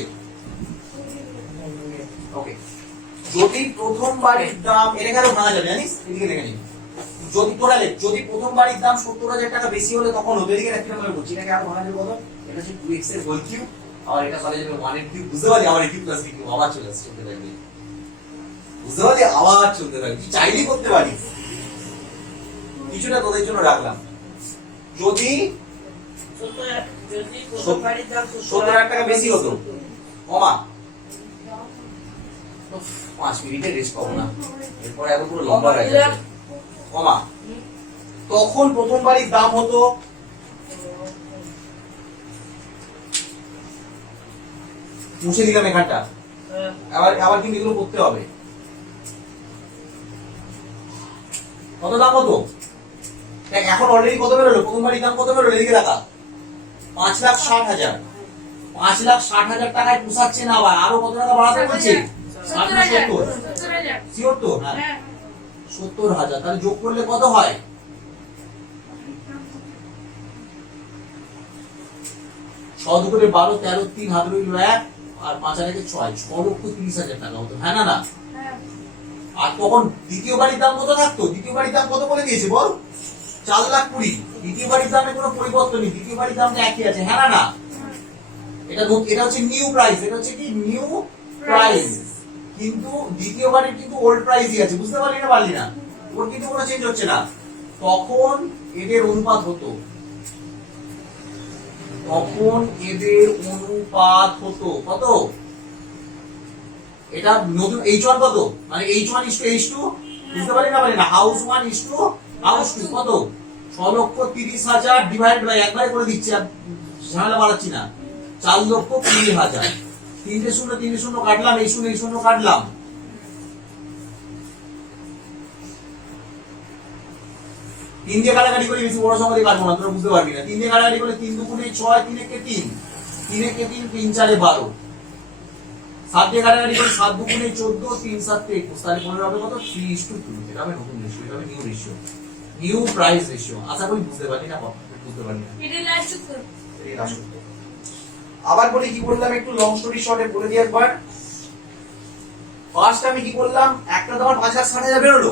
ওকে যদি প্রথম বাড়ির দাম এর এখানে ভাঙা যাবে জানিস এদিকে লেখা নেই যদি তোরা লেখ যদি প্রথম বাড়ির দাম 70000 টাকা বেশি হলে তখন হবে এদিকে রাখতে আমরা বলছি এটাকে আর ভাঙা যাবে কত এটা হচ্ছে 2x এর হোল কিউব আর এটা চলে যাবে 1 এর কিউব বুঝতে পারলি আবার কিউব প্লাস কিউব আবার চলে আসছে চলতে থাকবে বুঝতে পারলি আবার চলতে থাকবে তুই চাইলেই করতে পারিস কিছুটা তোদের জন্য রাখলাম যদি 70000 টাকা বেশি হতো কমা 5 মিনিটে রেস্ট পাবো না এরপরে এত পুরো লম্বা হয়ে যাবে কমা তখন প্রথম বাড়ির দাম হতো মুছে দিলাম এখানটা আবার কিন্তু এগুলো করতে হবে কত দাম হতো দেখ এখন অলরেডি কত বেরোলো প্রথম বাড়ির দাম কত বেরোলো এদিকে দেখা 5,60,000 5,60,000 টাকায় পোষাচ্ছে না আবার আরো কত টাকা বাড়াতে বলছে 70,000 শিওর তো হ্যাঁ 70,000 তাহলে যোগ করলে কত হয় 6 দুগুণে 12 13 3 হাত রইল 1 আর 5 আর 1 6,30,000 টাকা হতো হ্যাঁ না আর তখন দ্বিতীয় বাড়ির দাম কত থাকতো দ্বিতীয় বাড়ির দাম কত বলে দিয়েছে বল 4,20,000 দ্বিতীয় বাড়ির দামে কোনো পরিবর্তন নেই দ্বিতীয় বাড়ির দামটা একই আছে হ্যাঁ না এটা হচ্ছে নিউ প্রাইস এটা হচ্ছে কি নিউ প্রাইস কিন্তু দ্বিতীয় বাড়ির কিন্তু ওল্ড প্রাইসই আছে বুঝতে পারলি না পারলি না ওর কিন্তু কোনো চেঞ্জ হচ্ছে না তখন এদের অনুপাত হতো কত এটা নতুন h1 কত মানে h1 h2 বুঝতে পারলি না পারলি না হাউস 1 হাউস 2 কত 6,30,000 ডিভাইড বাই একবারে করে দিচ্ছি আর ঝামেলা বাড়াচ্ছি না 4,20,000 তিনটে শূন্য কাটলাম এই শূন্য কাটলাম তিন দিয়ে কাটাকাটি করে বেশি বড় সংখ্যা দিয়ে কাটবো না তোরা বুঝতে পারবি না তিন দিয়ে কাটাকাটি করে 3 দুগুণে 6 3 একে 3 3 একে 3 3 4 12 7 দিয়ে কাটাকাটি করে 7 দুগুণে 14 3 7 21 তাহলে 15 হবে কত 3:2 এটা হবে নতুন রেশিও এটা হবে new ratio new price ratio আশা করি বুঝতে পারলি না বুঝতে পারলি না এটা লাস্ট উত্তর এই লাস্ট উত্তর আবার বলি কি বললাম একটু লং স্টোরি শর্টে বলে দিই একবার ফার্স্ট আমি কি করলাম একটা দাম 5,60,000 বেরোলো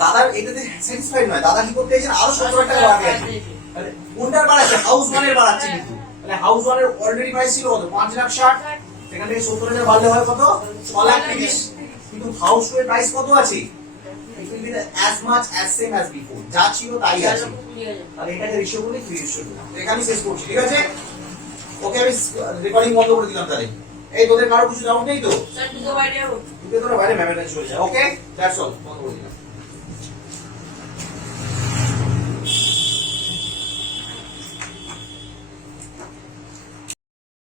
দাদা এটাতে স্যাটিসফাইড নয় দাদা কি করতে চাইছেন আরো 70,000 টাকা বাড়াতে তাহলে কোনটার বাড়াচ্ছে হাউস 1 এর বাড়াচ্ছে কিন্তু তাহলে হাউস 1 এর অলরেডি প্রাইস ছিল কত 5,60,000 সেখান থেকে 70,000 বাড়লে হয় কত 6,30,000 কিন্তু হাউস 2 এর প্রাইস কত আছে it will be as much as same as before যা ছিল তাই আছে তাহলে এটাকে রেশিও বলি 3:2 এখানে শেষ করছি ঠিক আছে ওকে আমি রেকর্ডিং বন্ধ করে দিলাম তাহলে এই তোদের কারো কিছু ডাউট নেই তো স্যার দুটো বাইরে তোরা বাইরে ম্যামের কাছে চলে যা ওকে দ্যাটস অল বন্ধ করে দিলাম